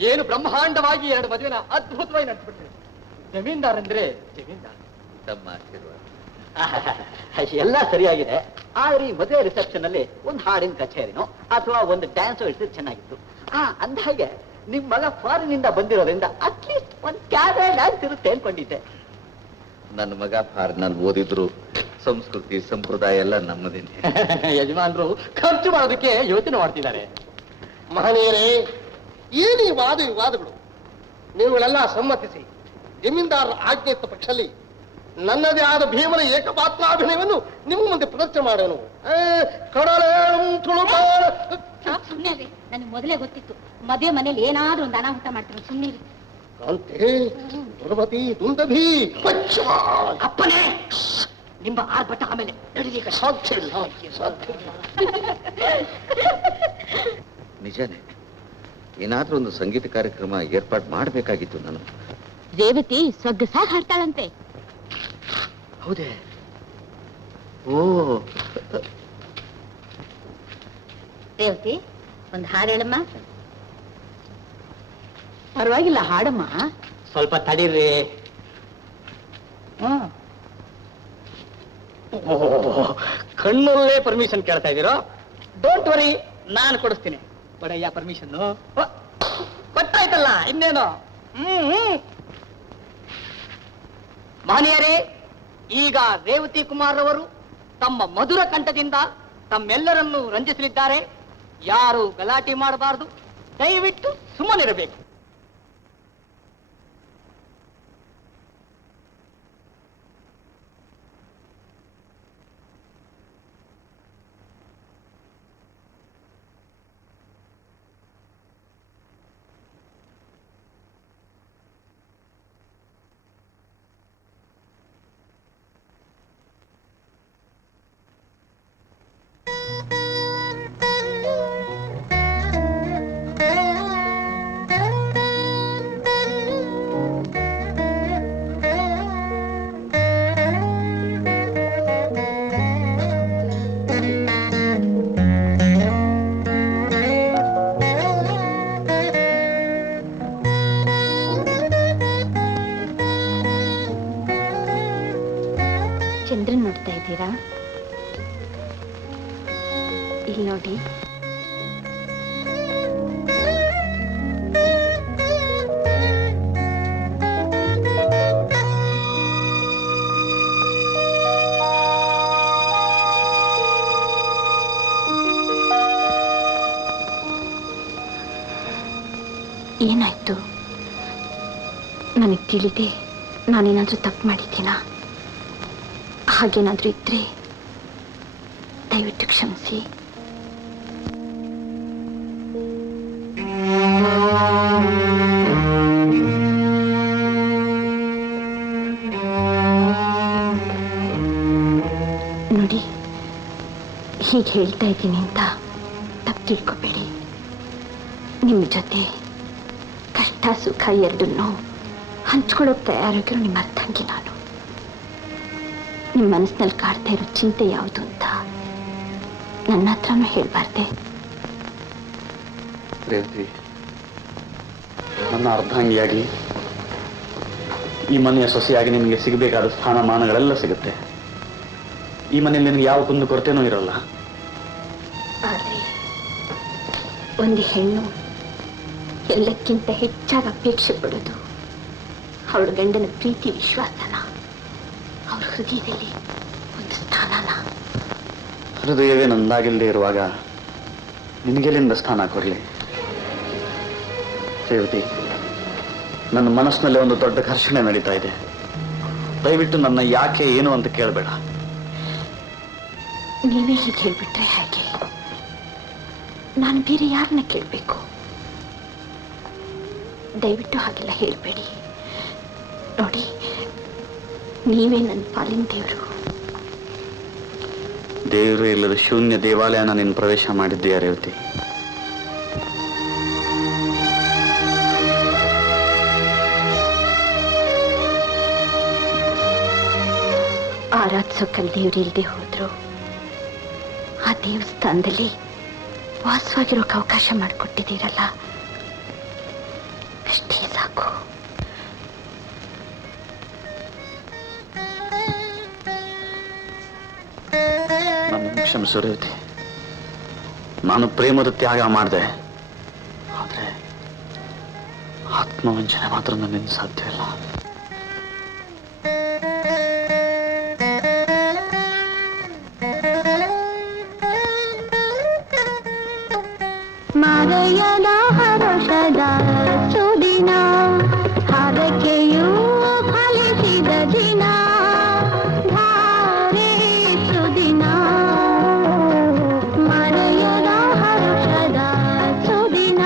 ಏನು ಬ್ರಹ್ಮಾಂಡವಾಗಿ 2 ಮದುವೆನ ಅದ್ಭುತವಾಗಿ ನಡೆಸ್ಬಿಟ್ರೆ. ಜಮೀನ್ದಾರ್ ಅಂದ್ರೆ ಜಮೀನ್ದಾರ್. ತಮ್ಮ ಆಶೀರ್ವಾದ. ಎಲ್ಲ ಸರಿಯಾಗಿದೆ. ಆದ್ರೆ ಈ ಮದುವೆ ರಿಸೆಪ್ಷನ್ ಅಲ್ಲಿ ಒಂದು ಹಾಡಿನ ಕಚೇರಿನೋ ಅಥವಾ ಒಂದು ಡ್ಯಾನ್ಸ್ ಇಳಿಸಿದ್ರೆ ಚೆನ್ನಾಗಿತ್ತು. ಅಂದ ಹಾಗೆ ನಿಮ್ ಮಗ ಫಾರಿನ್ ಇಂದ ಬಂದಿರೋದ್ರಿಂದ ಅಟ್ಲೀಸ್ಟ್ ಒಂದು ಕ್ಯಾಬೆ ಡ್ಯಾನ್ಸ್ ಇರುತ್ತೆ ಅನ್ಕೊಂಡಿದ್ದೆ. ನನ್ನ ಮಗ ಫಾರಿನಲ್ಲಿ ಓದಿದ್ರು ಸಂಸ್ಕೃತಿ ಸಂಪ್ರದಾಯ ಎಲ್ಲ ನಮ್ಮದೇನೆ. ಯಜಮಾನ್ರು ಖರ್ಚು ಮಾಡೋದಕ್ಕೆ ಯೋಚನೆ ಮಾಡ್ತಿದ್ದಾರೆ. ಮಹನೀಯರೇ, ಏನಿ ವಾದ ವಿವಾದಗಳು? ನೀವುಗಳೆಲ್ಲ ಸಮ್ಮತಿಸಿ ಜಮೀನ್ದಾರರ ಆಜ್ಞೆತ್ತ ಪಕ್ಷದಲ್ಲಿ ನನ್ನದೇ ಆದ ಭೀಮನ ಏಕಪಾತ್ರಾಭಿನಯವನ್ನು ನಿಮ್ಮ ಮುಂದೆ ಪ್ರದರ್ಶನ ಮಾಡೋನು. ನನಗೆ ಮೊದಲೇ ಗೊತ್ತಿತ್ತು ಮದುವೆ ಮನೇಲಿ ಏನಾದ್ರೂ ಒಂದು ಅನಾಹುತ ಮಾಡ್ತಾರೆ. ಸುಮ್ಮನೆ ಕಾಂತೆ, ದುರ್ಮತಿ, ದುಂದಭಿ, ಅಪ್ಪನೇ ನಿಮ್ಮ ಆರ್ಭಟ ಆಮೇಲೆ ನಡೀಲಿಕ್ಕೆ ಸಾಧ್ಯ ಇಲ್ಲ, ಸಾಧ್ಯ ಇಲ್ಲ. ನಿಜಾನೇ, ಏನಾದ್ರೂ ಒಂದು ಸಂಗೀತ ಕಾರ್ಯಕ್ರಮ ಏರ್ಪಾಡು ಮಾಡಬೇಕಾಗಿತ್ತು ನಾನು. ರೇವತಿ ಸೊಗ್ಗಸಾಗಿ ಹಾಡ್ತಾಳಂತೆ. ಹೌದೇ? ಓ, ರೇವತಿ ಒಂದು ಹಾಡು ಹೇಳಮ್ಮ. ಪರವಾಗಿಲ್ಲ, ಹಾಡಮ್ಮ. ಸ್ವಲ್ಪ ತಡೀರಿ. ಕಣ್ಣಲ್ಲೇ ಪರ್ಮಿಷನ್ ಕೇಳ್ತಾ ಇದ್ದೀರೋ? ಡೋಂಟ್ ವರಿ, ನಾನು ಕೊಡಿಸ್ತೀನಿ. ಬಡಯ್ಯ ಪರ್ಮಿಷನ್ ಕೊಟ್ಟಾಯ್ತಲ್ಲ, ಇನ್ನೇನು. ಮಾನ್ಯರೇ, ಈಗ ರೇವತಿ ಕುಮಾರ್ ಅವರು ತಮ್ಮ ಮಧುರ ಕಂಠದಿಂದ ತಮ್ಮೆಲ್ಲರನ್ನೂ ರಂಜಿಸಲಿದ್ದಾರೆ. ಯಾರು ಗಲಾಟೆ ಮಾಡಬಾರದು, ದಯವಿಟ್ಟು ಸುಮ್ಮನಿರಬೇಕು. ಚಂದ್ರನ್ ನೋಡ್ತಾ ಇದ್ದೀರಾ? ಇಲ್ಲಿ ನೋಡಿ. ಏನಾಯ್ತು? ನನಗೆ ತಿಳಿದೆ ನಾನೇನಾದ್ರೂ ತಪ್ಪು ಮಾಡಿದ್ದೀನಾ? ಹಾಗೇನಾದ್ರೂ ಇದ್ರೆ ದಯವಿಟ್ಟು ಕ್ಷಮಿಸಿ. ನೋಡಿ, ಹೀಗೆ ಹೇಳ್ತಾ ಇದ್ದೀನಿ ಅಂತ ತಪ್ಪು ತಿಳ್ಕೊಬೇಡಿ. ನಿಮ್ಮ ಜೊತೆ ಕಷ್ಟ ಸುಖ ಎರಡನ್ನೂ ಹಂಚ್ಕೊಳ್ಳೋಕೆ ತಯಾರಾಗಿರೋ ನಿಮ್ಮ ಅರ್ಥಂಗಿ ನಾನು. ನಿಮ್ಮ ಮನಸ್ಸಿನಲ್ಲಿ ಕಾಡ್ತಾ ಇರೋ ಚಿಂತೆ ಯಾವುದು ಅಂತ ನನ್ನ ಹತ್ರನೂ ಹೇಳ್ಬಾರ್ದೆ? ರೇವತಿ, ನನ್ನ ಅರ್ಧಾಂಗಿಯಾಗಿ ಈ ಮನೆಯ ಸೊಸೆಯಾಗಿ ನಿನಗೆ ಸಿಗಬೇಕಾದ ಸ್ಥಾನಮಾನಗಳೆಲ್ಲ ಸಿಗುತ್ತೆ. ಈ ಮನೆಯಲ್ಲಿ ನಿನಗೆ ಯಾವ ಕುಂದು ಕೊರತೆನೂ ಇರೋಲ್ಲ. ಆದರೆ ಒಂದು ಹೆಣ್ಣು ಎಲ್ಲಕ್ಕಿಂತ ಹೆಚ್ಚಾಗಿ ಅಪೇಕ್ಷೆ ಪಡೋದು ಅವಳ ಗಂಡನ ಪ್ರೀತಿ ವಿಶ್ವಾಸನ, ಅವಳ ಹೃದಯದಲ್ಲಿ ಒಂದು ಸ್ಥಾನನ. ಹೃದಯವೇ ನಂದಾಗಿಲ್ಲದೆ ಇರುವಾಗ ನಿನಗೆಲ್ಲಿಂದ ಸ್ಥಾನ ಕೊಡಲಿ? ರೇವತಿ, ನನ್ನ ಮನಸ್ಸಿನಲ್ಲಿ ಒಂದು ದೊಡ್ಡ ಘರ್ಷಣೆ ನಡೀತಾ ಇದೆ. ದಯವಿಟ್ಟು ನನ್ನ ಯಾಕೆ ಏನು ಅಂತ ಕೇಳಬೇಡ. ನೀವೇ ಹೀಗೆ ಹೇಳ್ಬಿಟ್ರೆ ಹೇಗೆ? ನಾನು ಬೇರೆ ಯಾರನ್ನ ಕೇಳಬೇಕು? ದಯವಿಟ್ಟು ಹಾಗೆಲ್ಲ ಹೇಳ್ಬೇಡಿ. ನೋಡಿ, ನೀವೇ ನನ್ನ ಪಾಲಿನ ದೇವರು. ದೇವರು ಇಲ್ಲದ ಶೂನ್ಯ ದೇವಾಲಯನ ನೀನು ಪ್ರವೇಶ ಮಾಡಿದ್ದೀಯ ರೇವತಿ. ಆರಾಧಿಸೋಕಲ್ ದೇವ್ರು ಇಲ್ಲದೆ ಹೋದ್ರು ಆ ದೇವಸ್ಥಾನದಲ್ಲಿ ವಾಸವಾಗಿರೋಕೆ ಅವಕಾಶ ಮಾಡಿಕೊಟ್ಟಿದ್ದೀರಲ್ಲ, ಅಷ್ಟೇ ಸಾಕು. ನನ್ನ ಕ್ಷಮಿಸು ರೇವತಿ. ನಾನು ಪ್ರೇಮದ ತ್ಯಾಗ ಮಾಡಿದೆ, ಆದ್ರೆ ಆತ್ಮವಂಚನೆ ಮಾತ್ರ ನನ್ನಿಂದ ಸಾಧ್ಯ ಇಲ್ಲ. ಮರೆಯದ ಹರುಷದ ಸುದಿನ, ಹರಕೆಯೂ ಫಲಿಸಿದ ದಿನ, ಧಾರೆ ಸುದಿನ. ಮರೆಯದ ಹರುಷದ ಸುದಿನ.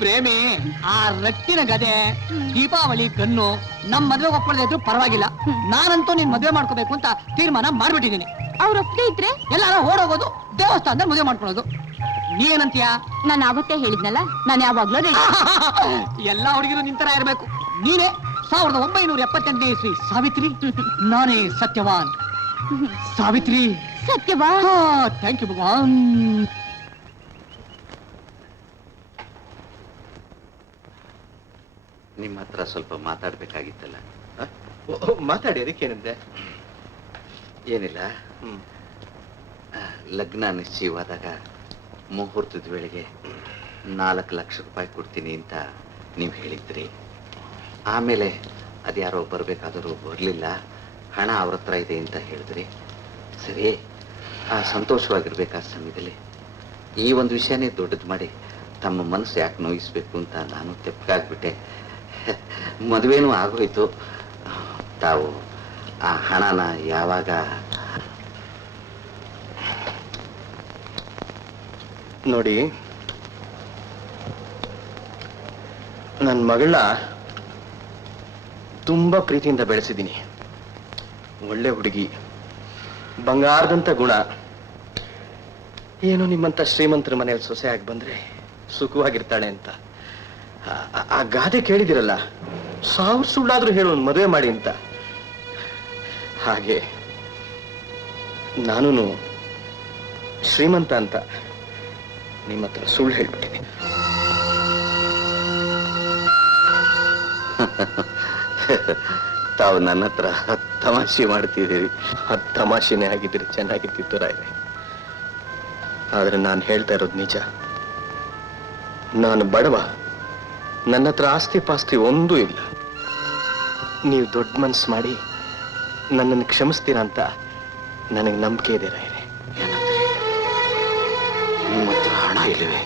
ಪ್ರೇಮಿ, ಆ ರಟ್ಟಿನ ಗದೆ, ದೀಪಾವಳಿ ಕಣ್ಣು ನಮ್ ಮದ್ವೆ ಒಪ್ಪಳದೆ ಇದ್ರು ಪರವಾಗಿಲ್ಲ. ನಾನಂತೂ ನೀನ್ ಮದ್ವೆ ಮಾಡ್ಕೋಬೇಕು ಅಂತ ತೀರ್ಮಾನ ಮಾಡ್ಬಿಟ್ಟಿದ್ದೀನಿ. ಅವ್ರ ಒಪ್ಪದೆ ಇದ್ರೆ ಎಲ್ಲಾರು ಓಡೋಗೋದು, ದೇವಸ್ಥಾನದಲ್ಲಿ ಮದುವೆ ಮಾಡ್ಕೊಳ್ಳೋದು. ನೀನಂತೀಯ? ನಾನು ಅವತ್ತೇ ಹೇಳಿದ್ನಲ್ಲ, ನಾನು ಯಾವಾಗ್ಲೂ ready. ಎಲ್ಲಾ ಹುಡುಗಿರು ನಿಂತರ ಇರ್ಬೇಕು. ನೀನೇ 1978ನೇ ಇಸ್ವಿ ಸಾವಿತ್ರಿ, ನಾನೇ ಸತ್ಯವಾನ್. ಸಾವಿತ್ರಿ. ಸತ್ಯವಾ? ಥ್ಯಾಂಕ್ ಯು ಭಗವಾನ್. ನಿಮ್ಮ ಹತ್ರ ಸ್ವಲ್ಪ ಮಾತಾಡ್ಬೇಕಾಗಿತ್ತಲ್ಲ. ಮಾತಾಡಿ, ಅದಕ್ಕೇನಿದೆ? ಏನಿಲ್ಲ, ಲಗ್ನ ನಿಶ್ಚಯವಾದಾಗ ಮುಹೂರ್ತದ ವೇಳೆಗೆ 4 ಲಕ್ಷ ರೂಪಾಯಿ ಕೊಡ್ತೀನಿ ಅಂತ ನೀವು ಹೇಳಿದ್ರಿ. ಆಮೇಲೆ ಅದ್ಯಾರೋ ಬರಬೇಕಾದರೂ ಬರಲಿಲ್ಲ, ಹಣ ಅವ್ರ ಹತ್ರ ಇದೆ ಅಂತ ಹೇಳಿದ್ರಿ. ಸರಿ, ಸಂತೋಷವಾಗಿರ್ಬೇಕಾದ ಸಮಯದಲ್ಲಿ ಈ ಒಂದು ವಿಷಯನೇ ದೊಡ್ಡದು ಮಾಡಿ ತಮ್ಮ ಮನಸ್ಸು ಯಾಕೆ ನೋಯಿಸ್ಬೇಕು ಅಂತ ನಾನು ತೆಪ್ಪಗಾಗ್ಬಿಟ್ಟೆ. ಮದುವೆನೂ ಆಗೋಯ್ತು. ತಾವು ಆ ಹಣನ ಯಾವಾಗ? ನೋಡಿ, ನನ್ನ ಮಗಳನ್ನ ತುಂಬಾ ಪ್ರೀತಿಯಿಂದ ಬೆಳೆಸಿದ್ದೀನಿ. ಒಳ್ಳೆ ಹುಡುಗಿ, ಬಂಗಾರದಂತ ಗುಣ. ಏನೋ ನಿಮ್ಮಂತ ಶ್ರೀಮಂತರ ಮನೆಯಲ್ಲಿ ಸೊಸೆಯಾಗಿ ಬಂದ್ರೆ ಸುಖವಾಗಿರ್ತಾಳೆ ಅಂತ. ಆ ಗಾದೆ ಕೇಳಿದಿರಲ್ಲ, 1000 ಸುಳ್ಳಾದ್ರೂ ಹೇಳು ಮದುವೆ ಮಾಡಿ ಅಂತ. ಹಾಗೆ ನಾನು ಶ್ರೀಮಂತ ಅಂತ ನಿಮ್ಮ ಹತ್ರ ಸುಳ್ಳು ಹೇಳ್ಬಿಟ್ಟಿದ್ದೀನಿ. ತಾವು ನನ್ನ ಹತ್ರ ತಮಾಷೆ ಮಾಡ್ತಿದ್ದೀರಿ. ಅದು ತಮಾಷೆನೇ ಆಗಿದ್ರೆ ಚೆನ್ನಾಗಿತ್ತು ರಾಯ್ರೆ. ಆದ್ರೆ ನಾನು ಹೇಳ್ತಾ ಇರೋದು ನಿಜ. ನಾನು ಬಡವ, ನನ್ನ ಹತ್ರ ಆಸ್ತಿ ಪಾಸ್ತಿ ಒಂದೂ ಇಲ್ಲ. ನೀವು ದೊಡ್ಡ ಮನಸ್ಸು ಮಾಡಿ ನನ್ನನ್ನು ಕ್ಷಮಿಸ್ತೀರಾ ಅಂತ ನನಗೆ ನಂಬಿಕೆ ಇದೆ ರಾಯ್ರೆ. ನಿಮ್ಮ ಹತ್ರ ಹಣ ಇಲ್ಲವೇ?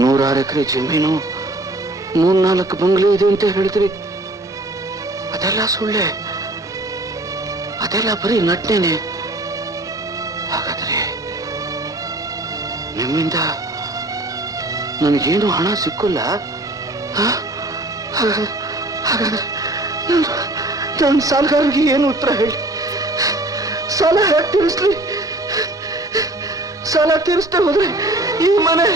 106 ಎಕರೆ ಜಮೀನು, 3-4 ಬಂಗ್ಲೆ ಇದೆ ಅಂತ ಹೇಳಿದ್ರಿ. ಅದೆಲ್ಲ ಸುಳ್ಳೆ, ಅದೆಲ್ಲ ಬರೀ ನಟನೆ. ಹಾಗಾದ್ರೆ ನಿಮ್ಮಿಂದ ನನಗೇನು ಹಣ ಸಿಕ್ಕೋಲ್ಲ? ಹಾಗಾದ್ರೆ ನನ್ನ ಸಾಲಗಾರರಿಗೆ ಏನು ಉತ್ತರ ಹೇಳಿ? ಸಾಲ ಹೇಗೆ ತೀರಿಸ್ಲಿ? ಸಾಲ ತೀರಿಸ್ತಾ ಹೋದ್ರೆ ಈ ಮನೆ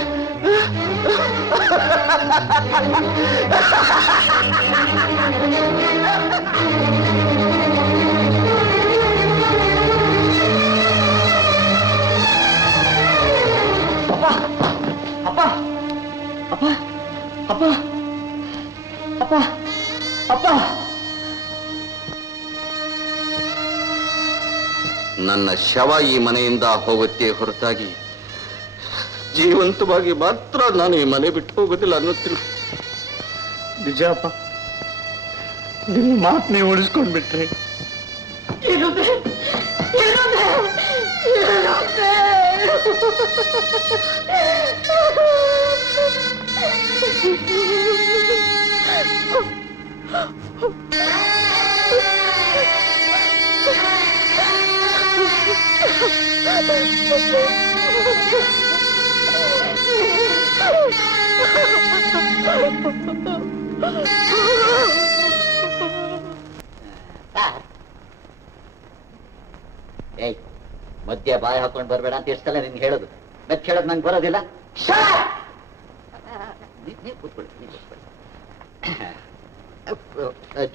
ಅಪ್ಪ ಅಪ್ಪ ಅಪ್ಪ ಅಪ್ಪ ಅಪ್ಪ ನನ್ನ ಶವ ಈ ಮನೆಯಿಂದ ಹೋಗುತ್ತೆ ಹೊರತಾಗಿ ಜೀವಂತವಾಗಿ ಮಾತ್ರ ನಾನು ಈ ಮನೆ ಬಿಟ್ಟು ಹೋಗೋದಿಲ್ಲ ಅನ್ನೋತಿಲ್ಲ. ನಿಜಪ್ಪ, ನಿಮ್ಮ ಮಾತು ನೀವು ಉಳಿಸ್ಕೊಂಡ್ಬಿಟ್ರಿ. ಏಯ್, ಮಧ್ಯ ಬಾಯಿ ಹಾಕೊಂಡು ಬರ್ಬೇಡ ಅಂತ ಎಷ್ಟಲ್ಲ ನಿನ್ಗೆ ಹೇಳೋದು. ಮೆತ್ ಹೇಳೋದು ನಂಗೆ ಬರೋದಿಲ್ಲ.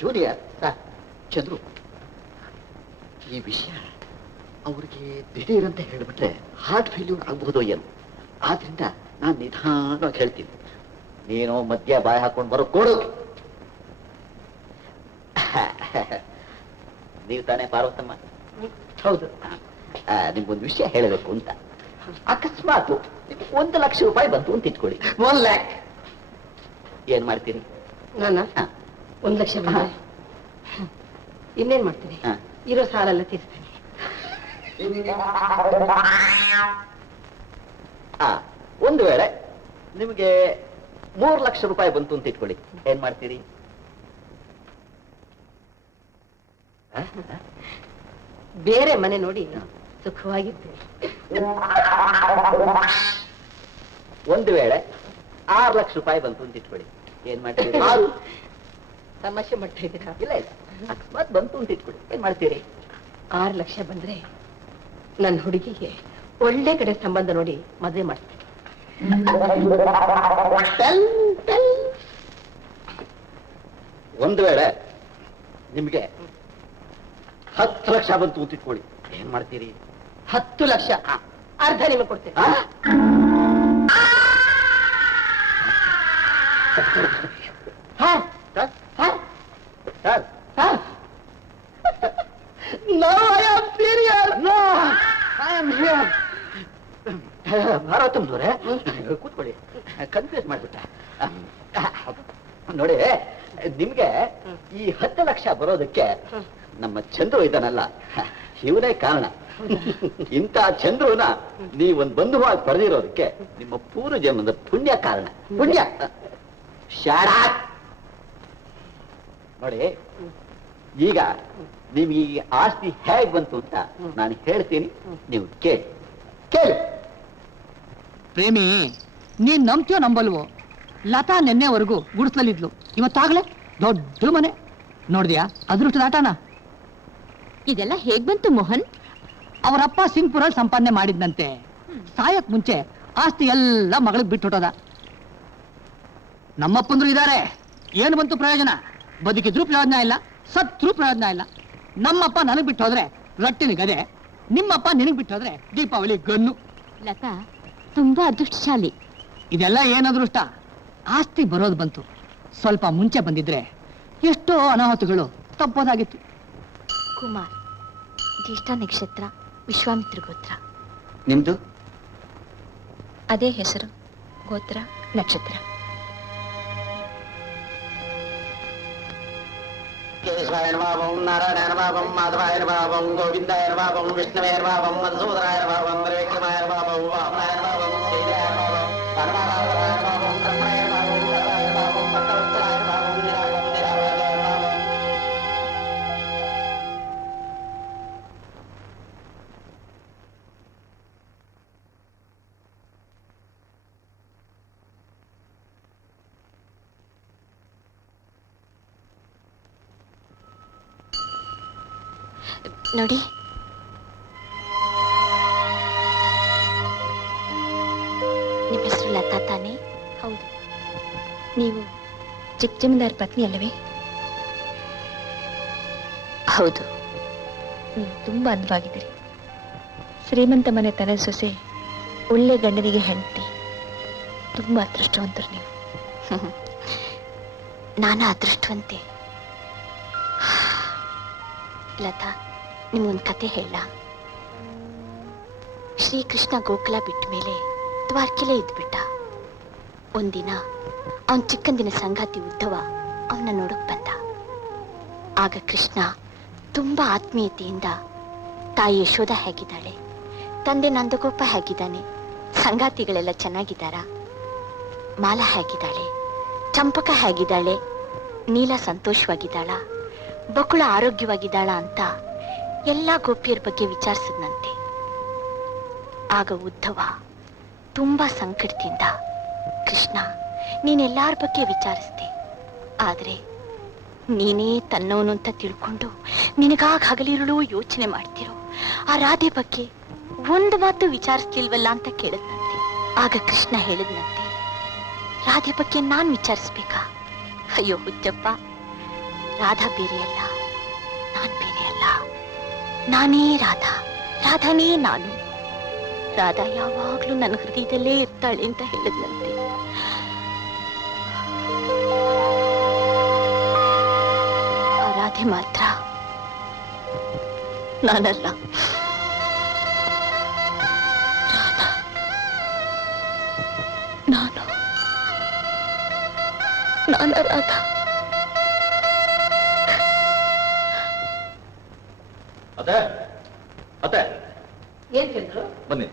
ಜೂನಿಯರ್ ಚಂದ್ರು, ಈ ವಿಷಯ ಅವ್ರಿಗೆ ದಿಢೀರಂತ ಹೇಳ್ಬಿಟ್ರೆ ಹಾರ್ಟ್ ಫೇಲ್ಯೂರ್ ಆಗ್ಬಹುದು ಏನು. ಆದ್ರಿಂದ ನಾನು ನಿಧಾನವಾಗಿ ಹೇಳ್ತೀನಿ. ನೀನು ಮಧ್ಯ ಬಾಯಿ ಹಾಕೊಂಡು ಬರೋ ಕೊಡು. ನೀವು ತಾನೇ ಪಾರ್ವತಮ್ಮ? ಹೌದು. ನಿಮ್ಗೊಂದು ವಿಷಯ ಹೇಳಬೇಕು ಅಂತ. ಅಕಸ್ಮಾತ್ 1 ಲಕ್ಷ ರೂಪಾಯಿ ಬಂತು ಅಂತ ಇಟ್ಕೊಳ್ಳಿ. 1 ಲ್ಯಾಕ್ ಏನ್ ಮಾಡ್ತೀರಿ? ನಾನ 1 ಲಕ್ಷ ಇನ್ನೇನ್ ಮಾಡ್ತೀನಿ? ಇರೋ ಸಾಲೆಲ್ಲ ತೀರ್ಸ್ತೇನೆ. ಒಂದು ವೇಳೆ ನಿಮಗೆ 3 ಲಕ್ಷ ರೂಪಾಯಿ ಬಂತು ಅಂತ ಇಟ್ಕೊಳ್ಳಿ, ಏನ್ ಮಾಡ್ತೀರಿ? ಬೇರೆ ಮನೆ ನೋಡಿ ಸುಖವಾಗಿದ್ದೇನೆ. ಒಂದು ವೇಳೆ 6 ಲಕ್ಷ ರೂಪಾಯಿ ಬಂತು ಅಂತ ಇಟ್ಕೊಳ್ಳಿ, ಏನ್ ಮಾಡ್ತೀರಿ? ತಮಾಷೆ ಮಾಡ್ತಾ ಇದ್ದೀರಾ? ಇಲ್ಲ ಇಲ್ಲ, ಅಕಸ್ಮಾತ್ ಬಂತು ಅಂತ ಇಟ್ಕೊಳ್ಳಿ, ಏನ್ ಮಾಡ್ತೀರಿ? 6 ಲಕ್ಷ ಬಂದ್ರೆ ನನ್ನ ಹುಡುಗಿಗೆ ಒಳ್ಳೆ ಕಡೆ ಸಂಬಂಧ ನೋಡಿ ಮದುವೆ ಮಾಡ್ತೇನೆ. ಒಂದು ವೇಳೆ ನಿಮ್ಗೆ 10 ಲಕ್ಷ ಬಂತು ಅಂತ ಇಟ್ಕೊಳ್ಳಿ, ಏನ್ ಮಾಡ್ತೀರಿ? 10 ಲಕ್ಷ ಅರ್ಧ ನಿಮಗೆ ಕೊಡ್ತೇನೆ. ಭಾರತಮ್ನವ್ರೆ, ಕೂತ್ಕೊಳ್ಳಿ. ಕನ್ಫ್ಯೂಸ್ ಮಾಡ್ಬಿಟ್ಟ ನೋಡಿ. ನಿಮ್ಗೆ ಈ 10 ಲಕ್ಷ ಬರೋದಕ್ಕೆ ನಮ್ಮ ಚಂದ್ರು ಇದ್ದಾನಲ್ಲ, ಇವನೇ ಕಾರಣ. ಇಂಥ ಚಂದ್ರುನ ನೀವೊಂದು ಬಂಧುವಾಗಿ ಪಡೆದಿರೋದಕ್ಕೆ ನಿಮ್ಮ ಪೂರ್ವ ಜನ್ಮದ ಪುಣ್ಯ ಕಾರಣ. ಪುಣ್ಯ ನೋಡಿ. ಈಗ ನಿಮ್ಗೆ ಈ ಆಸ್ತಿ ಹೇಗೆ ಬಂತು ಅಂತ ನಾನು ಹೇಳ್ತೀನಿ, ನೀವು ಕೇಳಿ. ಪ್ರೇಮಿ, ನೀನ್ ನಂಬ್ತೀಯೋ ನಂಬಲ್ವೋ, ಲತಾ ನೆನ್ನೆವರೆಗೂ ಗುಡಿಸ್ಲಲ್ಲಿದ್ಲು, ಇವತ್ತಾಗ್ಲೇ ದೊಡ್ಡ ಮನೆ. ನೋಡ್ದ್ಯಾ ಅದೃಷ್ಟದ ಆಟನ? ಇದೆಲ್ಲ ಹೇಗ್ ಬಂತು ಮೋಹನ್? ಅವರಪ್ಪ ಸಿಂಗ್ಪುರಲ್ಲಿ ಸಂಪಾದನೆ ಮಾಡಿದ್ನಂತೆ. ಸಾಯಕ್ ಮುಂಚೆ ಆಸ್ತಿ ಎಲ್ಲ ಮಗಳಿಗೆ ಬಿಟ್ಟು ಹೊಟ್ಟೋದ. ನಮ್ಮಪ್ಪಂದ್ರು ಇದಾರೆ, ಏನು ಬಂತು ಪ್ರಯೋಜನ? ಬದುಕಿದ್ರು ಪ್ರಯೋಜನ ಇಲ್ಲ, ಸತ್ರು ಪ್ರಯೋಜನ ಇಲ್ಲ. ನಮ್ಮಪ್ಪ ನನಗ್ ಬಿಟ್ಟು ಹೋದ್ರೆ ರಟ್ಟಿನ ಗದೆ, ನಿಮ್ಮಪ್ಪ ನಿನಗ್ ಬಿಟ್ಟು ಹೋದ್ರೆ ದೀಪಾವಳಿ ಗನ್ನು. ಲತಾ ತುಂಬಾ ಅದೃಷ್ಟಶಾಲಿ. ಇದೆಲ್ಲ ಏನ್ ಅದೃಷ್ಟ? ಆಸ್ತಿ ಬರೋದು ಬಂತು. ಸ್ವಲ್ಪ ಮುಂಚೆ ಬಂದಿದ್ರೆ ಎಷ್ಟೋ ಅನಾಹುತಗಳು ತಪ್ಪೋದಾಗಿತ್ತು. ಕುಮಾರ್, ಜ್ಯೇಷ್ಠ ನಕ್ಷತ್ರ, ವಿಶ್ವಾಮಿತ್ರ ಗೋತ್ರ. ನಿಮ್ದು ಅದೇ ಹೆಸರು, ಗೋತ್ರ, ನಕ್ಷತ್ರ. ಕೇಶವಾಯ ನಮಃ, ನಾರಾಯಣಾಯ ನಮಃ, ಮಾಧವಾಯ ನಮಃ, ಗೋವಿಂದಾಯ ನಮಃ, ವಿಷ್ಣುವೇ ನಮಃ, ಮಧುಸೂದನಾಯ ನಮಃ, ತ್ರಿವಿಕ್ರಮಾಯ ನಮಃ, ವಾಮನಾಯ ನಮಃ, ಶ್ರೀಧರಾಯ ನಮಃ, ಪರಮಾನಂದರಾಯ ನಮಃ, ಬ್ರಹ್ಮಣಾಯ ನಮಃ, ವರದಾಯ ನಮಃ, ಭಕ್ತವತ್ಸಲಾಯ ನಮಃ, ನಿರಾಮಯಾಯ ನಮಃ. ನೋಡಿ, ನಿಮ್ಮ ಹೆಸರು ಲತಾ ತಾನೆ? ಹೌದು. ನೀವು ಜಮೀನ್ದಾರ್ ಪತ್ನಿ ಅಲ್ಲವೇ? ಹೌದು. ನೀವು ತುಂಬಾ ಅಂದವಾಗಿದ್ದೀರಿ. ಶ್ರೀಮಂತ ಮನೆ ತನ ಸೊಸೆ, ಒಳ್ಳೆ ಗಂಡನಿಗೆ ಹೆಂಡತಿ. ತುಂಬಾ ಅದೃಷ್ಟವಂತರು ನೀವು. ನಾನು ಅದೃಷ್ಟವಂತೆ. ಲತಾ, ನಿಮ್ಗೊಂದು ಕತೆ ಹೇಳ? ಶ್ರೀಕೃಷ್ಣ ಗೋಕುಲ ಬಿಟ್ಟ ಮೇಲೆ ದ್ವಾರಕೆಲೇ ಇದ್ಬಿಟ್ಟ. ಒಂದಿನ ಅವನ್ ಚಿಕ್ಕಂದಿನ ಸಂಗಾತಿ ಉದ್ಧವ ಅವನ ನೋಡಕ್ ಬಂದ. ಆಗ ಕೃಷ್ಣ ತುಂಬಾ ಆತ್ಮೀಯತೆಯಿಂದ ತಾಯಿ ಯಶೋಧ ಹೇಗಿದ್ದಾಳೆ, ತಂದೆ ನಂದಗೋಪ ಹೇಗಿದ್ದಾನೆ, ಸಂಗಾತಿಗಳೆಲ್ಲ ಚೆನ್ನಾಗಿದ್ದಾರಾ, ಮಾಲಾ ಹೇಗಿದ್ದಾಳೆ, ಚಂಪಕ ಹೇಗಿದ್ದಾಳೆ, ನೀಲ ಸಂತೋಷವಾಗಿದ್ದಾಳ, ಬಕುಳ ಆರೋಗ್ಯವಾಗಿದ್ದಾಳ ಅಂತ ಎಲ್ಲಾ ಗೋಪಿಯರ ಬಗ್ಗೆ ವಿಚಾರಿಸಿದ್ನಂತೆ. ಆಗ ಉದ್ಧವ ತುಂಬಾ ಸಂಕಟದಿಂದ, ಕೃಷ್ಣ ನೀನೆಲ್ಲಾರ ಬಗ್ಗೆ ವಿಚಾರಿಸ್ದೆ, ಆದ್ರೆ ನೀನೇ ತನ್ನವನು ಅಂತ ತಿಳ್ಕೊಂಡು ನಿನಗಾಗ ಹಗಲಿರುಳು ಯೋಚನೆ ಮಾಡ್ತಿರೋ ಆ ರಾಧೆ ಬಗ್ಗೆ ಒಂದು ಮಾತು ವಿಚಾರಿಸ್ಲಿಲ್ವಲ್ಲ ಅಂತ ಕೇಳಿದ್ನಂತೆ. ಆಗ ಕೃಷ್ಣ ಹೇಳಿದ್ನಂತೆ, ರಾಧೆ ಬಗ್ಗೆ ನಾನ್ ವಿಚಾರಿಸ್ಬೇಕಾ? ಅಯ್ಯೋ ಹುಚ್ಚಪ್ಪ, ರಾಧಾ ಬೇರೆಯಲ್ಲ, ನಾನ್ ಬೇರೆಯಲ್ಲ, ನಾನೇ ರಾಧಾ, ರಾಧಾನೇ ನಾನು. ರಾಧಾ ಯಾವಾಗ್ಲೂ ನನ್ನ ಹೃದಯದಲ್ಲೇ ಇರ್ತಾಳೆ ಅಂತ ಹೇಳಿದ್ನಂತೆ. ಆ ರಾಧೆ ಮಾತ್ರ ನಾನಲ್ಲ, ರಾಧಾ ನಾನು ರಾಧಾ. ಅತ್ತೆ ಅತ್ತೆ ಏನ್ ಚಂದ್ರು? ಬನ್ನಿ.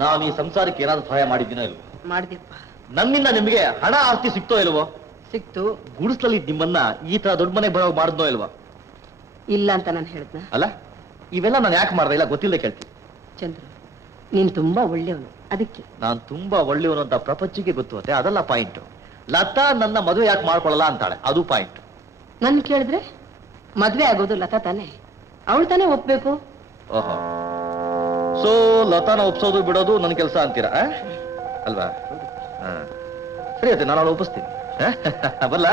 ನಾನು ಈ ಸಂಸಾರಕ್ಕೆ ಏನಾದ್ರು ಸಹಾಯ ಮಾಡಿದ್ದೀನೋ ಇಲ್ವೋ? ಮಾಡ್ದಿಪ್ಪ. ನನ್ನಿಂದ ನಿಮಗೆ ಹಣ ಆಸ್ತಿ ಸಿಕ್ತೋ ಇಲ್ವೋ? ಸಿಕ್ತು. ಗುಡಿಸ್ಲಲ್ಲಿ ನಿಮ್ಮನ್ನ ಈ ತರ ದೊಡ್ಡ ಮನೆಗೆ ಬರೋ ಮಾಡಿದ್ನೋ ಇಲ್ವೋ? ಇಲ್ಲ ಅಂತ ನಾನು ಹೇಳಿದ್ನ. ಅಲ್ಲ, ಇವೆಲ್ಲ ನಾನು ಯಾಕೆ ಮಾಡ್ದೆ? ಇಲ್ಲ ಗೊತ್ತಿಲ್ಲದೆ ಕೇಳ್ತೀನಿ. ಚಂದ್ರು, ನೀನ್ ತುಂಬಾ ಒಳ್ಳೆಯವನು, ಅದಕ್ಕೆ. ನಾನು ತುಂಬಾ ಒಳ್ಳೆಯವನು ಅಂತ ಪ್ರಪಂಚಕ್ಕೆ ಗೊತ್ತು. ಅತ್ತೆ ಅದಲ್ಲ ಪಾಯಿಂಟ್. ಲತಾ ನನ್ನ ಮದುವೆ ಯಾಕೆ ಮಾಡ್ಕೊಳ್ಳಲ್ಲ ಅಂತಾಳೆ, ಅದು ಪಾಯಿಂಟ್. ನನ್ ಕೇಳಿದ್ರೆ ಮದ್ವೆ ಆಗೋದು ಲತಾ ತಾನೆ, ಅವಳು ತಾನೇ ಒಪ್ಬೇಕು. ಓಹೋ, ಸೊ ಲತಾನ ಒಪ್ಸೋದು ಬಿಡೋದು ನನ್ನ ಕೆಲಸ ಅಂತೀರಾ ಅಲ್ವಾ? ಸರಿ ಆಯ್ತು, ನಾನು ಅವಳು ಒಪ್ಪಿಸ್ತೀನಿ. ಬಲ್ಲ.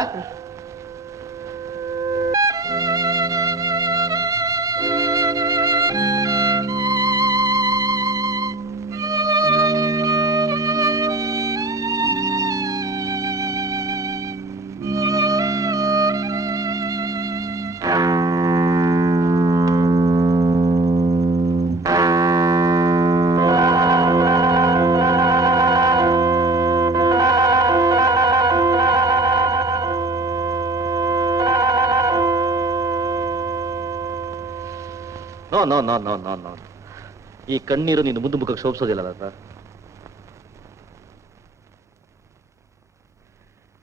No no no no no ಈ ಕಣ್ಣೀರು ನಿನ್ನ ಮುಂದೆ ಮುಖಕ್ಕೆ ಶೋಭಿಸೋದಿಲ್ಲ.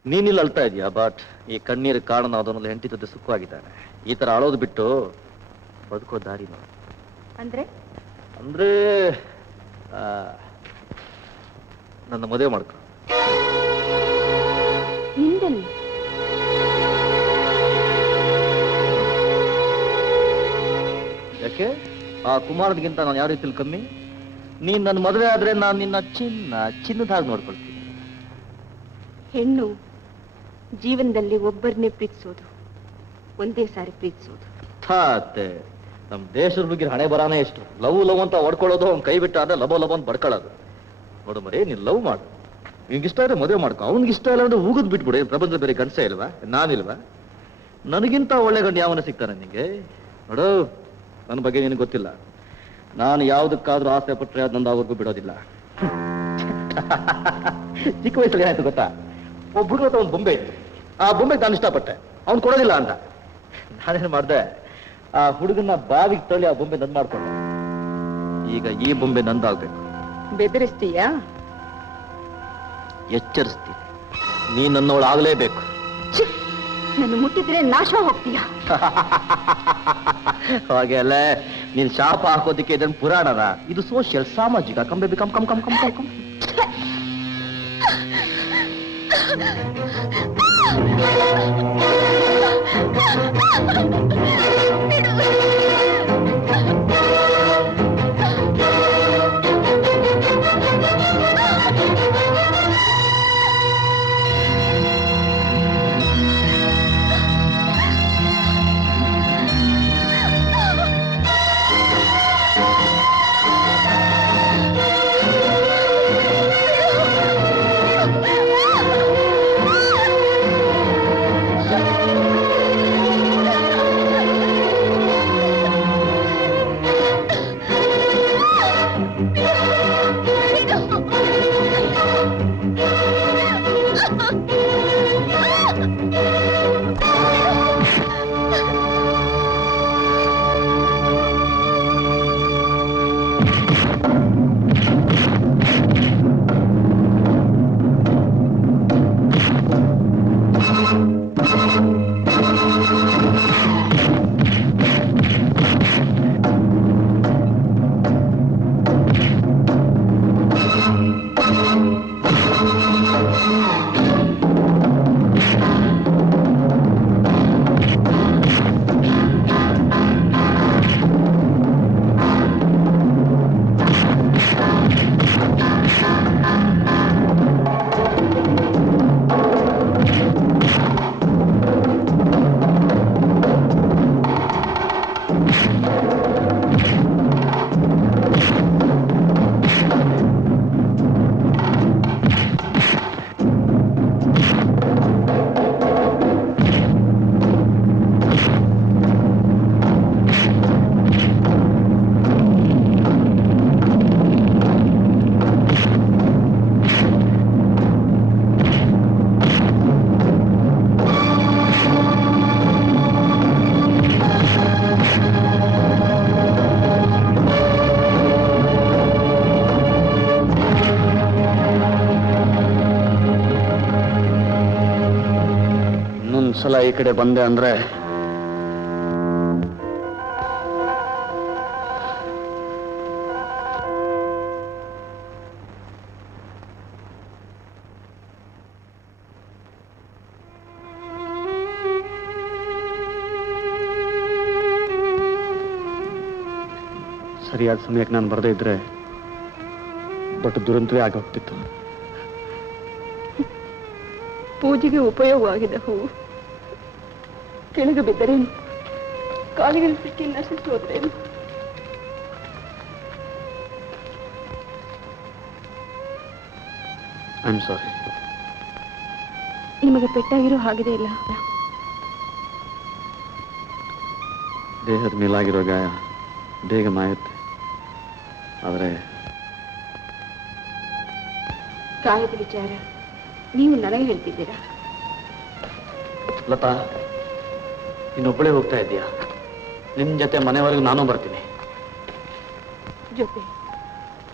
ನೀನಿಲ್ಲಿ ಅಳ್ತಾ ಇದೀಯಾ, ಬಟ್ ಈ ಕಣ್ಣೀರು ಕಾರಣ ಅದನ್ನೆಲ್ಲ ಹೆಂಡತಿ ಜೊತೆ ಸುಖವಾಗಿದ್ದಾನೆ. ಈ ತರ ಅಳೋದು ಬಿಟ್ಟು ಬದುಕೋ ದಾರಿ ನೋಡಿ. ಅಂದ್ರೆ ಅಂದ್ರೆ ನನ್ನ ಮದುವೆ ಮಾಡ್ಕೊ. ಹಿಂದೆಲ್ಲಿ? ಯಾಕೆ? ಆ ಕುಮಾರನಿಗಿಂತ ನಾನು ಯಾವ ರೀತಿಲಿ ಕಮ್ಮಿ? ನೀನ್ ನನ್ನ ಮದುವೆ ಆದ್ರೆ ನಾನು ನಿನ್ನ ಚಿನ್ನದ ಹಾಗೆ ನೋಡ್ಕೊಳ್ತೀನಿ. ಹೆಣ್ಣು ಜೀವನದಲ್ಲಿ ಒಬ್ಬರನ್ನೇ ಪ್ರೀತಿಸೋದು, ಒಂದೇ ಸಾರಿ ಪ್ರೀತಿಸೋದು. ನಮ್ ದೇಶದ ಬಗ್ಗೆ ಹಣೆ ಬರಾನೇ ಎಷ್ಟು. ಲವ್ ಅಂತ ಹೊಡ್ಕೊಳ್ಳೋದು, ಅವ್ನ್ ಕೈ ಬಿಟ್ಟ ಆದ್ರೆ ಲಬೋ ಅಂತ ಬಡ್ಕೊಳ್ಳೋದು. ನೋಡು ಮರಿ, ನೀನ್ ಲವ್ ಮಾಡು, ನಿಂಗೆ ಇಷ್ಟ ಇದ್ರೆ ಮದುವೆ ಮಾಡ್ಕೊ. ಅವ್ನಿಗೆ ಇಷ್ಟ ಇಲ್ಲ ಅಂದ್ರೆ ಹೋಗುದ್ ಬಿಟ್ಬಿಡು. ಪ್ರಪಂಚ ಬೇರೆ ಗಂಡಸೇ ಇಲ್ವಾ? ನಾನಿಲ್ವಾ? ನನಗಿಂತ ಒಳ್ಳೆ ಗಂಡ ಯಾವನ ಸಿಗ್ತಾನೆ ನಿಂಗೆ? ನೋಡು, ನನ್ನ ಬಗ್ಗೆ ನಿನಗೆ ಗೊತ್ತಿಲ್ಲ. ನಾನು ಯಾವ್ದಕ್ಕಾದ್ರೂ ಆಸೆ ಪಟ್ರೆ ಅದು ನಂದಾವರೆಗೂ ಬಿಡೋದಿಲ್ಲ. ಚಿಕ್ಕ ವಯಸ್ಸಲ್ಲಿ ಏನಾಯ್ತು ಗೊತ್ತಾ? ಒಬ್ಬ ಹುಡುಗ ಒಂದು ಬೊಂಬೆ ಇತ್ತು. ಆ ಬೊಂಬೆಗೆ ನಾನು ಇಷ್ಟಪಟ್ಟೆ, ಅವ್ನು ಕೊಡೋದಿಲ್ಲ ಅಂತ. ನಾನೇನು ಮಾಡ್ದೆ, ಆ ಹುಡುಗನ ಬಾವಿಗೆ ತಳ್ಳಿ ಆ ಬೊಂಬೆ ನಂದು ಮಾಡ್ಕೊಂಡೆ. ಈಗ ಈ ಬೊಂಬೆ ನಂದಾಗ್ಬೇಕು. ಬೆದರಿಸ್ತೀಯಾ? ಎಚ್ಚರಿಸ್ತೀನಿ, ನೀ ನನ್ನವಳು ಆಗ್ಲೇಬೇಕು. ನನ್ನ ಮುಟ್ಟಿದ್ರೆ ನಾಶ ಹೋಗ್ತೀಯಾ? ಹಾಗೆ ಅಲ್ಲ, ನೀನ್ ಶಾಪ ಹಾಕೋದಿಕ್ಕೆ ಇದನ್ನು ಪುರಾಣನ, ಇದು ಸೋಷಿಯಲ್, ಸಾಮಾಜಿಕ. Come baby come come come come come come. ಇನ್ನೊಂದ್ಸಲ ಈ ಕಡೆ ಬಂದೆ ಅಂದ್ರೆ ಸರಿಯಾದ ಸಮಯಕ್ಕೆ ನಾನು ಬರದೇ ಇದ್ರೆ ದೊಡ್ಡ ದುರಂತವೇ ಆಗೋಗ್ತಿತ್ತು. ಪೂಜೆಗೆ ಉಪಯೋಗವಾಗಿದೆ ಹೂವು ಕೆಳಗೆ ಬಿದ್ದರೇನು, ಕಾಲಿಗೆ ಸಿಕ್ಕಿ ನಶಿಸಿ ಹೋದ್ರೇನು? I am sorry. ನಿಮಗೆ ಪೆಟ್ಟಾಗಿರೋ ಹಾಗಿದೆ ಇಲ್ಲ. ದೇಹದ ಮೇಲಾಗಿರೋ ಗಾಯ ಬೇಗ ಮಾಯುತ್ತೆ, ಆದರೆ ಕಾಯದ ವಿಚಾರ ನೀವು ನನಗೆ ಹೇಳ್ತಿದ್ದೀರಾ? ಲತಾ, ಇನ್ನೊಬ್ಬಳೇ ಹೋಗ್ತಾ ಇದ್ದೀಯಾ? ನಿನ್ನ ಜೊತೆ ಮನೆವರೆಗೂ ನಾನು ಬರ್ತೀನಿ. ಜೊತೆ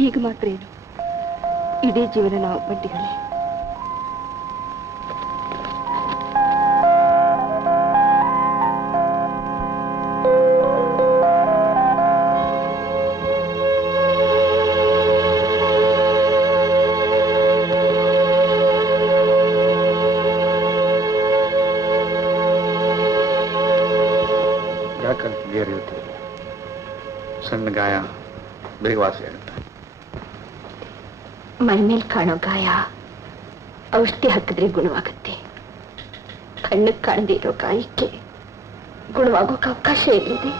ಈಗ ಮಾತ್ರ ಏನು, ಇಡೀ ಜೀವನ ನಾವು ಬಡ್ಡಿಗಳೇ. ಸಣ್ಣ ಗಾಯ ಬೇಗ ವಾಸಿ ಆಗುತ್ತೆ. ಮೈ ಮೇಲೆ ಕಾಣೋ ಗಾಯ ಔಷಧಿ ಹಾಕಿದ್ರೆ ಗುಣವಾಗುತ್ತೆ. ಕಣ್ಣಿಗೆ ಕಾಣದೇ ಇರೋ ಗಾಯಕ್ಕೆ ಗುಣವಾಗೋಕೆ ಅವಕಾಶ ಎಲ್ಲಿದೆ?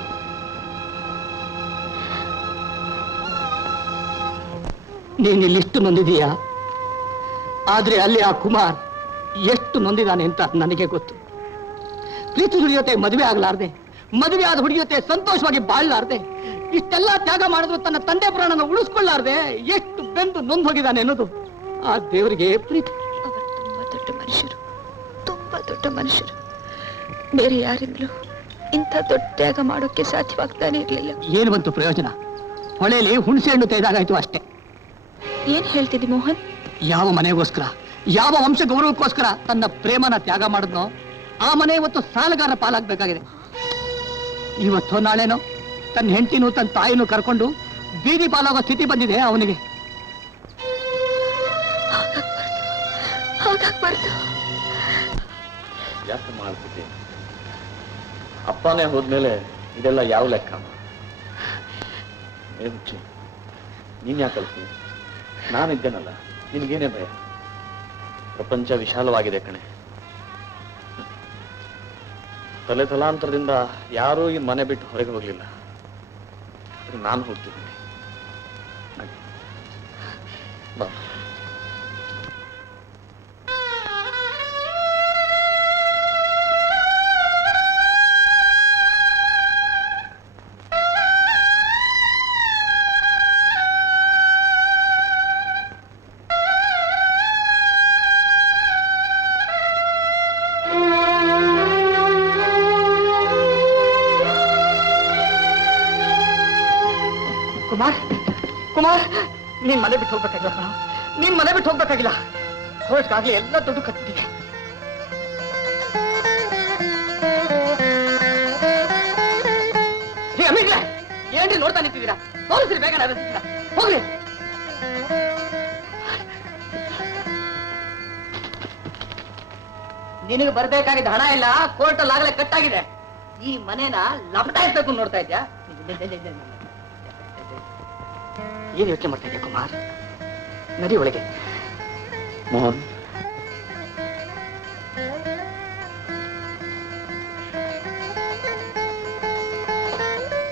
ನೀನು ಇಲ್ಲಿಷ್ಟು ನೊಂದಿದೀಯಾ, ಆದ್ರೆ ಅಲ್ಲಿ ಆ ಕುಮಾರ್ ಎಷ್ಟು ನೊಂದಿದ್ದಾನೆ ಅಂತ ನನಗೆ ಗೊತ್ತು. ಪ್ರೀತಿ ಹುಡುಗಿಯತೆ ಮದುವೆ ಆಗ್ಲಾರ್ದೆ, ಮದುವೆ ಆದ ಹುಡುಗಿಯತೆ ಸಂತೋಷವಾಗಿ ಬಾಳ್ಲಾರ್ದೆ, ಇಷ್ಟೆಲ್ಲ ತ್ಯಾಗ ಮಾಡಿದ್ರು ತನ್ನ ತಂದೆ ಪ್ರಾಣನ ಉಳಿಸ್ಕೊಳ್ಳಾರ್ದೆ ಎಷ್ಟು ಬೆಂದು ನೊಂದು ಹೋಗಿದ್ದಾನೆ ಅನ್ನೋದು ಆ ದೇವರಿಗೆ ಪ್ರೀತಿ. ಅವರು ತುಂಬಾ ದೊಡ್ಡ ಮನುಷ್ಯರು, ತುಂಬಾ ದೊಡ್ಡ ಮನುಷ್ಯರು. ಬೇರೆ ಯಾರಿಂದಲೂ ಇಂಥ ದೊಡ್ಡ ತ್ಯಾಗ ಮಾಡೋಕೆ ಸಾಧ್ಯವಾಗ್ತಾನೆ ಇರಲಿಲ್ಲ. ಏನು ಬಂತು ಪ್ರಯೋಜನ? ಹೊಳೆಯಲ್ಲಿ ಹುಣಸೆ ಹಣ್ಣು ತೆಗೆದಾಗಾಯ್ತು ಅಷ್ಟೇ. ಏನ್ ಹೇಳ್ತಿದ್ದಿ ಮೋಹನ್? ಯಾವ ಮನೆಗೋಸ್ಕರ, ಯಾವ ವಂಶ ಗೌರವಕ್ಕೋಸ್ಕರ ತನ್ನ ಪ್ರೇಮನ ತ್ಯಾಗ ಮಾಡಿದ್ನೋ ಆ ಮನೆ ಇವತ್ತು ಸಾಲಗಾರ ಪಾಲಾಗಬೇಕಾಗಿದೆ. ಇವತ್ತೋ ನಾಳೆನೋ ತನ್ನ ಹೆಂಡತಿನೂ ತನ್ನ ತಾಯಿನೂ ಕರ್ಕೊಂಡು ಬೀದಿ ಪಾಲಾಗೋ ಸ್ಥಿತಿ ಬಂದಿದೆ ಅವನಿಗೆ. ಯಾಕೆ ಮಾಡ್ತಿದ್ದೆ? ಅಪ್ಪನೇ ಹೋದ್ಮೇಲೆ ಇದೆಲ್ಲ ಯಾವ ಲೆಕ್ಕ? ಹುಚ್ಚಿ, ನೀನ್ ಯಾಕೆ ಕಲ್ತೀನಿ? ನಾನಿದ್ದೇನಲ್ಲ, ನಿನಗೇನೇ ಭಯ? ಪ್ರಪಂಚ ವಿಶಾಲವಾಗಿದೆ ಕಣೆ. ತಲೆ ತಲಾಂತರದಿಂದ ಯಾರೂ ಈ ಮನೆ ಬಿಟ್ಟು ಹೊರಗೆ ಹೋಗ್ಲಿಲ್ಲ. ನಾನು ಹೋಗ್ತಿದ್ದೀನಿ. ಬಾ. ಕುಮಾರ್, ಕುಮಾರ್, ನೀನ್ ಮನೆ ಬಿಟ್ಟು ಹೋಗ್ಬೇಕಾಗಿಲ್ಲ ಕಣ. ನೀನ್ ಮನೆ ಬಿಟ್ಟು ಹೋಗ್ಬೇಕಾಗಿಲ್ಲ. ಕೋರ್ಟ್ಗಾಗ್ಲಿ ಎಲ್ಲ ದುಡ್ಡು ಕಟ್ಟಿದೆ. ಅಮೀರ್ರೆ, ಏನ್ರಿ ನೋಡ್ತಾ ನಿಂತಿದ್ದೀರಾ? ಹೋಗ್ರಿ ಬೇಗ, ಹೋಗ್ರಿ. ನಿನಗೆ ಬರ್ಬೇಕಾಗಿದ್ದ ಹಣ ಇಲ್ಲ, ಕೋರ್ಟಲ್ಲಿ ಆಗಲೇ ಕಟ್ಟಾಗಿದೆ. ಈ ಮನೇನ ಲಪಟಾಯಿಸ್ಬೇಕು ನೋಡ್ತಾ ಇದ್ಯಾ? ಏನ್ ಯೋಚನೆ ಮಾಡ್ತಾ ಇದೆಯಾ ಕುಮಾರ್? ನದಿ ಒಳಗೆ. ಮೋಹನ್,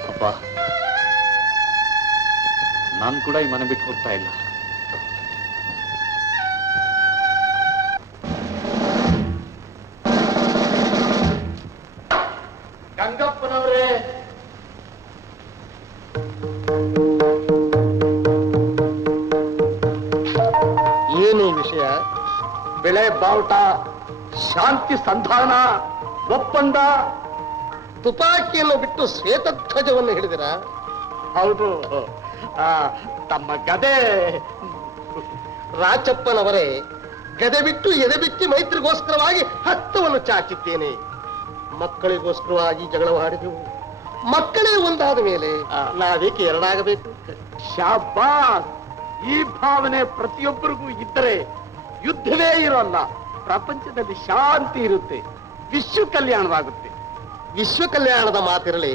ಅಪ್ಪ, ನಾನು ಕೂಡ ಈ ಮನೆ ಬಿಟ್ಟು ಹೋಗ್ತಾ ಇಲ್ಲ. ಗಂಗಪ್ಪನವರೇ, ಏನು ವಿಷಯ? ಬೆಳೆ ಬಾವುಟ, ಶಾಂತಿ ಸಂಧಾನ, ಒಪ್ಪಂದ, ತುಪಾಕಿಯನ್ನು ಬಿಟ್ಟು ಶ್ವೇತಧ್ವಜವನ್ನು ಹಿಡಿದಿರ? ಹೌದು, ತಮ್ಮ ಗದೆ. ರಾಚಪ್ಪನವರೇ, ಗದೆ ಬಿಟ್ಟು ಎದೆ ಬಿಚ್ಚಿ ಮೈತ್ರಿಗೋಸ್ಕರವಾಗಿ ಹಸ್ತವನ್ನು ಚಾಚಿದ್ದೇನೆ. ಮಕ್ಕಳಿಗೋಸ್ಕರವಾಗಿ ಜಗಳವಾಡಿದೆವು. ಮಕ್ಕಳೇ ಒಂದಾದ ಮೇಲೆ ನಾವೇಕೆ ಎರಡಾಗಬೇಕು? ಶಾಬಾಸ್! ಈ ಭಾವನೆ ಪ್ರತಿಯೊಬ್ಬರಿಗೂ ಇದ್ದರೆ ಯುದ್ಧವೇ ಇರೋಲ್ಲ. ಪ್ರಪಂಚದಲ್ಲಿ ಶಾಂತಿ ಇರುತ್ತೆ, ವಿಶ್ವ ಕಲ್ಯಾಣವಾಗುತ್ತೆ. ವಿಶ್ವ ಕಲ್ಯಾಣದ ಮಾತಿರಲಿ,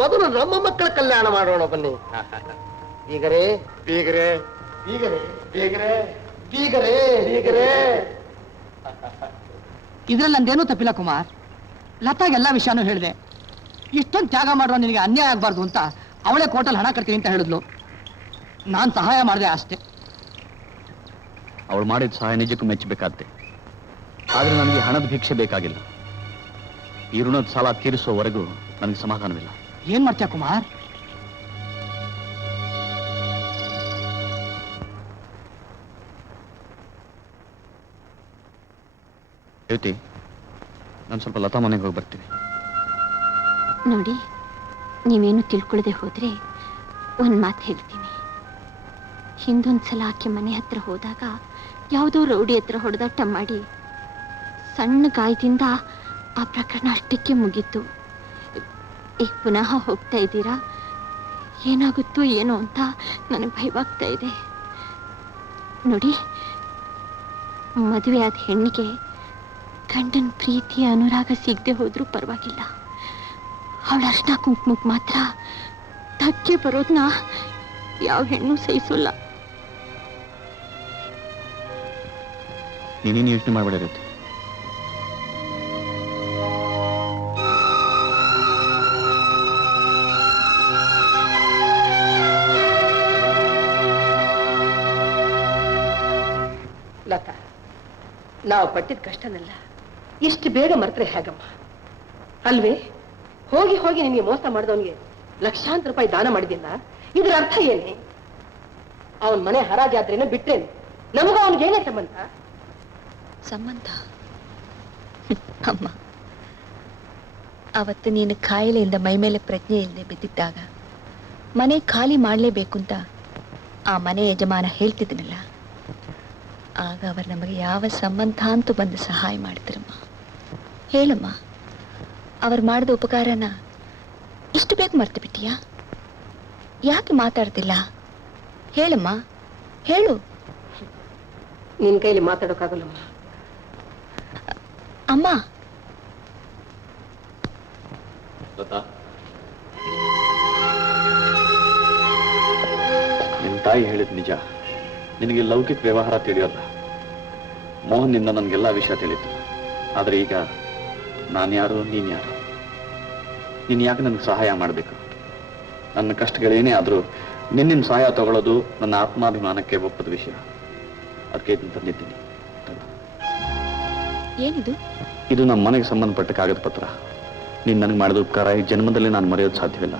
ಮೊದಲು ನಮ್ಮ ಮಕ್ಕಳ ಕಲ್ಯಾಣ ಮಾಡೋಣ ಬನ್ನಿ. ಬೀಗರೇ ಬೀಗರೇ ಬೀಗರೇ ಬೀಗರೇ ಬೀಗರೇ ಬೀಗರೇ. ಇದ್ರಲ್ಲಿ ನಂದೇನೂ ತಪ್ಪಿಲ್ಲ ಕುಮಾರ್. ಲತಾಗೆಲ್ಲ ವಿಷಯನೂ ಹೇಳಿದೆ. ಇಷ್ಟೊಂದು ತ್ಯಾಗ ಮಾಡುವ ನಿನಗೆ ಅನ್ಯಾಯ ಆಗಬಾರ್ದು ಅಂತ ಅವಳೇ ಕೋರ್ಟಲ್ಲಿ ಹಣ ಕಟ್ತೀನಿ ಅಂತ ಹೇಳಿದ್ಲು. ನಾನು ಸಹಾಯ ಮಾಡಿದೆ ಅಷ್ಟೇ. ಅವಳು ಮಾಡಿದ ಸಹಾಯ ನಿಜಕ್ಕೂ ಮೆಚ್ಚಬೇಕಾದ್ದೆ. ಆದ್ರೆ ನನಗೆ ಹಣದ ಭಿಕ್ಷೆ ಬೇಕಾಗಿಲ್ಲ. ಈ ಋಣದ ಸಾಲ ತೀರಿಸುವವರೆಗೂ ನನಗೆ ಸಮಾಧಾನವಿಲ್ಲ. ಏನ್ ಮಾಡ್ತೀಯ ಕುಮಾರ್? ಯುವತಿ, ನಾನು ಸ್ವಲ್ಪ ಲತಾ ಮನೆಗೆ ಹೋಗಿ ಬರ್ತೀನಿ. ನೋಡಿ, ನೀವೇನು ತಿಳ್ಕೊಳ್ಳದೆ ಹೋದ್ರೆ ಒಂದ್ ಮಾತು ಹೇಳ್ತೀನಿ. ಹಿಂದೊಂದ್ಸಲ ಆಕೆ ಮನೆ ಹತ್ರ ಹೋದಾಗ ಯಾವುದೋ ರೌಡಿ ಹತ್ರ ಹೊಡೆದಾಟ ಮಾಡಿ ಸಣ್ಣ ಗಾಯದಿಂದ ಆ ಪ್ರಕರಣ ಅಷ್ಟಕ್ಕೆ ಮುಗೀತು. ಈಗ ಪುನಃ ಹೋಗ್ತಾ ಇದ್ದೀರಾ, ಏನಾಗುತ್ತೋ ಏನೋ ಅಂತ ನನಗೆ ಭಯವಾಗ್ತಾ ಇದೆ. ನೋಡಿ, ಮದುವೆ ಆದ ಹೆಣ್ಣಿಗೆ ಗಂಡನ ಪ್ರೀತಿ ಅನುರಾಗ ಸಿಗದೆ ಹೋದ್ರೂ ಪರವಾಗಿಲ್ಲ. ಅವಳ ಅರ್ಶನ ಕುಂಕುಮಕ್ಕೆ ಮಾತ್ರ ಧಕ್ಕೆ ಬರೋದನ್ನ ಯಾವ ಹೆಣ್ಣು ಸಹಿಸೋಲ್ಲ. ನೀನೇನು ಯೋಚನೆ ಮಾಡಬೇಡಿರುತ್ತೆ. ಲತಾ, ನಾವು ಪಟ್ಟಿದ ಕಷ್ಟನೆಲ್ಲ ಇಷ್ಟು ಬೇಗ ಮರೆತರೆ ಹೇಗಮ್ಮ? ಅಲ್ವೇ? ಹೋಗಿ ಹೋಗಿ ನಿನಗೆ ಮೋಸ ಮಾಡಿದವನಿಗೆ ಲಕ್ಷಾಂತರ ರೂಪಾಯಿ ದಾನ ಮಾಡಿದಿಲ್ಲ. ಇದರ ಅರ್ಥ ಏನೇ? ಅವನ ಮನೆ ಹರಾಜಾದ್ರೇನೆ ಬಿಟ್ಟೇನೆ, ನಮಗ ಅವನಿಗೇನೇ ಸಂಬಂಧ? ಸಂಬಂಧ ಅಮ್ಮ, ಅವತ್ತು ನೀನು ಕಾಯಿಲೆಯಿಂದ ಮೈ ಮೇಲೆ ಪ್ರಜ್ಞೆ ಇಲ್ಲದೆ ಬಿದ್ದಿದ್ದಾಗ ಮನೆ ಖಾಲಿ ಮಾಡಲೇಬೇಕು ಅಂತ ಆ ಮನೆ ಯಜಮಾನ ಹೇಳ್ತಿದ್ದನಲ್ಲ, ಆಗ ಅವರು ನಮಗೆ ಯಾವ ಸಂಬಂಧ ಅಂತೂ ಬಂದು ಸಹಾಯ ಮಾಡಿದ್ರಮ್ಮ. ಹೇಳಮ್ಮ, ಅವ್ರು ಮಾಡಿದ ಉಪಕಾರನ ಇಷ್ಟು ಬೇಗ ಮರ್ತು ಬಿಟ್ಟಿಯಾ? ಯಾಕೆ ಮಾತಾಡ್ತಿಲ್ಲ? ಹೇಳಮ್ಮ, ಹೇಳು. ನಿನ್ ಕೈಲಿ ಮಾತಾಡೋಕ್ಕಾಗಲ್ಲಮ್ಮ. ಅಮ್ಮ, ನಿನ್ನ ತಾಯಿ ಹೇಳಿದ್ ನಿಜ. ನಿನಗೆ ಲೌಕಿಕ ವ್ಯವಹಾರ ತಿಳಿಯೋಲ್ಲ. ಮೋಹನ್ನಿಂದ ನನಗೆಲ್ಲ ವಿಷಯ ತಿಳಿತು. ಆದರೆ ಈಗ ನಾನು ಯಾರು, ನೀನು ಯಾರು? ನೀನು ಯಾಕೆ ನನಗೆ ಸಹಾಯ ಮಾಡಬೇಕು? ನನ್ನ ಕಷ್ಟಗಳೇನೇ ಆದರೂ ನಿನ್ನಿನ ಸಹಾಯ ತಗೊಳ್ಳೋದು ನನ್ನ ಆತ್ಮಾಭಿಮಾನಕ್ಕೆ ಒಪ್ಪದ ವಿಷಯ. ಅದಕ್ಕೆ ಇದನ್ನು ತಂದಿದ್ದೀನಿ. ಏನಿದು? ಇದು ನಮ್ಮ ಮನೆಗೆ ಸಂಬಂಧಪಟ್ಟ ಕಾಗದ ಪತ್ರ. ನೀನು ನನಗೆ ಮಾಡಿದ ಉಪಕಾರ ಈ ಜನ್ಮದಲ್ಲಿ ನಾನು ಮರೆಯೋದು ಸಾಧ್ಯವಿಲ್ಲ.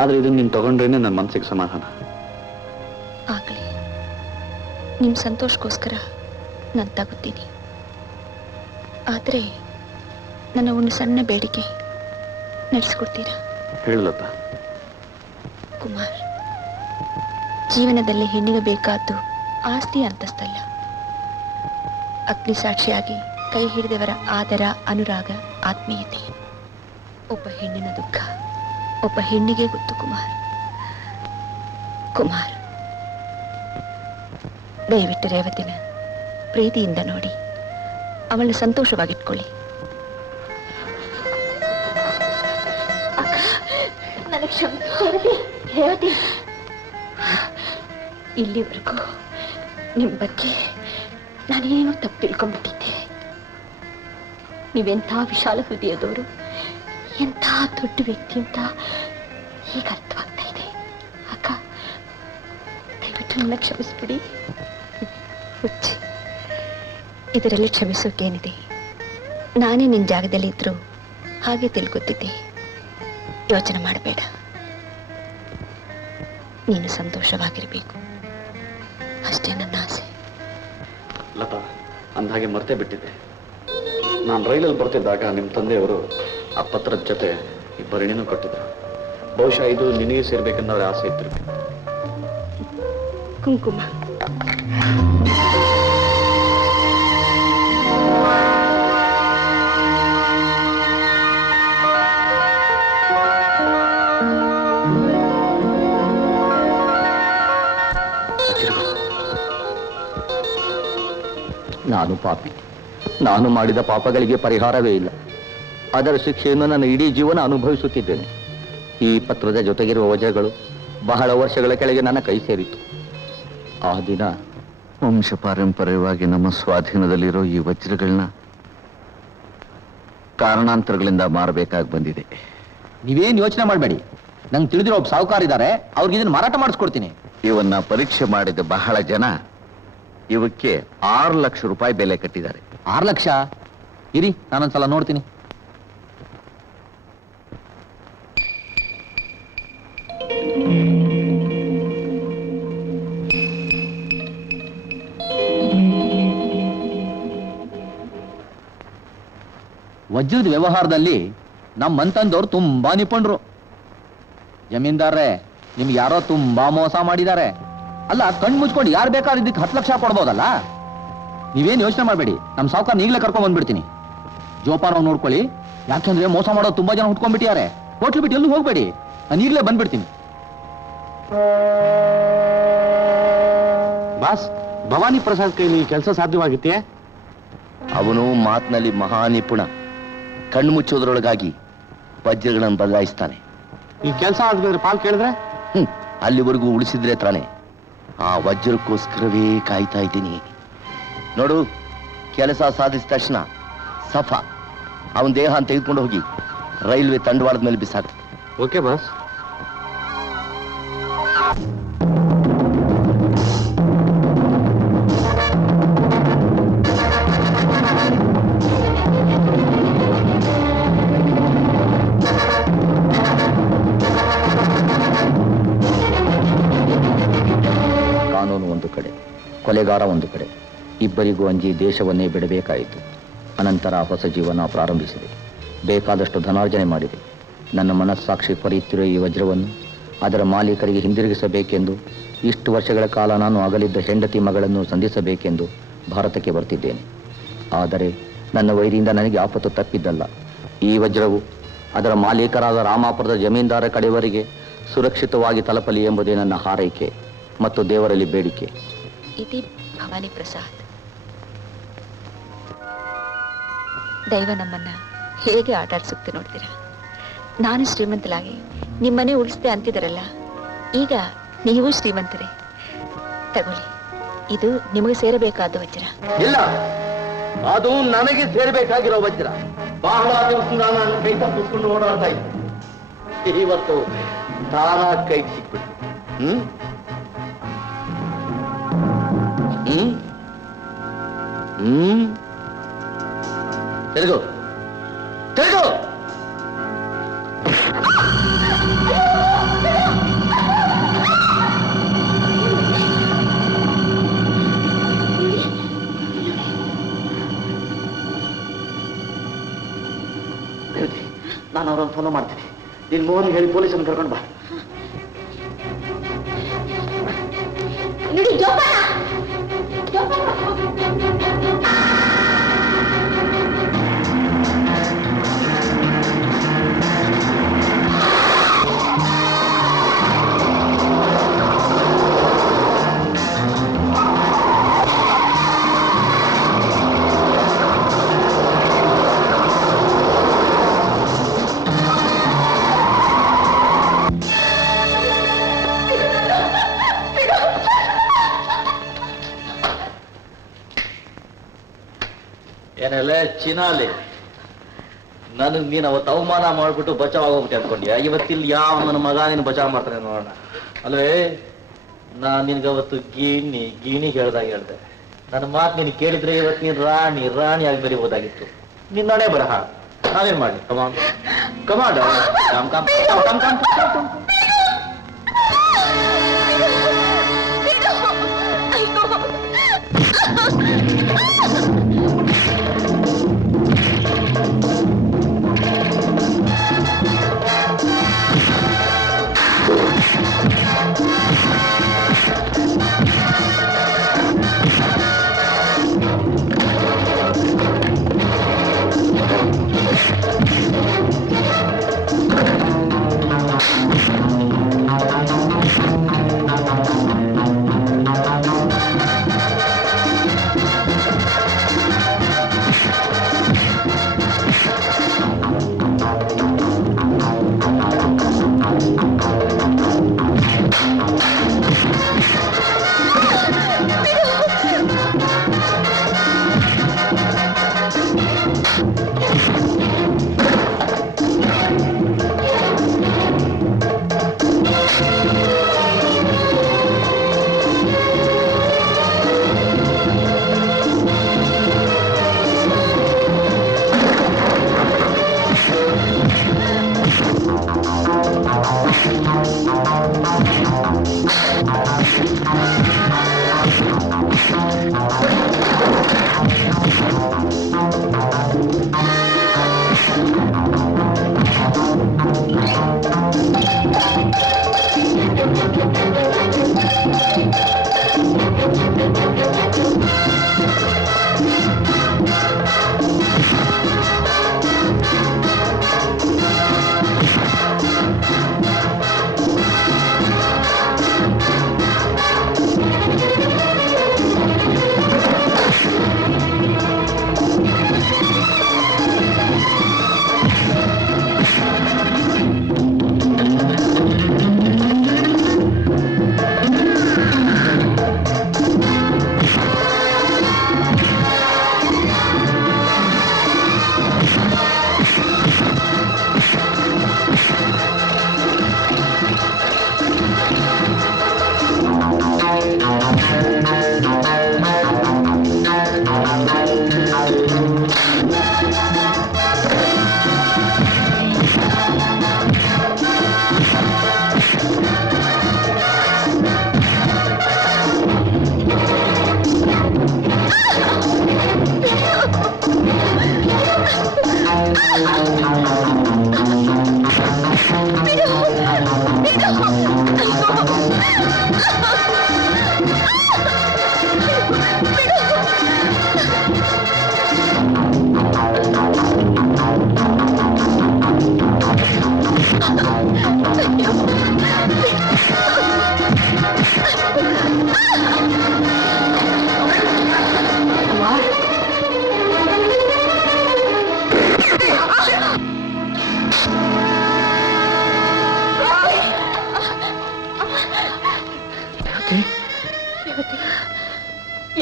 ಆದರೆ ಇದನ್ನು ನೀನು ತಗೊಂಡ್ರೇನೆ ನನ್ನ ಮನಸ್ಸಿಗೆ ಸಮಾಧಾನ. ಆಗಲಿ, ನಿಮ್ಮ ಸಂತೋಷಕ್ಕೋಸ್ಕರ ನಾನು ತಗೋತೀನಿ. ಆದರೆ ನನ್ನ ಒಂದು ಸಣ್ಣ ಬೇಡಿಕೆ ನಡೆಸ್ಕೊಡ್ತೀರಾ? ಹೇಳಲತ್ತ. ಕುಮಾರ್, ಜೀವನದಲ್ಲಿ ಹೆಣ್ಣಿಗೆ ಬೇಕಾದ್ದು ಆಸ್ತಿ ಅಂತಸ್ತಲ್ಲ. ಅಗ್ನಿ ಸಾಕ್ಷಿಯಾಗಿ ಕೈ ಹಿಡಿದವರ ಆದರ, ಅನುರಾಗ, ಆತ್ಮೀಯತೆ. ಒಬ್ಬ ಹೆಣ್ಣಿನ ದುಃಖ ಒಬ್ಬ ಹೆಣ್ಣಿಗೆ ಗೊತ್ತು ಕುಮಾರ್. ಕುಮಾರ್, ದಯವಿಟ್ಟು ರೇವತಿನ ಪ್ರೀತಿಯಿಂದ ನೋಡಿ ಅವಳನ್ನ ಸಂತೋಷವಾಗಿಟ್ಕೊಳ್ಳಿ. ಇಲ್ಲಿವರೆಗೂ ನಿಮ್ಮ ಬಗ್ಗೆ ನಾನೇನೋ ತಪ್ಪು ತಿಳ್ಕೊಂಡ್ಬಿಟ್ಟಿದ್ದೆ. ನೀವೆಂಥ ವಿಶಾಲ ಹೃದಯದವರು, ಎಂಥ ದೊಡ್ಡ ವ್ಯಕ್ತಿ ಅಂತ ಈಗ ಅರ್ಥವಾಗ್ತಾ ಇದೆ. ಅಕ್ಕ, ದಯವಿಟ್ಟು ನನ್ನ ಕ್ಷಮಿಸ್ಬಿಡಿ. ಹುಚ್ಚಿ, ಇದರಲ್ಲಿ ಕ್ಷಮಿಸೋಕೇನಿದೆ? ನಾನೇ ನಿನ್ನ ಜಾಗದಲ್ಲಿ ಇದ್ರು ಹಾಗೆ ತಿಳ್ಕೊತಿದ್ದೆ. ಯೋಚನೆ ಮಾಡಬೇಡ. ನೀನು ಸಂತೋಷವಾಗಿರಬೇಕು ಅಷ್ಟೇ ನನ್ನ ಆಸೆ. ಲತಾ, ಅಂದಾಗೆ ಮರ್ತೇ ಬಿಟ್ಟಿದ್ದೆ. ನಾನು ರೈಲಲ್ಲಿ ಬರ್ತಿದ್ದಾಗ ನಿಮ್ಮ ತಂದೆಯವರು ಆ ಪತ್ರದ ಜೊತೆ ಈ ಭರಣಿನೂ ಕೊಟ್ಟಿದ್ರು. ಬಹುಶಃ ಇದು ನಿನಗೆ ಸೇರ್ಬೇಕನ್ನೋರ ಆಸೆ ಇತ್ತು. ಕುಂಕುಮ ನಾನು ಪಾಪಿ. ನಾನು ಮಾಡಿದ ಪಾಪಗಳಿಗೆ ಪರಿಹಾರವೇ ಇಲ್ಲ. ಅದರ ಶಿಕ್ಷೆಯನ್ನು ನನ್ನ ಇಡೀ ಜೀವನ ಅನುಭವಿಸುತ್ತಿದ್ದೇನೆ. ಈ ಪತ್ರದ ಜೊತೆಗಿರುವ ವಜ್ರಗಳು ಬಹಳ ವರ್ಷಗಳ ಕೆಳಗೆ ನನ್ನ ಕೈ ಸೇರಿತು. ಆ ದಿನ ವಂಶ ಪಾರಂಪರ್ಯವಾಗಿ ನಮ್ಮ ಸ್ವಾಧೀನದಲ್ಲಿರೋ ಈ ವಜ್ರಗಳನ್ನ ಕಾರಣಾಂತರಗಳಿಂದ ಮಾರಬೇಕಾಗಿ ಬಂದಿದೆ. ನೀವೇನು ಯೋಚನೆ ಮಾಡಬೇಡಿ. ನಂಗೆ ತಿಳಿದಿರೋ ಒಬ್ಬ ಸಾಹುಕಾರ ಇದ್ದಾರೆ, ಅವ್ರಿಗೆ ಇದನ್ನು ಮಾರಾಟ ಮಾಡಿಸ್ಕೊಡ್ತೀನಿ. ಇವನ್ನ ಪರೀಕ್ಷೆ ಮಾಡಿದ ಬಹಳ ಜನ ಇವಕ್ಕೆ 6 ಲಕ್ಷ ರೂಪಾಯಿ ಬೆಲೆ ಕಟ್ಟಿದ್ದಾರೆ. 6 ಲಕ್ಷ? ಇರಿ, ನಾನೊಂದ್ಸಲ ನೋಡ್ತೀನಿ. ವಜ್ರದ ವ್ಯವಹಾರದಲ್ಲಿ ನಮ್ಮ ಮಂತಂದವ್ರು ತುಂಬಾ ನಿಪುಣರು. ಜಮೀನ್ದಾರ್ರೆ, ನಿಮ್ಗೆ ಯಾರೋ ತುಂಬಾ ಮೋಸ ಮಾಡಿದ್ದಾರೆ. ಅಲ್ಲ, ಕಣ್ ಮುಚ್ಕೊಂಡು ಯಾರು ಬೇಕಾದ್ರೆ ಇದಕ್ಕೆ 10 ಲಕ್ಷ ಕೊಡ್ಬೋದಲ್ಲ. ನೀವೇನು ಯೋಚನೆ ಮಾಡಬೇಡಿ, ನಮ್ಮ ಸಾವುಕಾರ ಈಗಲೇ ಕರ್ಕೊಂಡ್ ಬಂದ್ಬಿಡ್ತೀನಿ. ಜೋಪಾನ ನೋಡ್ಕೊಳ್ಳಿ, ಯಾಕೆಂದ್ರೆ ಮೋಸ ಮಾಡೋದು ತುಂಬಾ ಜನ ಹುಟ್ಕೊಂಡ್ಬಿಟ್ಟಿದ್ದಾರೆ. ಹೋಟ್ಲು ಬಿಟ್ಟು ಎಲ್ಲೂ ಹೋಗ್ಬೇಡಿ, ನಾನು ಈಗಲೇ ಬಂದ್ಬಿಡ್ತೀನಿ. ಬಾಸ್, ಭವಾನಿ ಪ್ರಸಾದ್ ಕೈಲಿ ಕೆಲಸ ಸಾಧ್ಯವಾಗಿತ್ತೆ? ಅವನು ಮಾತಿನಲ್ಲಿ ಮಹಾ ನಿಪುಣ. ಕಣ್ಣು ಮುಚ್ಚೋದ್ರೊಳಗಾಗಿ ವಜ್ರಗಳನ್ನು ಬದಲಾಯಿಸ್ತಾನೆ. ಈ ಕೆಲಸ ಆದ್ಮೇಲೆ ಪಾಲ್ ಕೇಳಿದ್ರೆ ಅಲ್ಲಿವರೆಗೂ ಉಳಿಸಿದ್ರೆ ತಾನೆ. ಆ ವಜ್ರಕ್ಕೋಸ್ಕರವೇ ಕಾಯ್ತಾ ಇದ್ದೀನಿ. ನೋಡು, ಕೆಲಸ ಸಾಧಿಸಿದ ತಕ್ಷಣ ಸಫಾ ಅವನ ದೇಹ ತೆಗೆದುಕೊಂಡು ಹೋಗಿ ರೈಲ್ವೆ ತಂಡವಾಳದ ಮೇಲೆ ಬಿಸಾಕ. Okay boss. ಕಾನೂನು ಒಂದು ಕಡೆ, ಕೊಲೆಗಾರ ಒಂದು ಕಡೆ, ಇಬ್ಬರಿಗೂ ಅಂಜಿ ದೇಶವನ್ನೇ ಬಿಡಬೇಕಾಯಿತು. ಅನಂತರ ಹೊಸ ಜೀವನ ಪ್ರಾರಂಭಿಸಿದೆ. ಬೇಕಾದಷ್ಟು ಧನಾರ್ಜನೆ ಮಾಡಿದೆ. ನನ್ನ ಮನಸ್ಸಾಕ್ಷಿ ಪರಿಯುತ್ತಿರುವ ಈ ವಜ್ರವನ್ನು ಅದರ ಮಾಲೀಕರಿಗೆ ಹಿಂದಿರುಗಿಸಬೇಕೆಂದು ಇಷ್ಟು ವರ್ಷಗಳ ಕಾಲ ನಾನು ಅಗಲಿದ್ದ ಹೆಂಡತಿ ಮಗಳನ್ನು ಸಂಧಿಸಬೇಕೆಂದು ಭಾರತಕ್ಕೆ ಬರ್ತಿದ್ದೇನೆ. ಆದರೆ ನನ್ನ ವೈರಿಯಿಂದ ನನಗೆ ಆಪತ್ತು ತಪ್ಪಿದ್ದಲ್ಲ. ಈ ವಜ್ರವು ಅದರ ಮಾಲೀಕರಾದ ರಾಮಾಪುರದ ಜಮೀನ್ದಾರ ಕಡೆಯವರಿಗೆ ಸುರಕ್ಷಿತವಾಗಿ ತಲುಪಲಿ ಎಂಬುದೇ ನನ್ನ ಹಾರೈಕೆ ಮತ್ತು ದೇವರಲ್ಲಿ ಬೇಡಿಕೆ. ಇತಿ ಭವಾನಿ ಪ್ರಸಾದ್. ದೈವ ನಮ್ಮನ್ನ ಹೇಗೆ ಆಟಾಡ್ಸುತ್ತೆ ನೋಡ್ತೀರಾ. ನಾನು ಶ್ರೀಮಂತಲಾಗಿ ನಿಮ್ಮನೆ ಉಳಿಸ್ದೆ ಅಂತಿದ್ದಾರಲ್ಲ, ಈಗ ನೀವು ಶ್ರೀಮಂತರೇ. ತಗೊಳ್ಳಿ, ಇದು ನಿಮಗೆ ಸೇರಬೇಕಾದ ವಜ್ರ. ಇಲ್ಲ, ಅದು ನನಗೆ ಸೇರಬೇಕಾಗಿರೋ ವಜ್ರ. ಬಹಳ ದಿವಸದಿಂದ ನಾನು ಕೈ ತಪ್ಪಿಸ್ಕೊಂಡು ಓಡಾಡ್ತಾ ಇದ್ದೆ. ಇವತ್ತು ತಾನ ಕೈಗೆ ಸಿಕ್ಬಿಟ್ಟು. ತಿರುಗು ತಿರುಗು. ನಾನು ಅವರನ್ನು ಫಾಲೋ ಮಾಡ್ತೀನಿ. ನೀನು ಮೋಹನ್ ಹೇಳಿ ಪೊಲೀಸನ್ನು ಕರ್ಕೊಂಡು ಬಾ. ನೋಡಿ ಜೋಪಾನ. ಏನೆಲ್ಲ ಚಿನಾಲಿ, ನನಗೆ ನೀನು ಅವತ್ತು ಅವಮಾನ ಮಾಡ್ಬಿಟ್ಟು ಬಚಾವ್ ಆಗೋಗ್ಬಿಟ್ಟೆ ಅನ್ಕೊಂಡ್ಯಾ? ಇವತ್ತಿಲ್ಲಿ ಯಾವ ನನ್ನ ಮಗ ನೀನು ಬಚಾವ್ ಮಾಡ್ತಾನೆ ನೋಡೋಣ. ಅಲ್ವೇ, ನಾನು ನಿನ್ಗೆ ಅವತ್ತು ಗೀಣಿ ಹೇಳ್ದೆ. ನನ್ನ ಮಾತು ನೀನು ಕೇಳಿದ್ರೆ ಇವತ್ತು ನೀನು ರಾಣಿ ಆಗಿ ಬೆರಿಬೋದಾಗಿತ್ತು. ನಿನ್ನಣೆ ಬರಹ, ನಾವೇನ್ ಮಾಡಿ? Come on command come come come come come.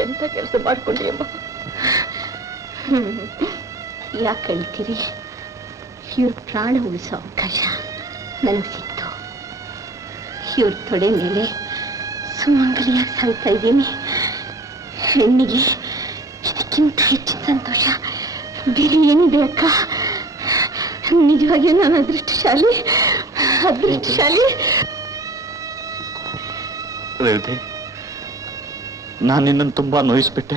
ಎಂತ ಕೆಲಸ ಮಾಡ್ಕೊಂಡಿಯಮ್ಮ? ಯಾಕೆ ಹೇಳ್ತೀರಿ? ಇವ್ರ ಪ್ರಾಣ ಉಳಿಸೋ ಅವಕಾಶ ನನಗೆ ಸಿಕ್ತು. ಇವ್ರ ತೊಡೆ ಮೇಲೆ ಸುಮಂಗಲಿಯಾಗಿ ಸಾಯ್ತಾ ಇದ್ದೀನಿ. ಹೆಣ್ಣಿಗೆ ಇದಕ್ಕಿಂತ ಹೆಚ್ಚಿನ ಸಂತೋಷ ಬೇರೆ ಏನಿದೆ ಅಕ್ಕ? ನಿಜವಾಗಿಯೂ ನಾನು ಅದೃಷ್ಟಶಾಲಿ. ರೇವತಿ, ನಾನು ನಿನ್ನನ್ನು ತುಂಬಾ ನೋಯಿಸ್ಬಿಟ್ಟೆ,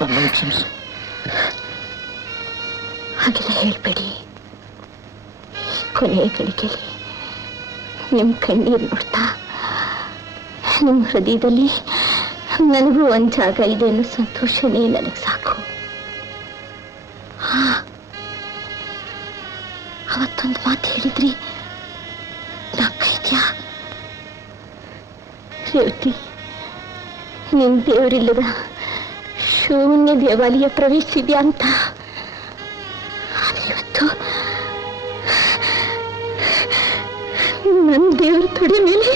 ನನ್ನನ್ನು ಕ್ಷಮಿಸು. ಹಾಗೆಲ್ಲ ಹೇಳ್ಬೇಡಿ. ಕೊನೆಯ ಗಳಿಗೆಯಲ್ಲಿ ನಿಮ್ಮ ಕಣ್ಣೀರು ನೋಡ್ತಾ ನಿಮ್ಮ ಹೃದಯದಲ್ಲಿ ನನಗೂ ಒಂದು ಜಾಗ ಇದೆ ಅನ್ನೋ ಸಂತೋಷನೇ ನನಗೆ ಸಾಕು. ಅವತ್ತೊಂದು ಮಾತು ಹೇಳಿದ್ರಿ, ನಾಕೈದ್ಯಾ? ರೇವತಿ, ನಿನ್ ದೇವರಿಲ್ಲದ ಶೂನ್ಯ ದೇವಾಲಯ ಪ್ರವೇಶಿದ್ಯಾ ಅಂತ. ಆದ್ರೆ ಇವತ್ತು ನನ್ನ ದೇವರ ತೊಡೆ ಮೇಲೆ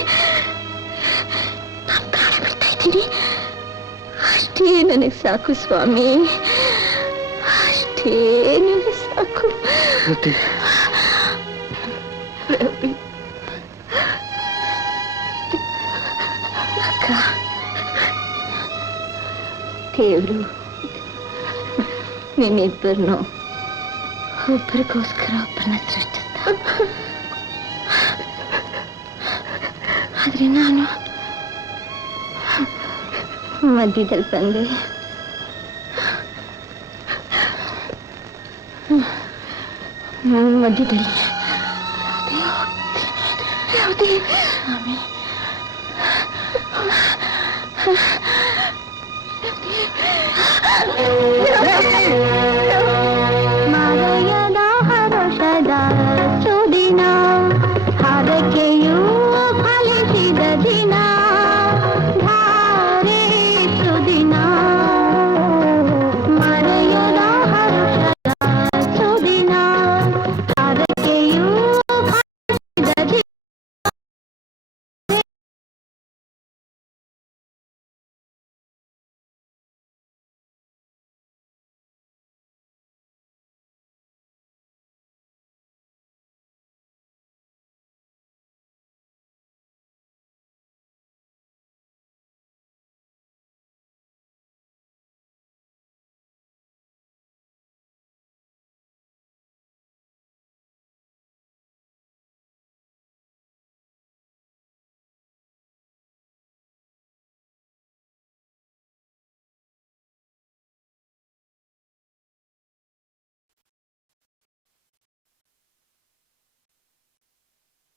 ನಾನು ಪ್ರಾಣ ಬಿಡ್ತಾ ಇದ್ದೀನಿ. ಅಷ್ಟೇ ನನಗೆ ಸಾಕು ಸ್ವಾಮಿ, ಅಷ್ಟೇ ನನಗೆ ಸಾಕು. ಅಕ್ಕ, ದೇವರು ನಿಮ್ಮಿಬ್ಬರನ್ನು ಒಬ್ಬರಿಗೋಸ್ಕರ ಒಬ್ಬರನ್ನ ಸೃಷ್ಟಿಸ್ತ. ಆದ್ರೆ ನಾನು ಮಧ್ಯದಲ್ಲಿ ಬಂದೆ. ಮಧ್ಯದಲ್ಲಿ